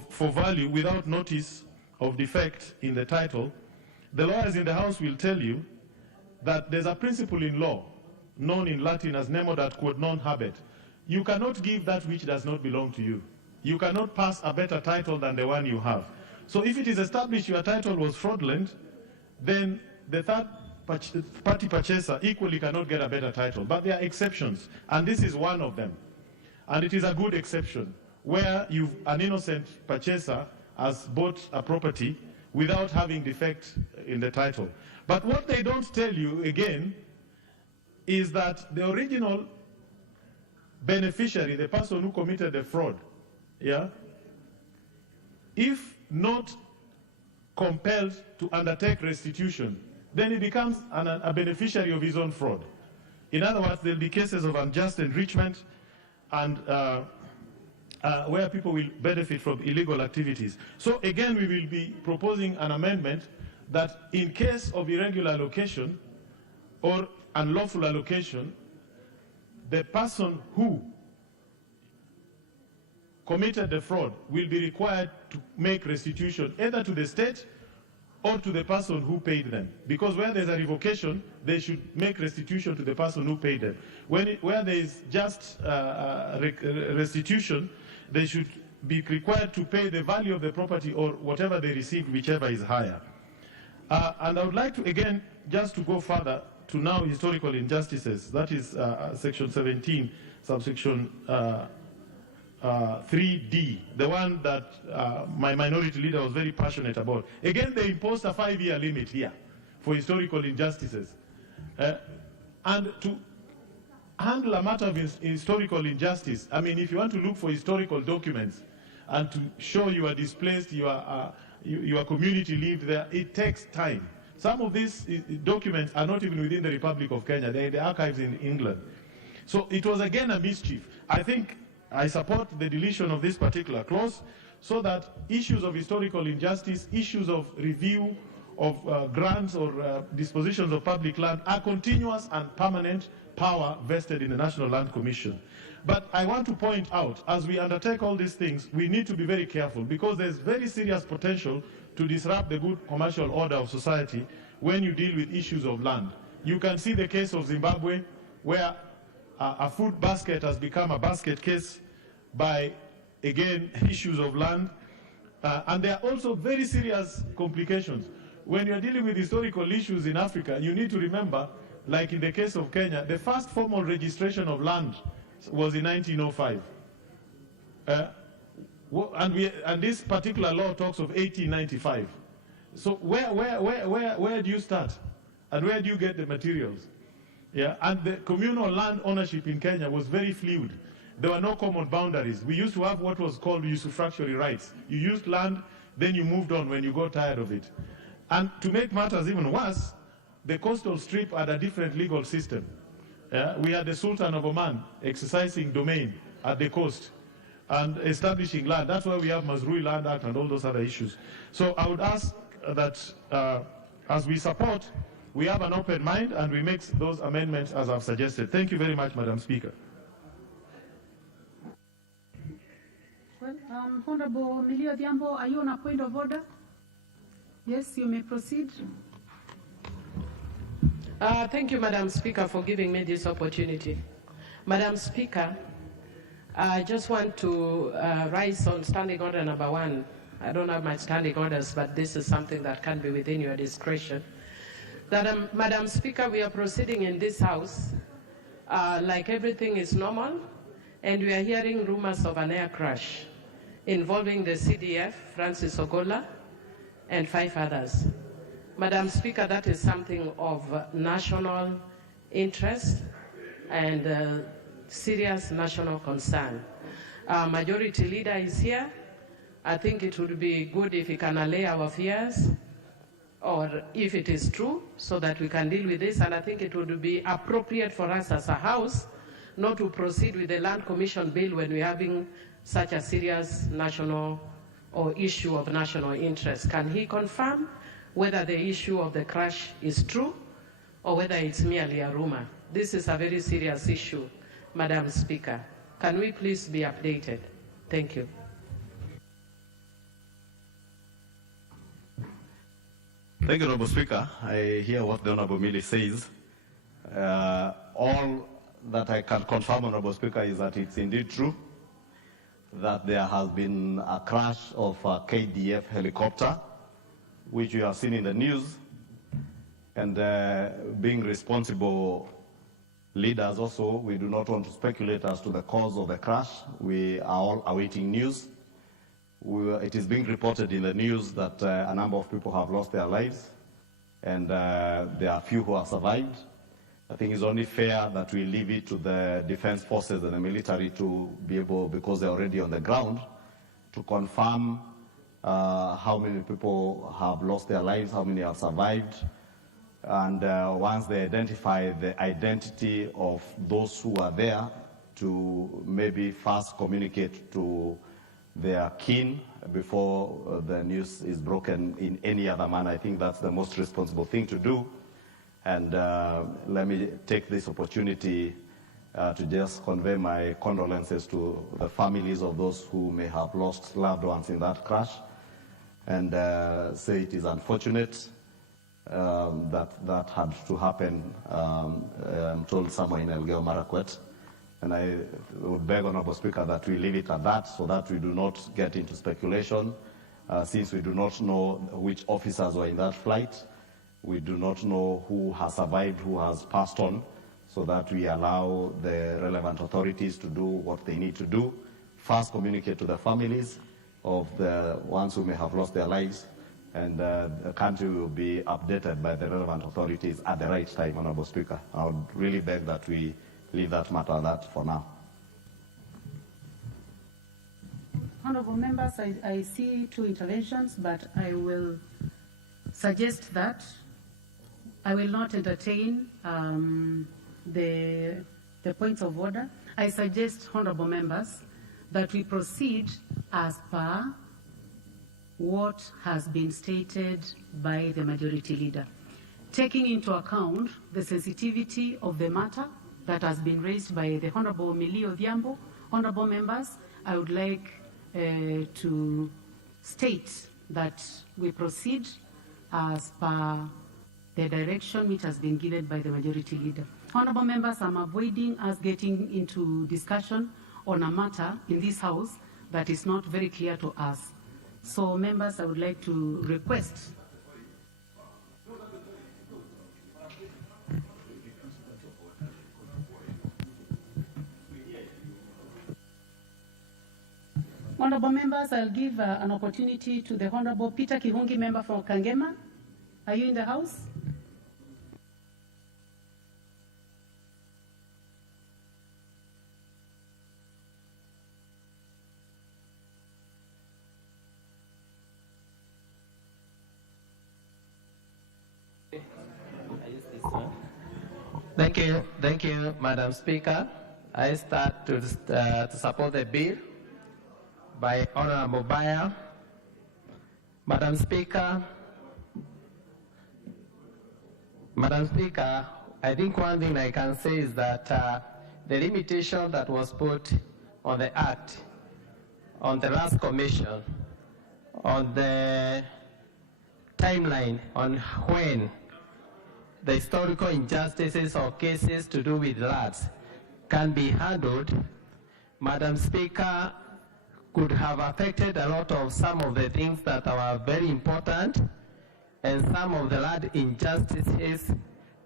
for value without notice of defect in the title. The lawyers in the House will tell you that there's a principle in law known in Latin as nemo dat quod non habet. You cannot give that which does not belong to you. You cannot pass a better title than the one you have. So if it is established your title was fraudulent, then the third party purchaser equally cannot get a better title. But there are exceptions, and this is one of them. And it is a good exception, where an innocent purchaser has bought a property without having defect in the title. But what they don't tell you, again, is that the original beneficiary, the person who committed the fraud, yeah, if not compelled to undertake restitution, then he becomes a beneficiary of his own fraud. In other words, there will be cases of unjust enrichment and where people will benefit from illegal activities. So again, we will be proposing an amendment that in case of irregular allocation or unlawful allocation, the person who committed the fraud will be required to make restitution either to the state or to the person who paid them. Because where there's a revocation, they should make restitution to the person who paid them. Where there is just restitution, they should be required to pay the value of the property or whatever they received, whichever is higher. And I would like to, again, just to go further to now historical injustices. That is section 17, subsection 3D, the one that my minority leader was very passionate about. Again, they imposed a 5-year limit here for historical injustices. And to handle a matter of historical injustice, I mean, if you want to look for historical documents and to show you are displaced, your community lived there, it takes time. Some of these documents are not even within the Republic of Kenya. They're in the archives in England. So it was again a mischief. I think I support the deletion of this particular clause so that issues of historical injustice, issues of review of grants or dispositions of public land are continuous and permanent power vested in the National Land Commission. But I want to point out, as we undertake all these things, we need to be very careful, because there's very serious potential to disrupt the good commercial order of society when you deal with issues of land. You can see the case of Zimbabwe, where a food basket has become a basket case by, again, issues of land. And there are also very serious complications. When you're dealing with historical issues in Africa, you need to remember, like in the case of Kenya, the first formal registration of land was in 1905. And this particular law talks of 1895. So where do you start? And where do you get the materials? Yeah, and the communal land ownership in Kenya was very fluid. There were no common boundaries. We used to have what was called usufructuary rights. You used land, then you moved on when you got tired of it. And to make matters even worse, the coastal strip had a different legal system. We had the Sultan of Oman exercising domain at the coast and establishing land. That's why we have Mazrui Land Act and all those other issues. So I would ask that as we support, we have an open mind and we make those amendments as I've suggested. Thank you very much, Madam Speaker. Well, Honorable Millie Odhiambo, are you on a point of order? Yes, you may proceed. Thank you, Madam Speaker, for giving me this opportunity. Madam Speaker, I just want to rise on standing order number 1. I don't have my standing orders, but this is something that can be within your discretion. That, Madam Speaker, we are proceeding in this House like everything is normal, and we are hearing rumors of an air crash involving the CDF, Francis Ogola, and 5 others. Madam Speaker, that is something of national interest and serious national concern. Our Majority Leader is here. I think it would be good if he can allay our fears, or if it is true, so that we can deal with this. And I think it would be appropriate for us as a House not to proceed with the Land Commission bill when we're having such a serious national or issue of national interest. Can he confirm whether the issue of the crash is true or whether it's merely a rumor? This is a very serious issue, Madam Speaker. Can we please be updated? Thank you. Thank you, Honorable Speaker. I hear what the Honorable Millie says. All that I can confirm, Honorable Speaker, is that it's indeed true that there has been a crash of a KDF helicopter, which we have seen in the news, and being responsible leaders also, we do not want to speculate as to the cause of the crash. We are all awaiting news. It is being reported in the news that a number of people have lost their lives, and there are few who have survived. I think it's only fair that we leave it to the defense forces and the military to be able, because they're already on the ground, to confirm how many people have lost their lives, how many have survived, and once they identify the identity of those who are there, to maybe first communicate to their kin before the news is broken in any other manner. I think that's the most responsible thing to do. And let me take this opportunity to just convey my condolences to the families of those who may have lost loved ones in that crash, and say it is unfortunate that had to happen, I'm told, somewhere in Elgeyo Marakwet. And I would beg, Honorable Speaker, that we leave it at that, so that we do not get into speculation, since we do not know which officers were in that flight. We do not know who has survived, who has passed on, so that we allow the relevant authorities to do what they need to do. First, communicate to the families of the ones who may have lost their lives, and the country will be updated by the relevant authorities at the right time, Honorable Speaker. I would really beg that we leave that matter at that for now. Honorable members, I see 2 interventions, but I will suggest that I will not entertain the points of order. I suggest, honorable members, that we proceed as per what has been stated by the Majority Leader, taking into account the sensitivity of the matter that has been raised by the Honorable Millie Odhiambo. Honorable members, I would like to state that we proceed as per the direction which has been given by the Majority Leader. Honorable members, I'm avoiding us getting into discussion on a matter in this House that is not very clear to us. So, members, I would like to request Honorable members, I'll give an opportunity to the Honorable Peter Kihungi, member from Kangema. Are you in the House? Thank you, Madam Speaker. I start to support the bill by Honorable Baya. Madam Speaker, Madam Speaker, I think one thing I can say is that the limitation that was put on the Act, on the last commission, on the timeline on when the historical injustices or cases to do with lands can be handled, Madam Speaker, could have affected a lot of some of the things that are very important and some of the land injustices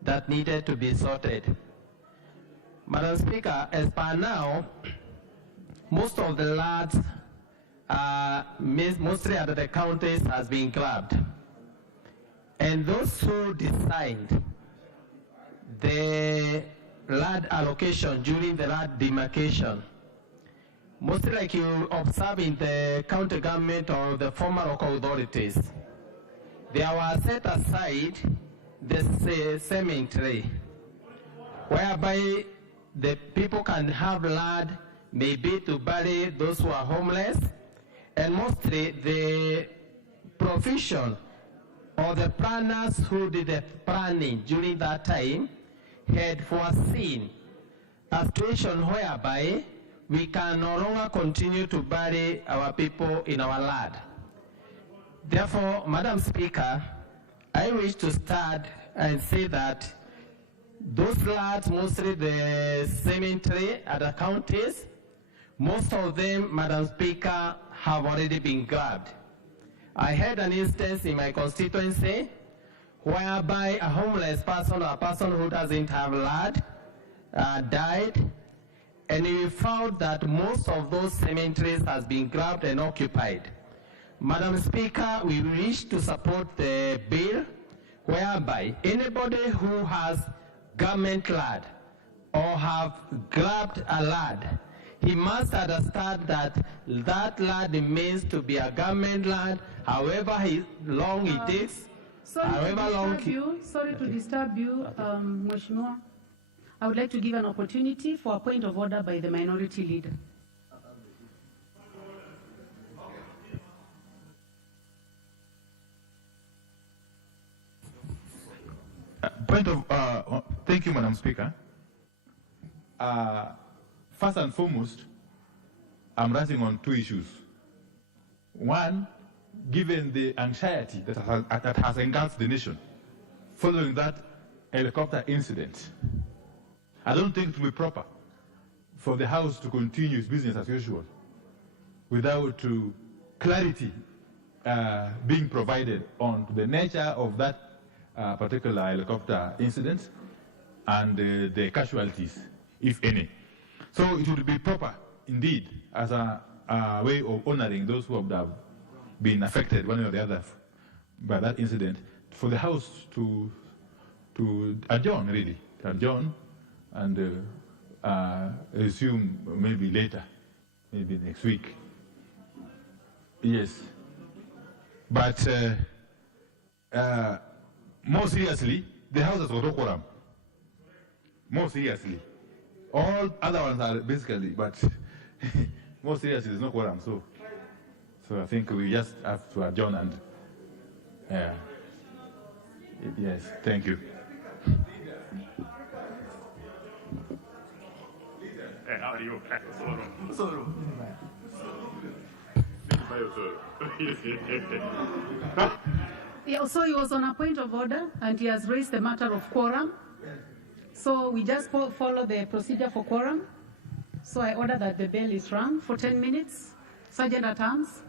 that needed to be sorted. Madam Speaker, as per now, most of the lands, mostly at the counties, has been grabbed. And those who designed the land allocation during the land demarcation, mostly like you observe in the county government or the former local authorities, they were set aside the cemetery, whereby the people can have land maybe to bury those who are homeless, and mostly the provision or the planners who did the planning during that time had foreseen a situation whereby we can no longer continue to bury our people in our land. Therefore, Madam Speaker, I wish to start and say that those lands, mostly the cemetery at the counties, most of them, Madam Speaker, have already been grabbed. I had an instance in my constituency whereby a homeless person or a person who doesn't have land died, and we found that most of those cemeteries has been grabbed and occupied. Madam Speaker, we wish to support the bill whereby anybody who has government land or have grabbed a land, he must understand that that land remains to be a government land, however long it takes, however long... Sorry to disturb you, Mheshimiwa. I would like to give an opportunity for a point of order by the minority leader. Thank you, Madam Speaker. First and foremost, I'm raising on two issues. One, given the anxiety that has engulfed the nation following that helicopter incident, I don't think it will be proper for the House to continue its business as usual without clarity being provided on the nature of that particular helicopter incident and the casualties, if any. So it would be proper, indeed, as a way of honoring those who have been affected, one way or the other, by that incident, for the House to adjourn, really, to adjourn and resume maybe later, maybe next week. Yes. But more seriously, the House has got a quorum. More seriously. All other ones are basically, but more seriously, there's no quorum. So I think we just have to adjourn and, yes, thank you. How are you? Yeah, so he was on a point of order and he has raised the matter of quorum. So we just follow the procedure for quorum. So I order that the bell is rung for 10 minutes. Sergeant at Arms.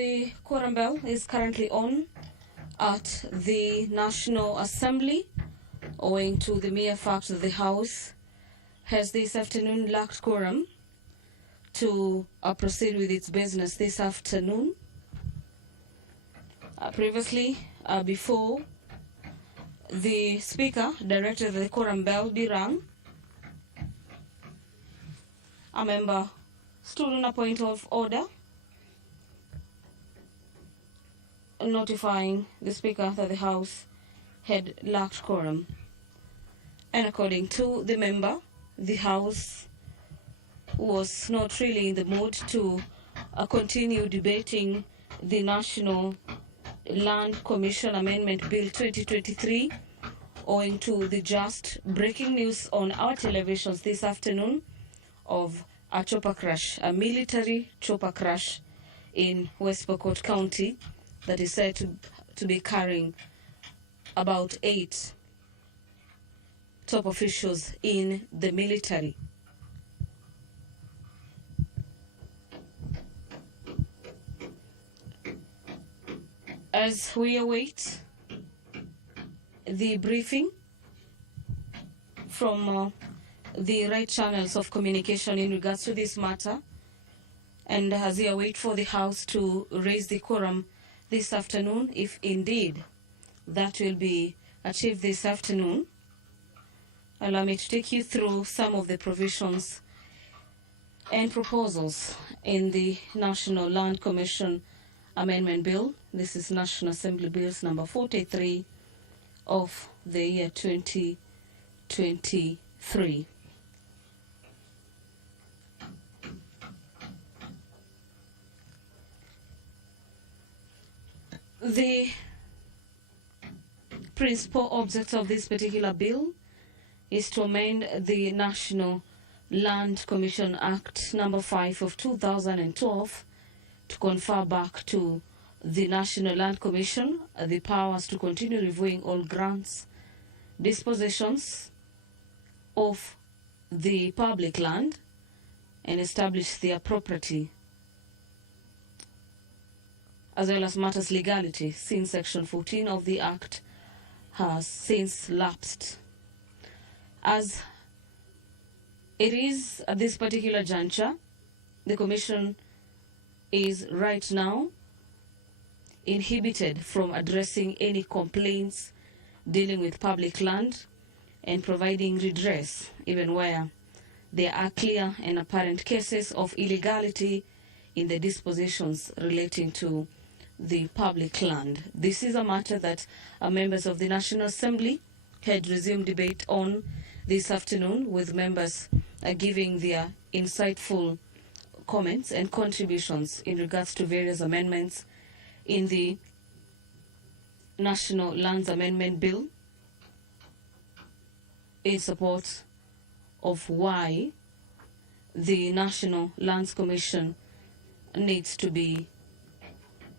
The quorum bell is currently on at the National Assembly, owing to the mere fact that the House has this afternoon lacked quorum to proceed with its business this afternoon. Previously, before the Speaker directed that the quorum bell be rung, a member stood on a point of order, notifying the Speaker that the House had lacked quorum. And according to the member, the House was not really in the mood to continue debating the National Land Commission Amendment Bill 2023, owing to the just breaking news on our televisions this afternoon of a chopper crash, a military chopper crash in West Pokot County that is said to be carrying about 8 top officials in the military. As we await the briefing from the right channels of communication in regards to this matter, and as we await for the House to raise the quorum this afternoon, if indeed that will be achieved this afternoon, allow me to take you through some of the provisions and proposals in the National Land Commission Amendment Bill. This is National Assembly Bills number 43 of the year 2023. The principal object of this particular bill is to amend the National Land Commission Act number 5 of 2012 to confer back to the National Land Commission the powers to continue reviewing all grants, dispositions of the public land, and establish their property, as well as matters legality, since Section 14 of the Act has since lapsed. As it is at this particular juncture, the Commission is right now inhibited from addressing any complaints dealing with public land and providing redress, even where there are clear and apparent cases of illegality in the dispositions relating to the public land. This is a matter that members of the National Assembly had resumed debate on this afternoon, with members giving their insightful comments and contributions in regards to various amendments in the National Lands Amendment Bill in support of why the National Lands Commission needs to be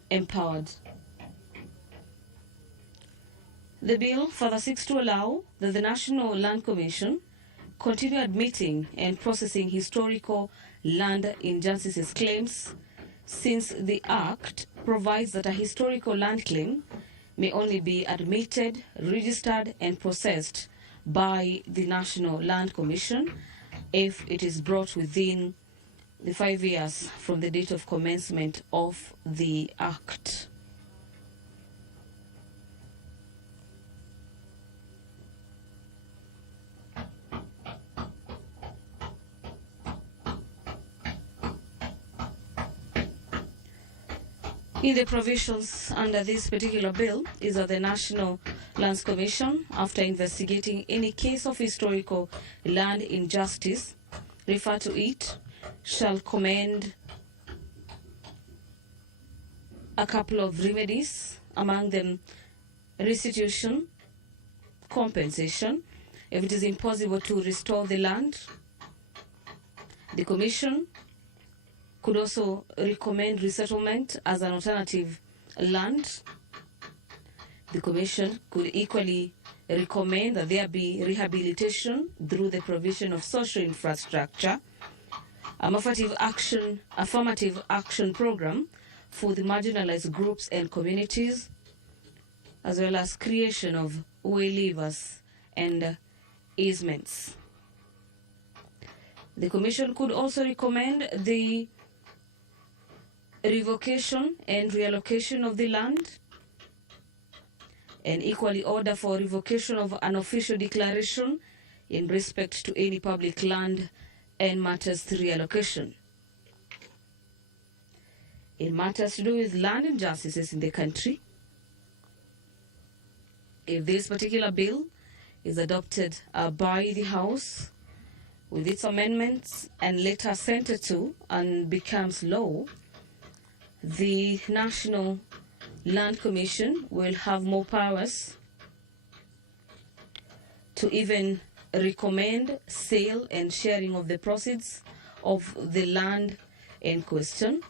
empowered. The bill further seeks to allow that the National Land Commission continue admitting and processing historical land injustices claims, since the Act provides that a historical land claim may only be admitted, registered, and processed by the National Land Commission if it is brought within the 5 years from the date of commencement of the Act. In the provisions under this particular bill is that the National Lands Commission, after investigating any case of historical land injustice, refer to it, shall commend a couple of remedies, among them restitution, compensation, if it is impossible to restore the land. The Commission could also recommend resettlement as an alternative land. The Commission could equally recommend that there be rehabilitation through the provision of social infrastructure, affirmative action program for the marginalized groups and communities, as well as creation of waivers and easements. The Commission could also recommend the revocation and reallocation of the land, and equally order for revocation of an official declaration in respect to any public land and matters to reallocation. In matters to do with land injustices in the country, if this particular bill is adopted by the House with its amendments and later sent to and becomes law, the National Land Commission will have more powers to even recommend sale and sharing of the proceeds of the land in question,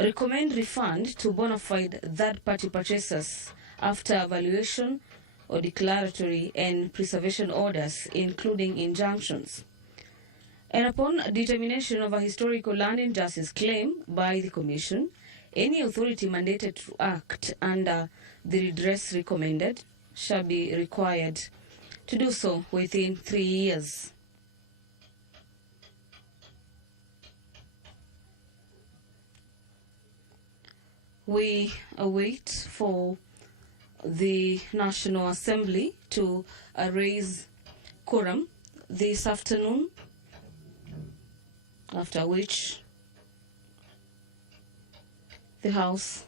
recommend refund to bona fide third-party purchasers after evaluation or declaratory and preservation orders, including injunctions. And upon determination of a historical land injustice claim by the Commission, any authority mandated to act under the redress recommended shall be required to do so within 3 years. We await for the National Assembly to raise quorum this afternoon, after which the House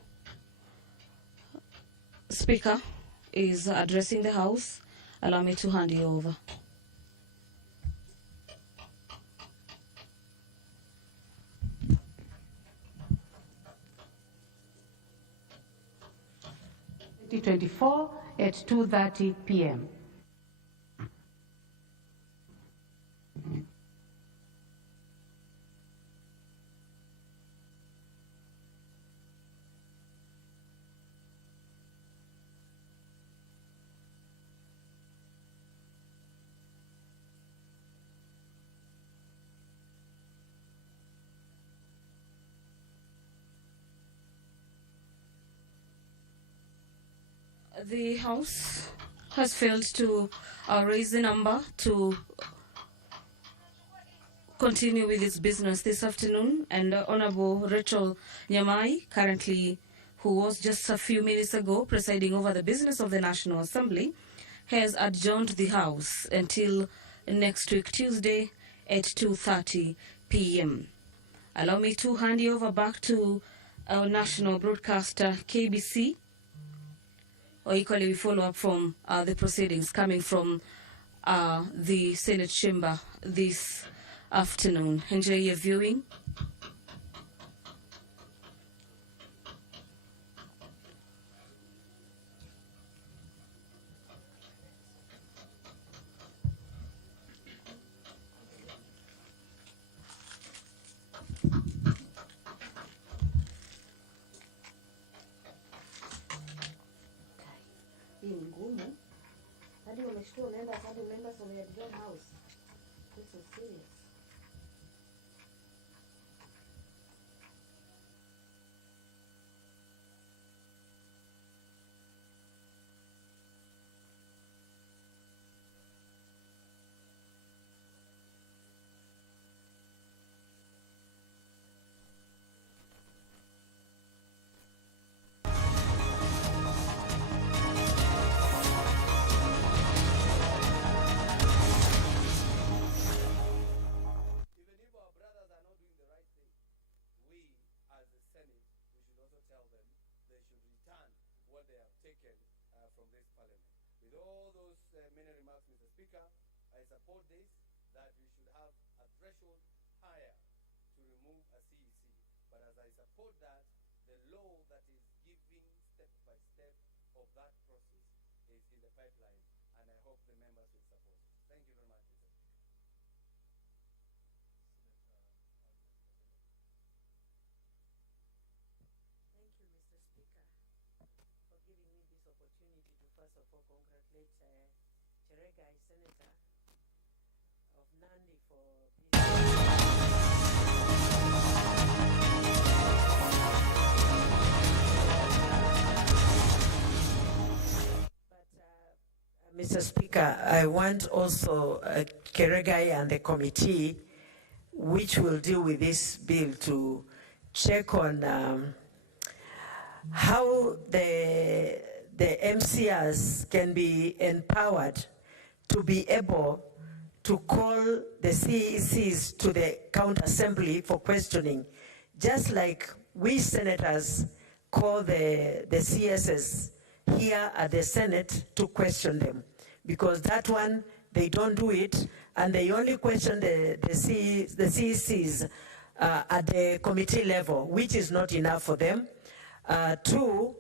Speaker is addressing the House. Allow me to hand you over. (2024) at 2:30 p.m. The House has failed to raise the number to continue with its business this afternoon, and Honorable Rachel Nyamai, currently, who was just a few minutes ago presiding over the business of the National Assembly, has adjourned the House until next week, Tuesday at 2:30 p.m. Allow me to hand you over back to our national broadcaster, KBC, or equally we follow up from the proceedings coming from the Senate chamber this afternoon. Enjoy your viewing. Hii ni ngumu. Hadi wameshtua members of the adjourned house. This is serious. Many remarks, Mr. Speaker. I support this, that we should have a threshold higher to remove a CEC. But as I support that, the law that is giving step by step of that process is in the pipeline, and I hope the members will support it. Thank you very much, Mr. Speaker. Thank you, Mr. Speaker, for giving me this opportunity to first of all congratulate Cherega, Senator of Nandi, for Mr. Speaker, I want also Keregai and the committee which will deal with this bill to check on how the MCRs can be empowered to be able to call the CECs to the county assembly for questioning, just like we senators call the CSs here at the Senate to question them. Because that one, they don't do it, and they only question the CECs at the committee level, which is not enough for them. Two,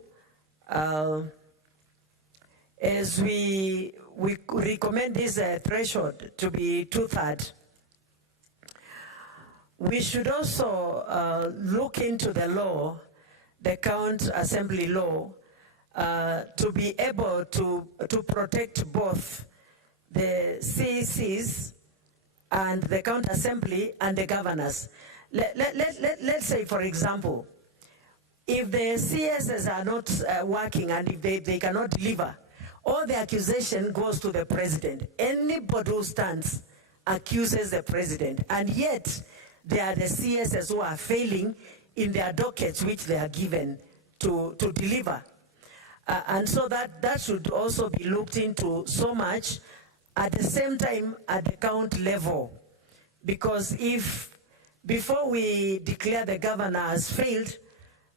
as we recommend this threshold to be 2/3, we should also look into the law, the county assembly law, to be able to protect both the CECs and the county assembly and the governors. Let's say, for example, if the CSs are not working and if they cannot deliver, all the accusation goes to the president. Anybody who stands accuses the president, and yet they are the CSs who are failing in their dockets which they are given to deliver. And so that should also be looked into so much at the same time at the county level. Because if, before we declare the governor has failed,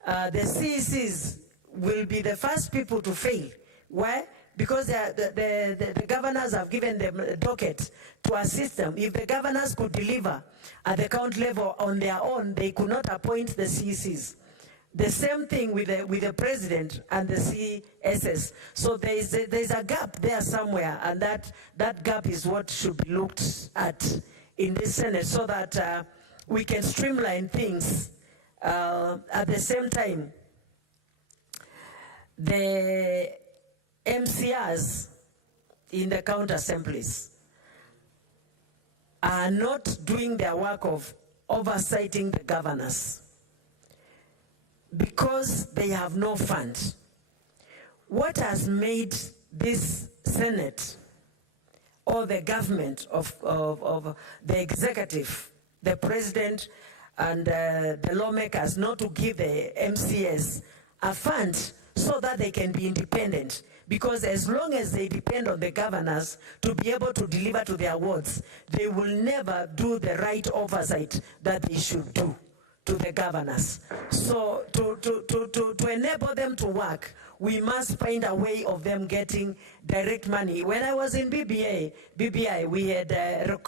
the CECs will be the first people to fail. Why? Because the governors have given them a docket to assist them. If the governors could deliver at the county level on their own, they could not appoint the CECs. The same thing with the president and the CSs. So there's a gap there somewhere, and that gap is what should be looked at in the Senate, so that we can streamline things. At the same time, the MCRs in the county assemblies are not doing their work of oversighting the governors because they have no funds. What has made this Senate or the government of the executive, the president and the lawmakers not to give the MCS a fund so that they can be independent? Because as long as they depend on the governors to be able to deliver to their wards, they will never do the right oversight that they should do to the governors. So to enable them to work, we must find a way of them getting direct money. When I was in BBI, we had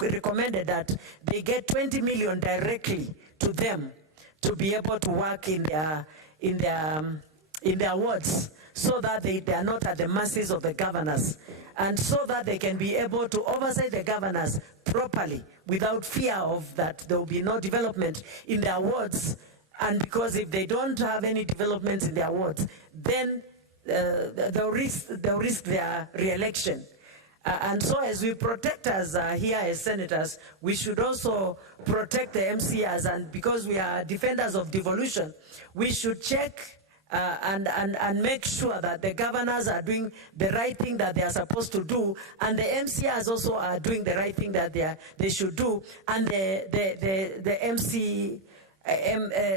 recommended that they get 20 million directly to them to be able to work in their wards, so that they are not at the mercies of the governors, and so that they can be able to oversight the governors properly without fear of that there will be no development in their wards. And because if they don't have any developments in their wards, then they'll risk their re-election. And so as we protect us here as senators, we should also protect the MCRs, and because we are defenders of devolution, we should check and make sure that the governors are doing the right thing that they are supposed to do, and the MCRs also are doing the right thing that they should do, and the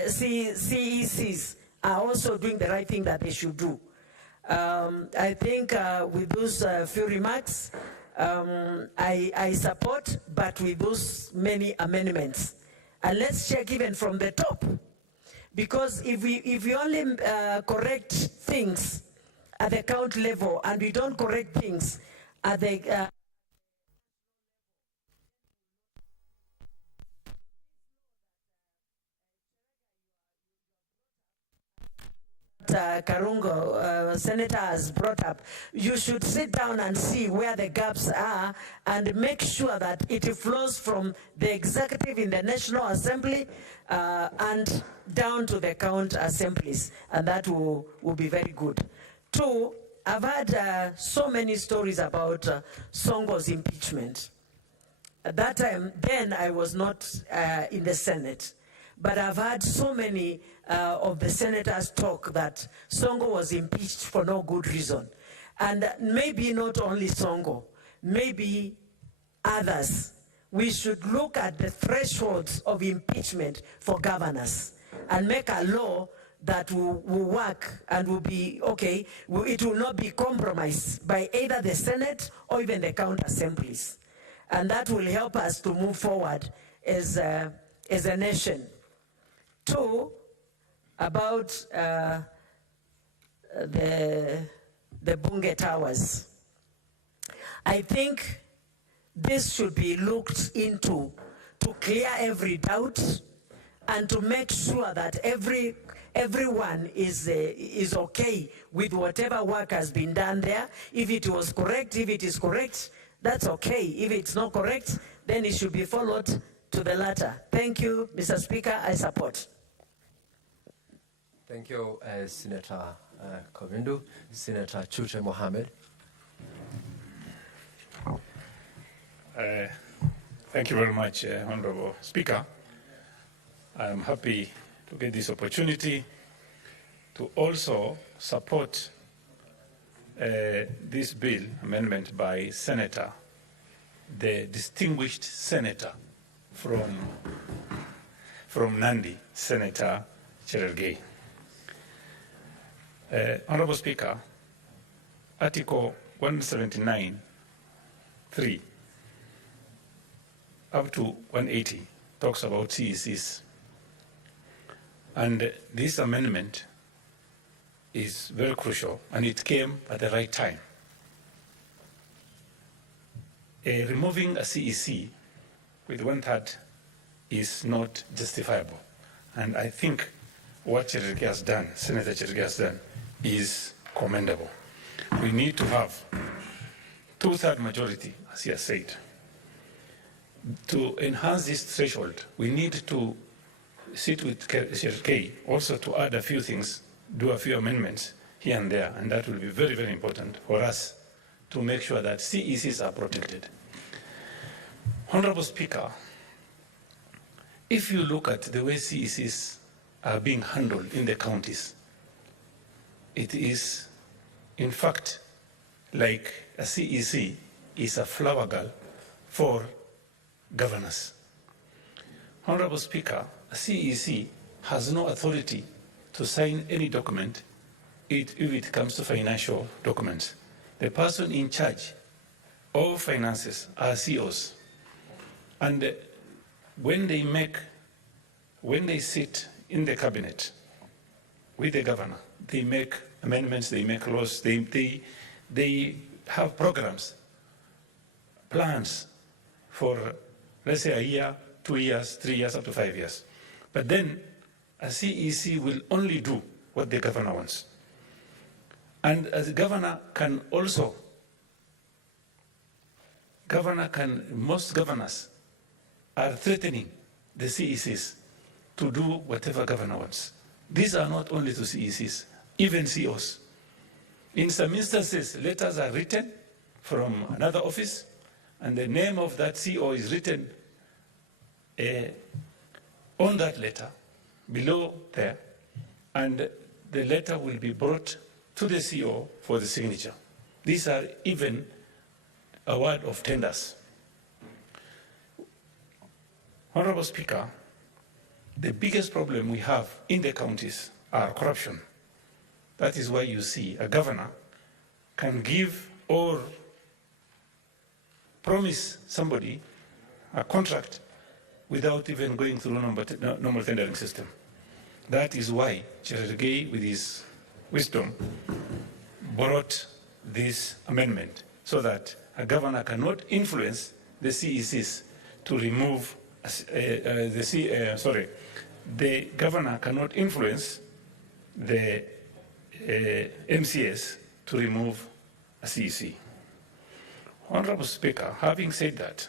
CECs are also doing the right thing that they should do. I think with those few remarks, I support, but with those many amendments. And let's check even from the top. Because if we only correct things at the county level and we don't correct things at the Karungo, Senator, has brought up, you should sit down and see where the gaps are and make sure that it flows from the executive in the National Assembly and down to the county assemblies, and that will be very good. Two, I've heard so many stories about Songo's impeachment. At that time, then I was not in the Senate, but I've heard so many of the senators talk that Songo was impeached for no good reason. And maybe not only Songo, maybe others. We should look at the thresholds of impeachment for governors and make a law that will work and will be okay. It will not be compromised by either the Senate or even the county assemblies. And that will help us to move forward as a nation. Two, about the Bunge Towers. I think this should be looked into to clear every doubt and to make sure that everyone is okay with whatever work has been done there. If it was correct, if it is correct, that's okay. If it's not correct, then it should be followed to the latter. Thank you, Mr. Speaker. I support. Thank you, Senator Kovindu. Senator Chute Mohammed. Thank you very much, Honorable Speaker. I'm happy to get this opportunity to also support this bill amendment by Senator, the distinguished senator from Nandi, Senator Cherargei. Honorable Speaker, Article 179(3) up to 180 talks about CECs. And this amendment is very crucial, and it came at the right time. Removing a CEC with 1/3 is not justifiable. And I think what Cherargei has done, Senator Cherargei has done, is commendable. We need to have 2/3 majority, as he has said. To enhance this threshold, we need to sit with Cherargei also to add a few things, do a few amendments here and there, and that will be very, very important for us to make sure that CECs are protected. Honorable Speaker, if you look at the way CECs are being handled in the counties, it is, in fact, like a CEC is a flower girl for governors. Honorable Speaker, a CEC has no authority to sign any document if it comes to financial documents. The person in charge of finances are CEOs. And when they sit in the cabinet with the governor, they make amendments, they make laws, they have programs, plans for, let's say, a year, 2 years, 3 years, up to 5 years. But then a CEC will only do what the governor wants. And as the governor can also, most governors are threatening the CECs to do whatever governor wants. These are not only to CECs, even CEOs. In some instances, letters are written from another office, and the name of that CEO is written on that letter, below there, and the letter will be brought to the CEO for the signature. These are even award of tenders. Honorable Speaker, the biggest problem we have in the counties are corruption. That is why you see a governor can give or promise somebody a contract without even going through normal tendering system. That is why Cherargei, with his wisdom, brought this amendment so that a governor cannot influence the CECs to remove the governor cannot influence the MCS to remove a CEC. Honorable Speaker, having said that,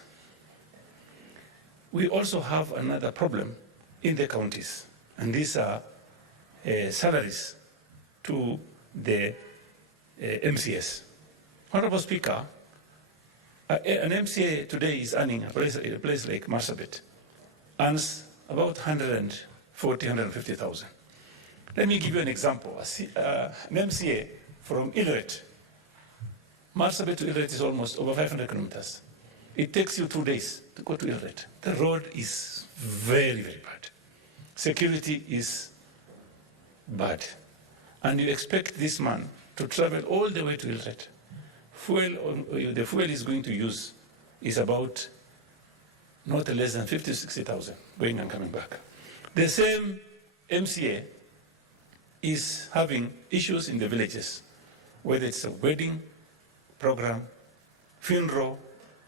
we also have another problem in the counties, and these are salaries to the MCS. Honorable Speaker, an MCA today is earning a place like Marsabit, earns about 140,000, 150,000. Let me give you an example. An MCA from Ileret Marsabit to Ilret is almost over 500 kilometers. It takes you 2 days to go to Ilret. The road is very, very bad. Security is bad. And you expect this man to travel all the way to Ilret. The fuel he's going to use is about not less than 50,000 to 60,000 going and coming back. The same MCA is having issues in the villages, whether it's a wedding program, funeral,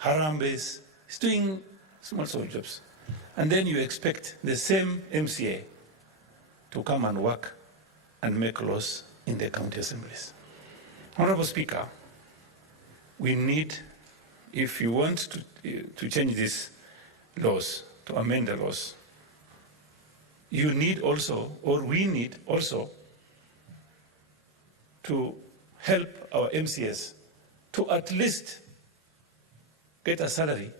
harambes, it's doing small jobs. And then you expect the same MCA to come and work and make laws in the county assemblies. Honorable Speaker, we need, if you want to change these laws, to amend the laws, you need also, or we need also, to help our MCS to at least get a salary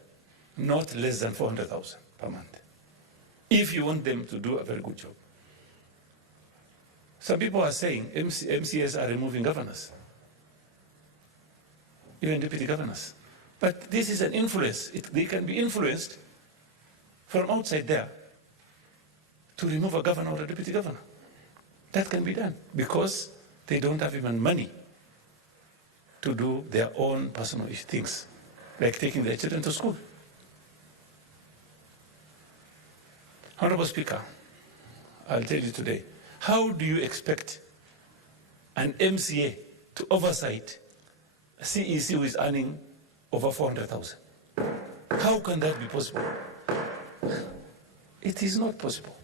not less than 400,000 per month, if you want them to do a very good job. Some people are saying MCS are removing governors, even deputy governors. But this is an influence. They can be influenced from outside there to remove a governor or a deputy governor. That can be done because they don't have even money to do their own personal things, like taking their children to school. Honorable Speaker, I'll tell you today, how do you expect an MCA to oversight a CEC who is earning over 400,000? How can that be possible? It is not possible.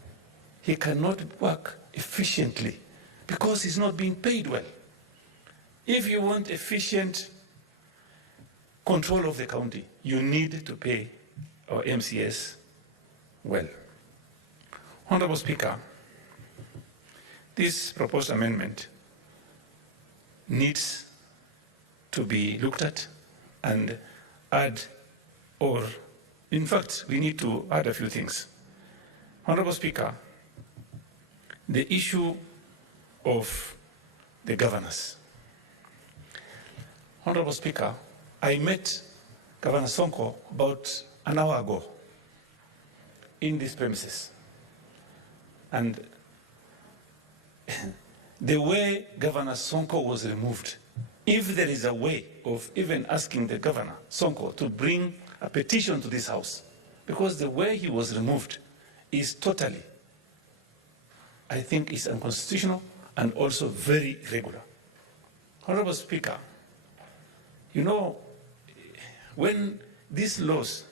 He cannot work efficiently because he's not being paid well. If you want efficient control of the county, you need to pay our MCS well. Honorable Speaker, this proposed amendment needs to be looked at and add, or in fact, we need to add a few things. Honorable Speaker, the issue of the governors. Honorable Speaker, I met Governor Sonko about an hour ago in these premises. And the way Governor Sonko was removed, if there is a way of even asking the Governor Sonko to bring a petition to this House, because the way he was removed is totally, I think, is unconstitutional and also very irregular. Honorable Speaker, you know, when these laws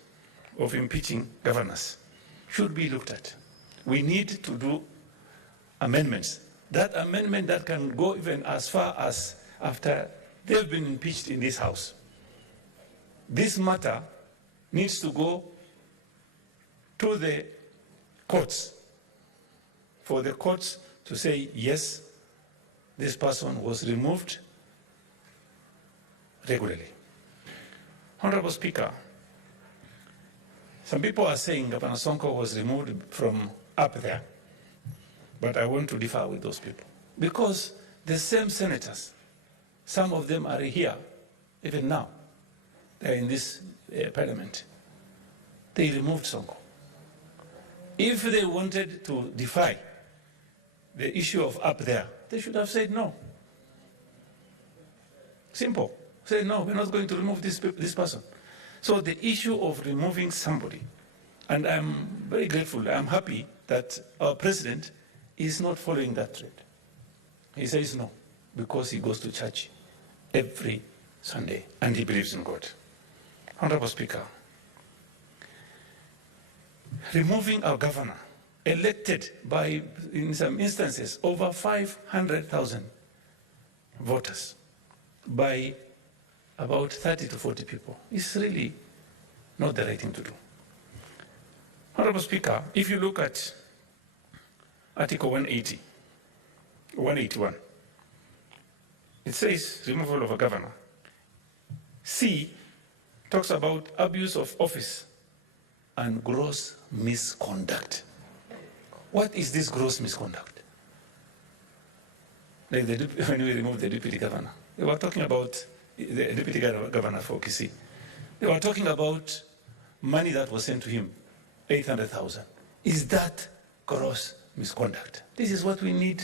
of impeaching governors should be looked at, we need to do amendments. That amendment that can go even as far as after they've been impeached in this House. This matter needs to go to the courts for the courts to say, yes, this person was removed regularly. Honorable Speaker, some people are saying Governor Sonko was removed from up there, but I want to differ with those people because the same senators, some of them are here even now, they're in this parliament, they removed Sonko. If they wanted to defy the issue of up there, they should have said no. Simple. Say no, we're not going to remove this person. So the issue of removing somebody, and I'm very grateful, I'm happy that our president is not following that trend. He says no, because he goes to church every Sunday and he believes in God. Honorable Speaker, removing our governor, elected by, in some instances, over 500,000 voters by about 30 to 40 people, is really not the right thing to do. Honorable Speaker, if you look at Article 181, it says removal of a governor. C talks about abuse of office and gross misconduct. What is this gross misconduct? Like when we remove the deputy governor, we were talking about the deputy governor for Kisii. They were talking about money that was sent to him, 800,000. Is that gross misconduct? This is what we need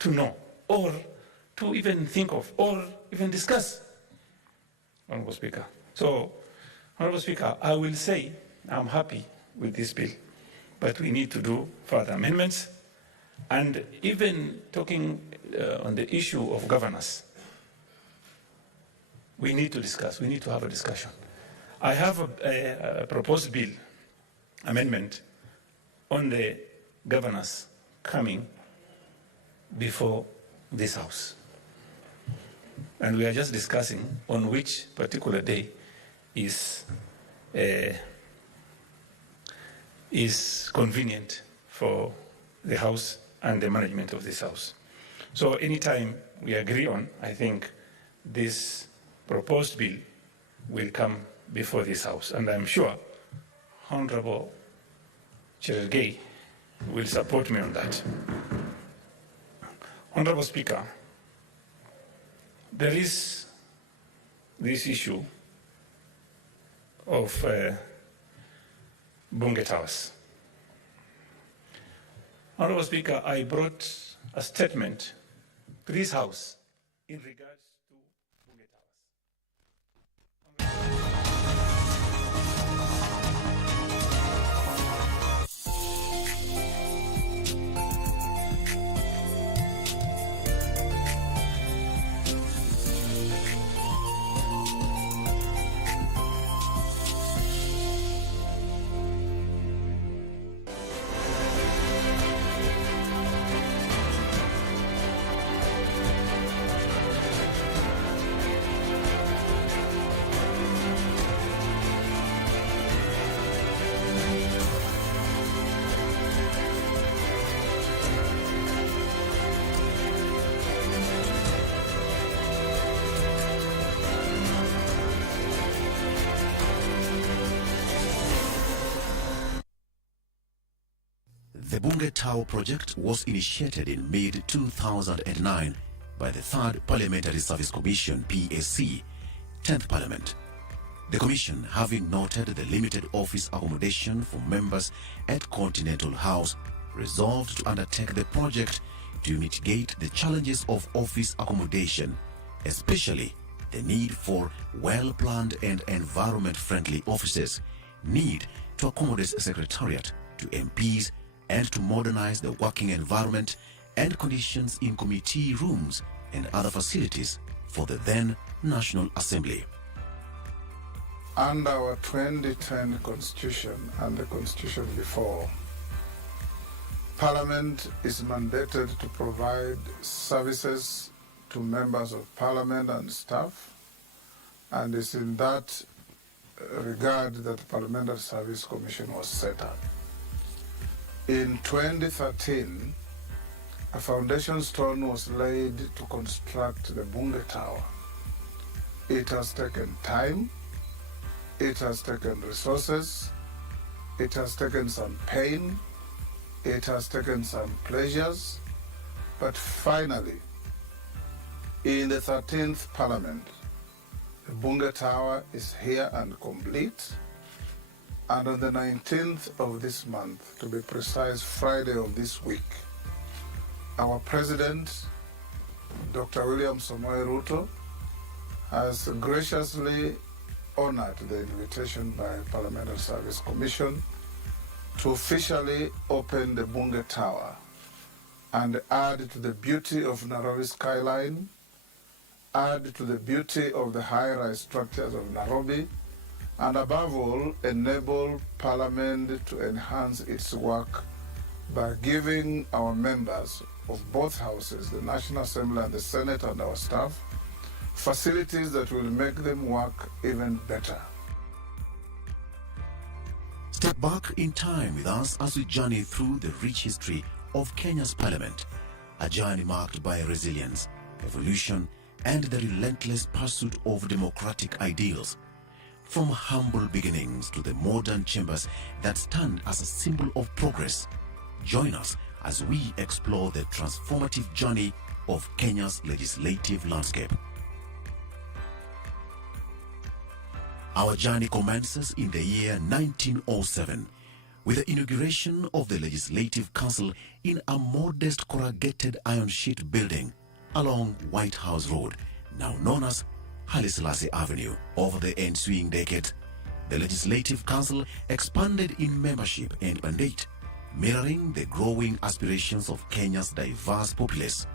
to know, or to even think of, or even discuss, Honorable Speaker. So, Honorable Speaker, I will say I'm happy with this bill, but we need to do further amendments, and even talking on the issue of governance, we need to discuss, we need to have a discussion. I have a proposed bill amendment on the governance coming before this House. And we are just discussing on which particular day is convenient for the House and the management of this House. So anytime we agree on, I think this proposed bill will come before this House. And I'm sure Honorable Cherargei will support me on that. Honorable Speaker, there is this issue of Bunge Towers. Honorable Speaker, I brought a statement to this House in regards to Bunge Towers. The Bunge Tower project was initiated in mid-2009 by the 3rd Parliamentary Service Commission, PAC, 10th Parliament. The Commission, having noted the limited office accommodation for members at Continental House, resolved to undertake the project to mitigate the challenges of office accommodation, especially the need for well-planned and environment-friendly offices, need to accommodate a secretariat to MPs, and to modernize the working environment and conditions in committee rooms and other facilities for the then National Assembly. Under our 2010 Constitution and the Constitution before, Parliament is mandated to provide services to members of Parliament and staff, and it's in that regard that the Parliamentary Service Commission was set up. In 2013, a foundation stone was laid to construct the Bunge Tower. It has taken time, it has taken resources, it has taken some pain, it has taken some pleasures, but finally, in the 13th Parliament, the Bunge Tower is here and complete. And on the 19th of this month, to be precise, Friday of this week, our President, Dr. William Samoei Ruto, has graciously honored the invitation by Parliamentary Service Commission to officially open the Bunge Tower and add to the beauty of Nairobi skyline, add to the beauty of the high-rise structures of Nairobi, and above all, enable Parliament to enhance its work by giving our members of both houses, the National Assembly and the Senate, and our staff, facilities that will make them work even better. Step back in time with us as we journey through the rich history of Kenya's Parliament, a journey marked by resilience, evolution, and the relentless pursuit of democratic ideals. From humble beginnings to the modern chambers that stand as a symbol of progress. Join us as we explore the transformative journey of Kenya's legislative landscape. Our journey commences in the year 1907 with the inauguration of the Legislative Council in a modest corrugated iron sheet building along White House Road, now known as Haile Selassie Avenue. Over the ensuing decade, the Legislative Council expanded in membership and mandate, mirroring the growing aspirations of Kenya's diverse populace.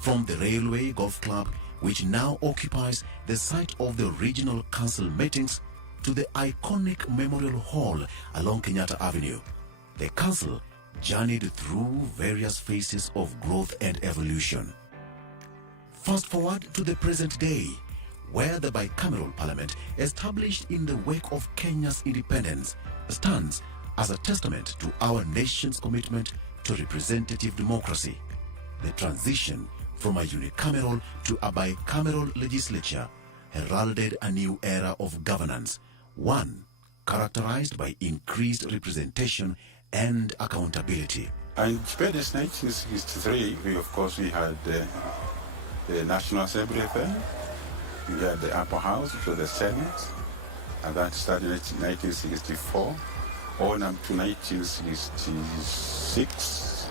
From the Railway Golf Club, which now occupies the site of the regional council meetings, to the iconic Memorial Hall along Kenyatta Avenue, the council journeyed through various phases of growth and evolution. Fast forward to the present day, where the bicameral parliament, established in the wake of Kenya's independence, stands as a testament to our nation's commitment to representative democracy. The transition from a unicameral to a bicameral legislature heralded a new era of governance, one characterized by increased representation and accountability. In independence 1963, we had the National Assembly then, we had the Upper House, which was the Senate, and that started in 1964 on up to 1966.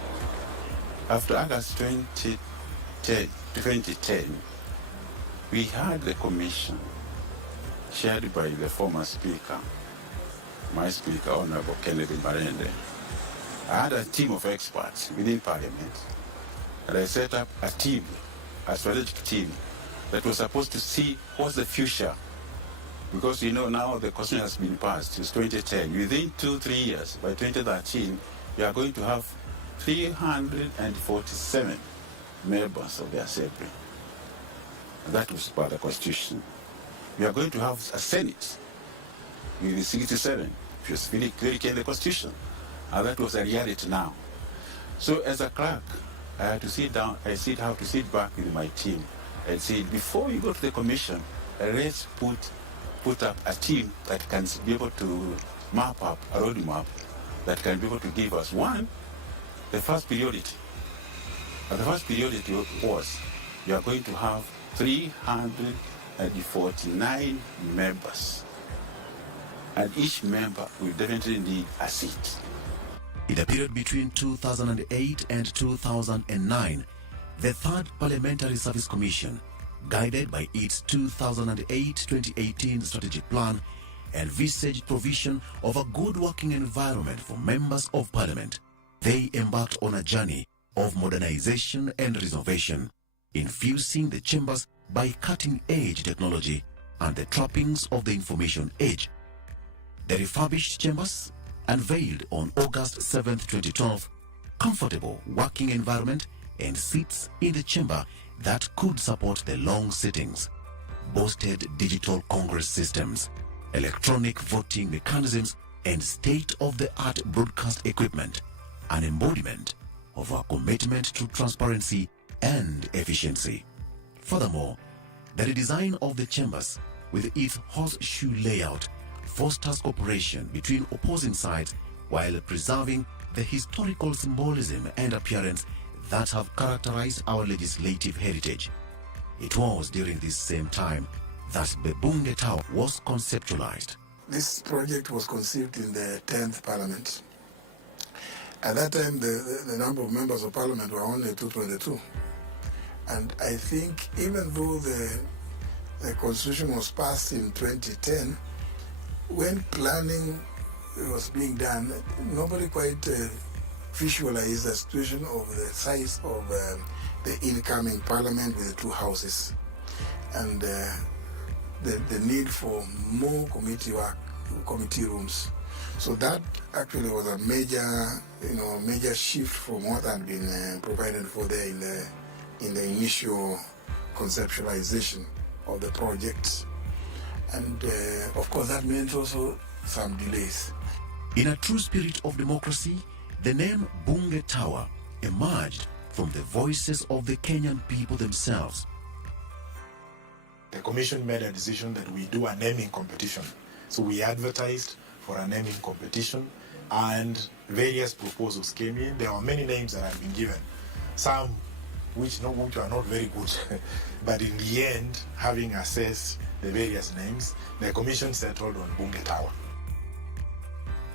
After August 2010, we had the commission chaired by the former Speaker, my Speaker, Honorable Kennedy Marende. I had a team of experts within Parliament, and I set up a team, a strategic team, that was supposed to see what's the future. Because now the constitution has been passed, it's 2010. Within 2-3 years, by 2013, we are going to have 347 members of the Assembly. And that was part of the Constitution. We are going to have a Senate with 67, which was very clearly in the Constitution. And that was a reality now. So as a clerk, I had to sit down, have to sit back with my team and say, before you go to the commission, let's put up a team that can be able to map up a roadmap that can be able to give us, one, the first priority. And the first priority was, we are going to have 349 members. And each member will definitely need a seat. In the period between 2008 and 2009, the Third Parliamentary Service Commission, guided by its 2008-2018 strategic plan, envisaged provision of a good working environment for members of Parliament. They embarked on a journey of modernization and renovation, infusing the chambers by cutting-edge technology and the trappings of the information age. The refurbished chambers unveiled on August 7, 2012, comfortable working environment and seats in the chamber that could support the long sittings, boasted digital Congress systems, electronic voting mechanisms, and state-of-the-art broadcast equipment, an embodiment of our commitment to transparency and efficiency. Furthermore, the redesign of the chambers with its horseshoe layout fosters cooperation between opposing sides while preserving the historical symbolism and appearance that have characterized our legislative heritage. It was during this same time that the Bunge Tower was conceptualized. This project was conceived in the 10th Parliament. At that time, the number of members of Parliament were only 222. And I think even though the Constitution was passed in 2010, when planning was being done, nobody quite visualized the situation of the size of the incoming Parliament with the two houses and the need for more committee work, committee rooms. So that actually was a major shift from what had been provided for there in the initial conceptualization of the project. And of course that meant also some delays. In a true spirit of democracy, the name Bunge Tower emerged from the voices of the Kenyan people themselves. The Commission made a decision that we do a naming competition. So we advertised for a naming competition and various proposals came in. There were many names that had been given, some which are not very good. But in the end, having assessed the various names, the commission settled on Bunge Tower.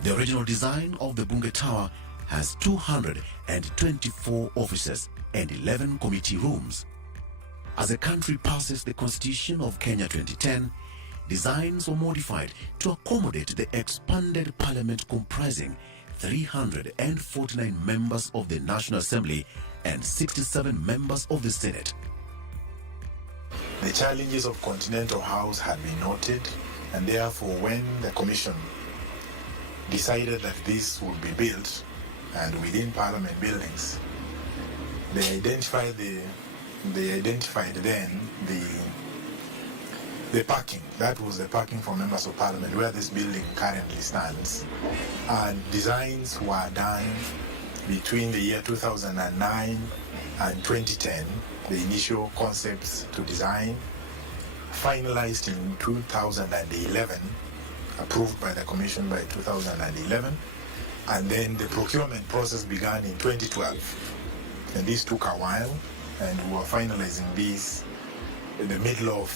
The original design of the Bunge Tower has 224 offices and 11 committee rooms. As the country passes the Constitution of Kenya 2010, designs were modified to accommodate the expanded parliament comprising 349 members of the National Assembly and 67 members of the Senate. The challenges of Continental House had been noted, and therefore when the commission decided that this would be built and within parliament buildings, they identified then the parking. That was the parking for members of parliament where this building currently stands. And designs were done between the year 2009 and 2010, the initial concepts to design, finalized in 2011, approved by the commission by 2011, and then the procurement process began in 2012. And this took a while, and we were finalizing this in the middle of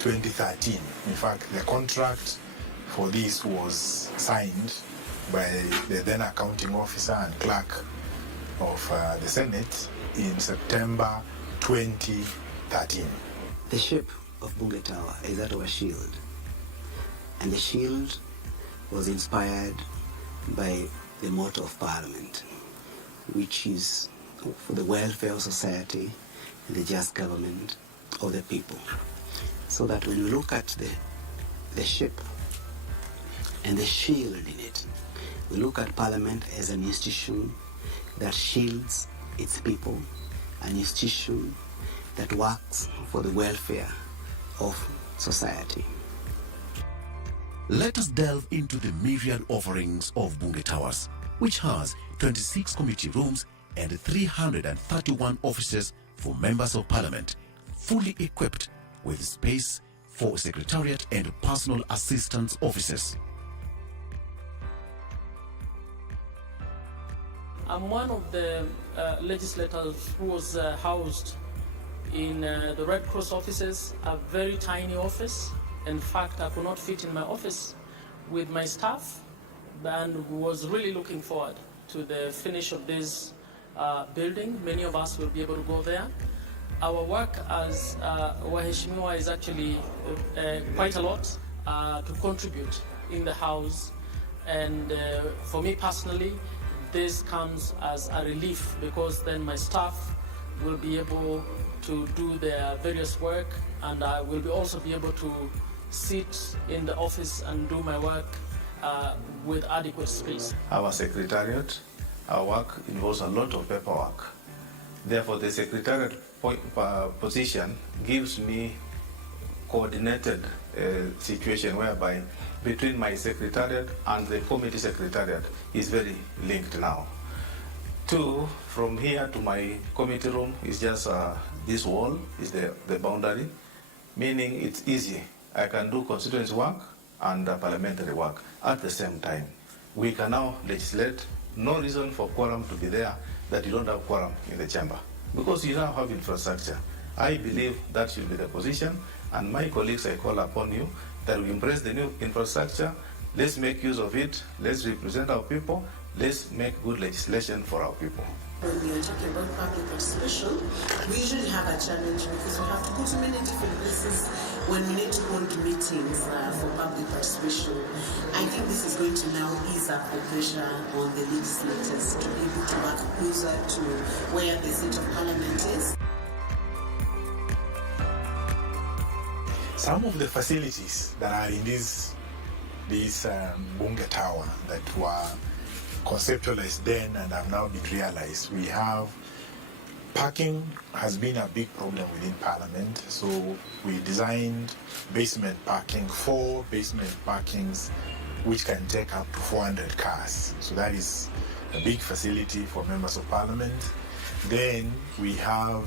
2013. In fact, the contract for this was signed by the then accounting officer and clerk of the Senate in September 2013. The shape of Bunge Tower is that of a shield, and the shield was inspired by the motto of Parliament, which is for the welfare of society and the just government of the people. So that when you look at the shape and the shield in it, we look at Parliament as an institution that shields its people, an institution that works for the welfare of society. Let us delve into the myriad offerings of Bunge Towers, which has 26 committee rooms and 331 offices for members of parliament, fully equipped with space for secretariat and personal assistance offices. I'm one of the legislators who was housed in the Red Cross offices, a very tiny office. In fact, I could not fit in my office with my staff, and was really looking forward to the finish of this building. Many of us will be able to go there. Our work as Waheshimiwa is actually quite a lot to contribute in the House, and for me personally, this comes as a relief, because then my staff will be able to do their various work, and I will also be able to sit in the office and do my work with adequate space. Our secretariat, our work involves a lot of paperwork. Therefore, the secretariat position gives me coordinated situation whereby between my secretariat and the committee secretariat is very linked now. Two, from here to my committee room is just this wall is the boundary, meaning it's easy. I can do constituency work and parliamentary work at the same time. We can now legislate. No reason for quorum to be there that you don't have quorum in the chamber, because you now have infrastructure. I believe that should be the position, and my colleagues, I call upon you that we embrace the new infrastructure. Let's make use of it. Let's represent our people. Let's make good legislation for our people. When we are talking about public participation, we usually have a challenge because we have to go to many different places when we need to hold meetings for public participation. I think this is going to now ease up the pressure on the legislators to be able to work closer to where the seat of parliament is. Some of the facilities that are in this Bunge Tower that were conceptualized then and have now been realized. We have parking has been a big problem within Parliament, so we designed basement parking, 4 basement parkings which can take up to 400 cars. So that is a big facility for members of Parliament. Then we have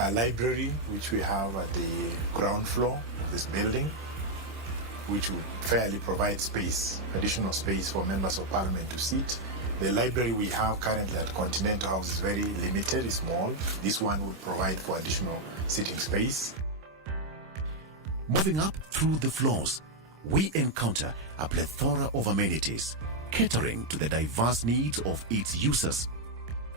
a library which we have at the ground floor of this building, which would fairly provide space, additional space for members of Parliament to sit. The library we have currently at Continental House is very limited, it's small. This one would provide for additional sitting space. Moving up through the floors, we encounter a plethora of amenities, catering to the diverse needs of its users.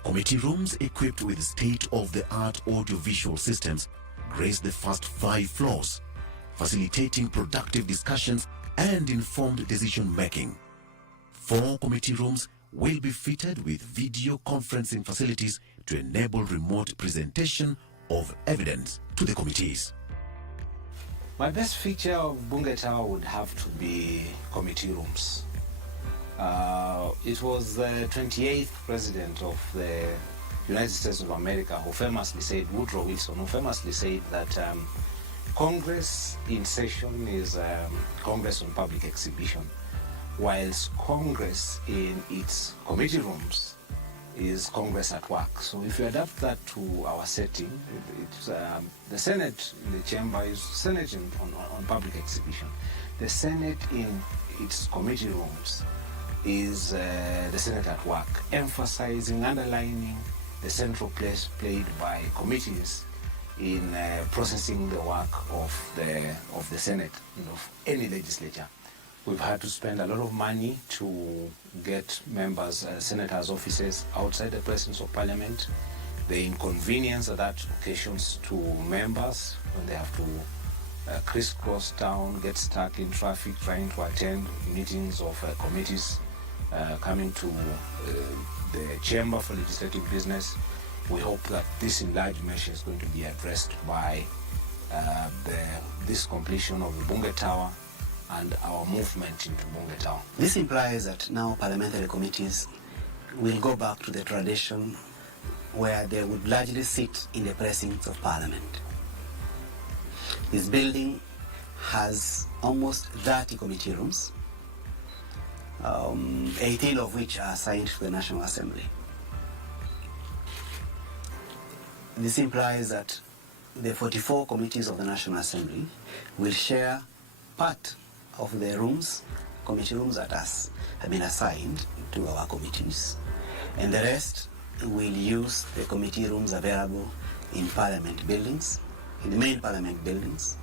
Committee rooms equipped with state-of-the-art audiovisual systems grace the first 5 floors, facilitating productive discussions and informed decision-making. 4 committee rooms will be fitted with video conferencing facilities to enable remote presentation of evidence to the committees. My best feature of Bunge Tower would have to be committee rooms. It was the 28th president of the United States of America who famously said, Woodrow Wilson, who famously said that Congress in session is Congress on public exhibition, whilst Congress in its committee rooms is Congress at work. So if you adapt that to our setting, it's, the Senate in the chamber is Senate on public exhibition. The Senate in its committee rooms is the Senate at work, emphasizing, underlining the central place played by committees in processing the work of the Senate, of any legislature. We've had to spend a lot of money to get members, senators' offices outside the presence of Parliament. The inconvenience that occasions to members when they have to crisscross town, get stuck in traffic, trying to attend meetings of committees, coming to the chamber for legislative business. We hope that this in large measure is going to be addressed by this completion of the Bunge Tower and our movement into Bunge Tower. This implies that now parliamentary committees will go back to the tradition where they would largely sit in the precincts of Parliament. This building has almost 30 committee rooms, 18 of which are assigned to the National Assembly. This implies that the 44 committees of the National Assembly will share part of the rooms, committee rooms that have been assigned to our committees, and the rest will use the committee rooms available in Parliament buildings, in the main Parliament buildings,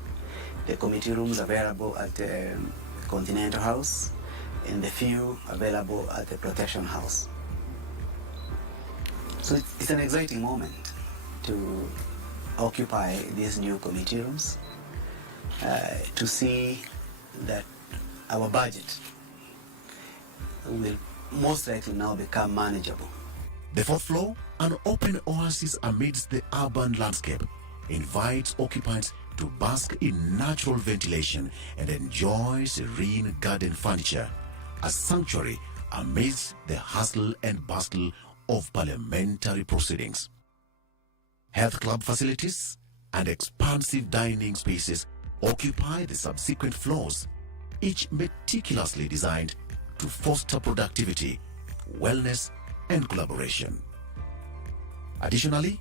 the committee rooms available at the Continental House, and the few available at the Protection House. So it's an exciting moment to occupy these new committee rooms, to see that our budget will most likely now become manageable. The 4th floor, an open oasis amidst the urban landscape, invites occupants to bask in natural ventilation and enjoy serene garden furniture, a sanctuary amidst the hustle and bustle of parliamentary proceedings. Health club facilities and expansive dining spaces occupy the subsequent floors, each meticulously designed to foster productivity, wellness, and collaboration. Additionally,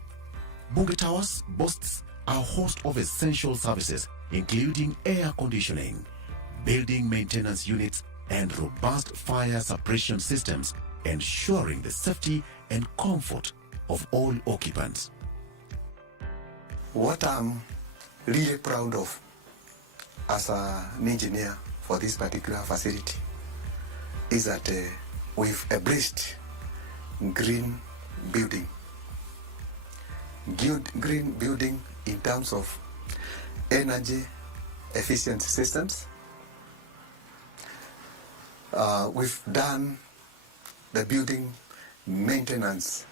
Bunge Towers boasts a host of essential services, including air conditioning, building maintenance units, and robust fire suppression systems, ensuring the safety and comfort of all occupants. What I'm really proud of as an engineer for this particular facility is that we've embraced green building. Green building in terms of energy efficient systems. We've done the building maintenance,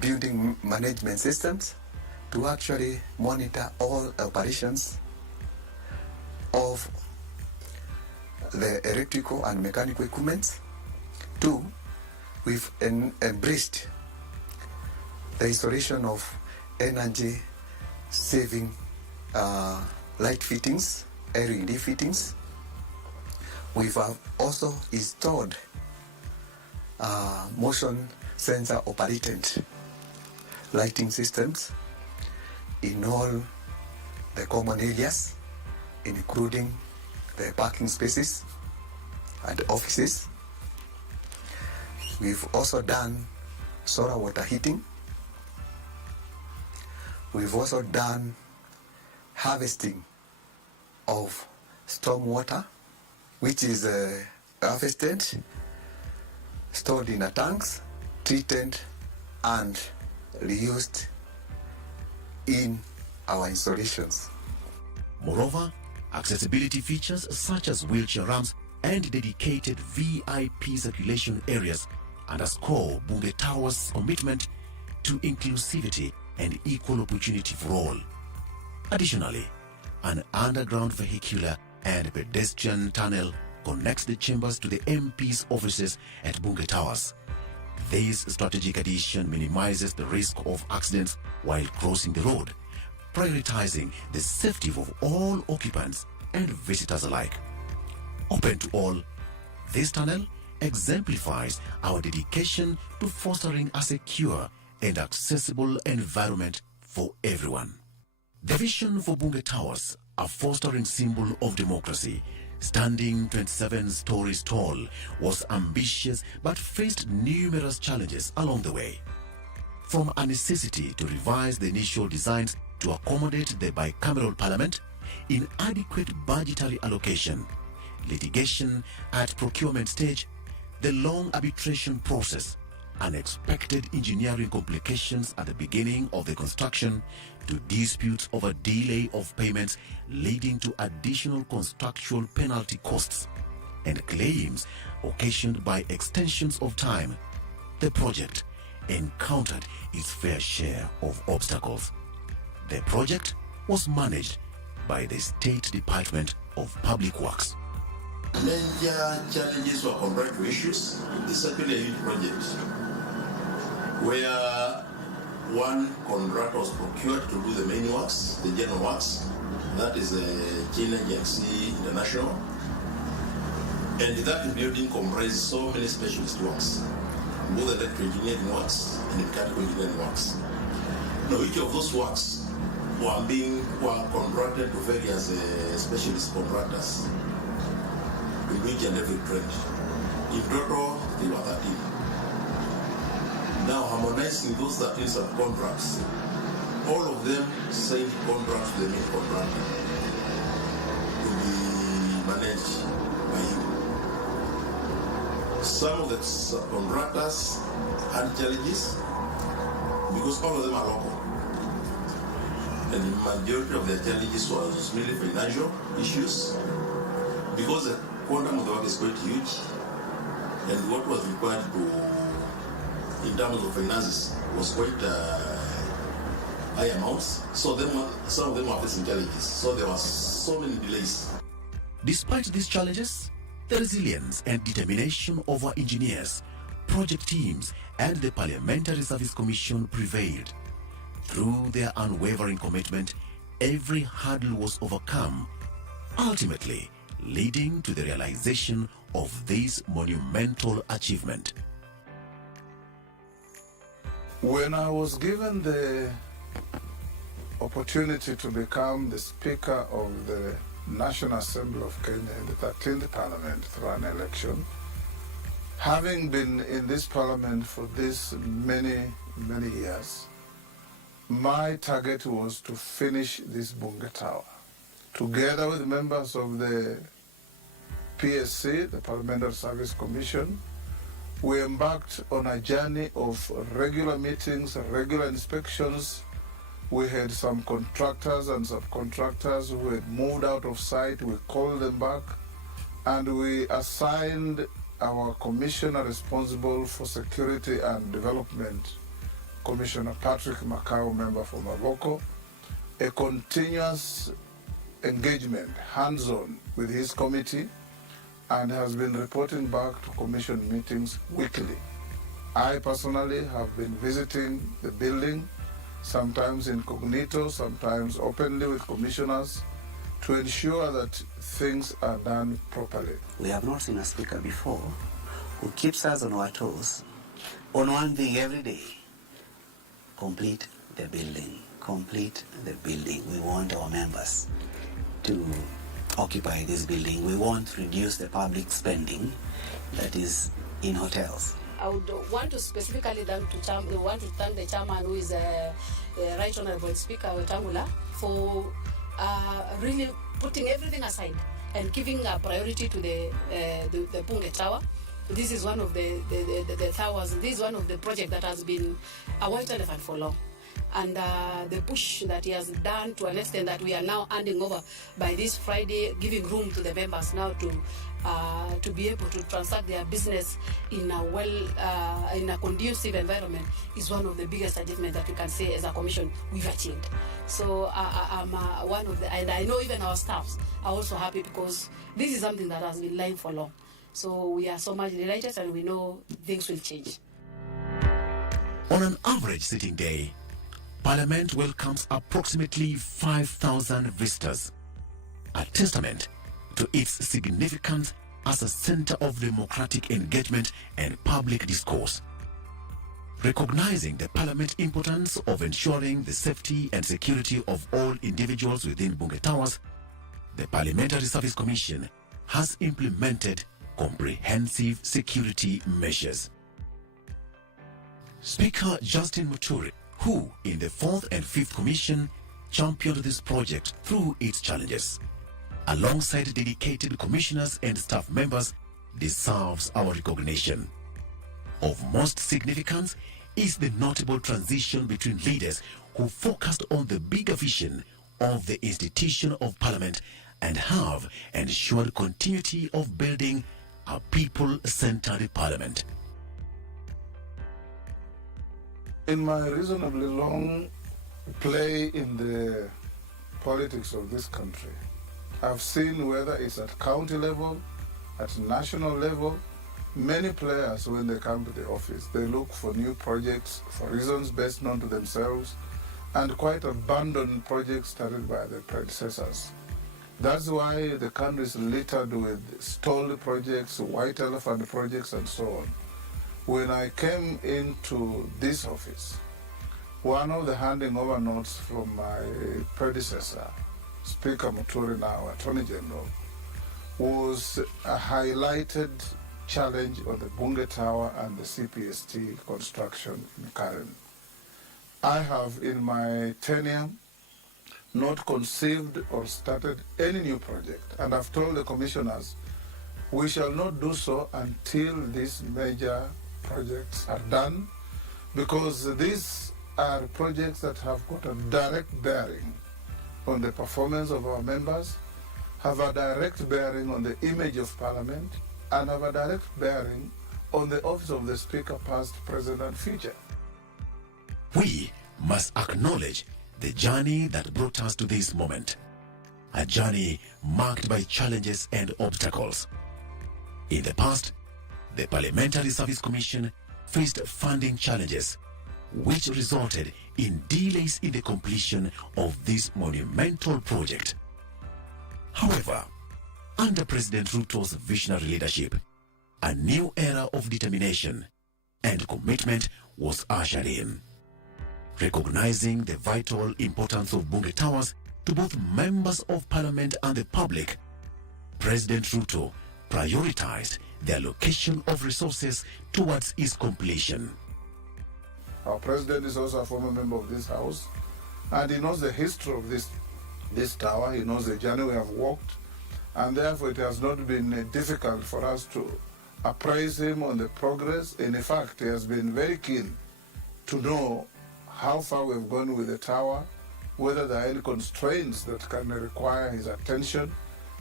building management systems to actually monitor all operations of the electrical and mechanical equipment. 2, we've embraced the installation of energy saving light fittings, LED fittings. We've also installed motion sensor operated lighting systems in all the common areas, including the parking spaces and offices. We've also done solar water heating. We've also done harvesting of stormwater, which is harvested, stored in a tanks, treated, and reused in our installations. Moreover, accessibility features such as wheelchair ramps and dedicated VIP circulation areas underscore Bunge Tower's commitment to inclusivity and equal opportunity for all. Additionally, an underground vehicular and pedestrian tunnel connects the chambers to the MP's offices at Bunge Towers. This strategic addition minimizes the risk of accidents while crossing the road, prioritizing the safety of all occupants and visitors alike. Open to all, this tunnel exemplifies our dedication to fostering a secure and accessible environment for everyone. The vision for Bunge Towers, a fostering symbol of democracy, standing 27 stories tall, was ambitious but faced numerous challenges along the way. From a necessity to revise the initial designs to accommodate the bicameral parliament, inadequate budgetary allocation, litigation at procurement stage, the long arbitration process, unexpected engineering complications at the beginning of the construction, to disputes over delay of payments leading to additional constructual penalty costs, and claims occasioned by extensions of time, the project encountered its fair share of obstacles. The project was managed by the State Department of Public Works. Major challenges were contractual issues. The circular unit project, where one contractor was procured to do the main works, the general works. That is China Jiangxi International. And that building comprises so many specialist works, both electrical engineering works and mechanical engineering works. Now, each of those works were contracted to various specialist contractors in each and every trade. In total, there were 13. Now, harmonizing those 13 subcontracts, all of them signed contracts with the main contractor to be managed by him. Some of the subcontractors had challenges because all of them are local. And the majority of their challenges was really financial issues because the quantum of the work is quite huge, and what was required in terms of finances was quite high amounts. So some of them were facing challenges. So there were so many delays. Despite these challenges, the resilience and determination of our engineers, project teams, and the Parliamentary Service Commission prevailed. Through their unwavering commitment, every hurdle was overcome, ultimately leading to the realization of this monumental achievement. When I was given the opportunity to become the Speaker of the National Assembly of Kenya in the 13th Parliament through an election, having been in this Parliament for this many years, my target was to finish this Bunge Tower. Together with members of the PSC, the Parliamentary Service Commission, we embarked on a journey of regular meetings, regular inspections. We had some contractors and subcontractors who had moved out of sight. We called them back, and we assigned our commissioner responsible for security and development, Commissioner Patrick Macau, member from Mavoko, a continuous engagement, hands-on, with his committee, and has been reporting back to commission meetings weekly. I personally have been visiting the building, sometimes incognito, sometimes openly with commissioners, to ensure that things are done properly. We have not seen a speaker before who keeps us on our toes on one thing every day: complete the building, complete the building. We want our members to occupy this building. We want to reduce the public spending that is in hotels. I would want to specifically thank the chairman, who is Right Honorable Speaker Wetangula, for really putting everything aside and giving a priority to the Bunge Tower. This is one of the towers. This is one of the projects that has been a white elephant for long. And the push that he has done to an extent that we are now handing over by this Friday, giving room to the members now to be able to transact their business in a in a conducive environment is one of the biggest achievements that we can say as a commission we've achieved. So I'm one of the, and I know even our staffs are also happy because this is something that has been lying for long. So we are so much delighted and we know things will change. On an average sitting day, Parliament welcomes approximately 5,000 visitors, a testament to its significance as a center of democratic engagement and public discourse. Recognizing the Parliament's importance of ensuring the safety and security of all individuals within Bunge Towers, the Parliamentary Service Commission has implemented comprehensive security measures. Speaker Justin Muturi, who in the 4th and 5th Commission championed this project through its challenges, alongside dedicated commissioners and staff members, deserves our recognition. Of most significance is the notable transition between leaders who focused on the bigger vision of the institution of Parliament and have ensured continuity of building a people-centered Parliament. In my reasonably long play in the politics of this country, I've seen whether it's at county level, at national level, many players, when they come to the office, they look for new projects for reasons best known to themselves and quite abandon projects started by their predecessors. That's why the country is littered with stalled projects, white elephant projects, and so on. When I came into this office, one of the handing over notes from my predecessor, Speaker Muturi, now Attorney General, was a highlighted challenge on the Bunge Tower and the CPST construction in Karen. I have, in my tenure, not conceived or started any new project, and I've told the commissioners we shall not do so until these major projects are done, because these are projects that have got a direct bearing on the performance of our members, have a direct bearing on the image of Parliament, and have a direct bearing on the office of the Speaker, past, present, and future. We must acknowledge the journey that brought us to this moment, a journey marked by challenges and obstacles. In the past, the Parliamentary Service Commission faced funding challenges, which resulted in delays in the completion of this monumental project. However, under President Ruto's visionary leadership, a new era of determination and commitment was ushered in. Recognizing the vital importance of Bunge Towers to both members of Parliament and the public, President Ruto prioritized the allocation of resources towards its completion. Our president is also a former member of this house, and he knows the history of this tower. He knows the journey we have walked, and therefore it has not been difficult for us to appraise him on the progress. In fact, he has been very keen to know how far we've gone with the tower, whether there are any constraints that can require his attention,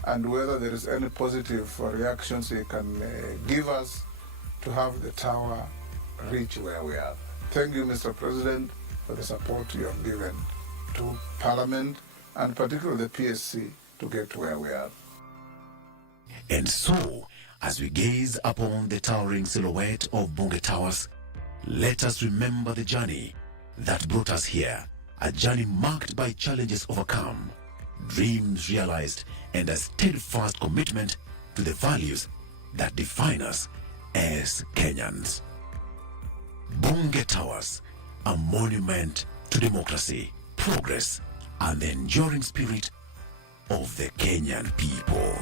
and whether there is any positive reactions he can give us to have the tower reach where we are. Thank you, Mr. President, for the support you have given to Parliament, and particularly the PSC, to get to where we are. And so, as we gaze upon the towering silhouette of Bunge Towers, let us remember the journey that brought us here, a journey marked by challenges overcome, dreams realized, and a steadfast commitment to the values that define us as Kenyans. Bunge Towers, a monument to democracy, progress, and the enduring spirit of the Kenyan people.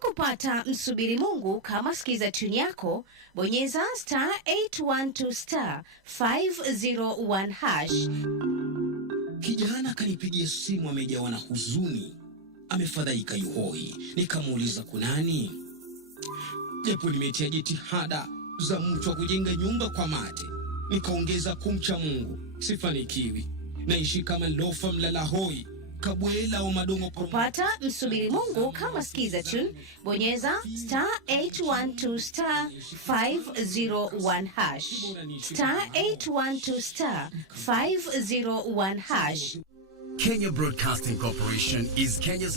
kupata msubiri Mungu kama sikiza tune yako, bonyeza *812 *501#. Kijana kanipigia simu amejawa na huzuni, amefadhaika yuhoi. Nikamuuliza kunani? Japo nimetia jitihada za mtu wa kujenga nyumba kwa mate, nikaongeza kumcha Mungu, sifanikiwi. Naishi kama lofa mlala hoi, kabwela wa madomo. Kupata msubiri Mungu kama sikiza tune, bonyeza *812 *501#. *812 *501#. Kenya Broadcasting Corporation is Kenya's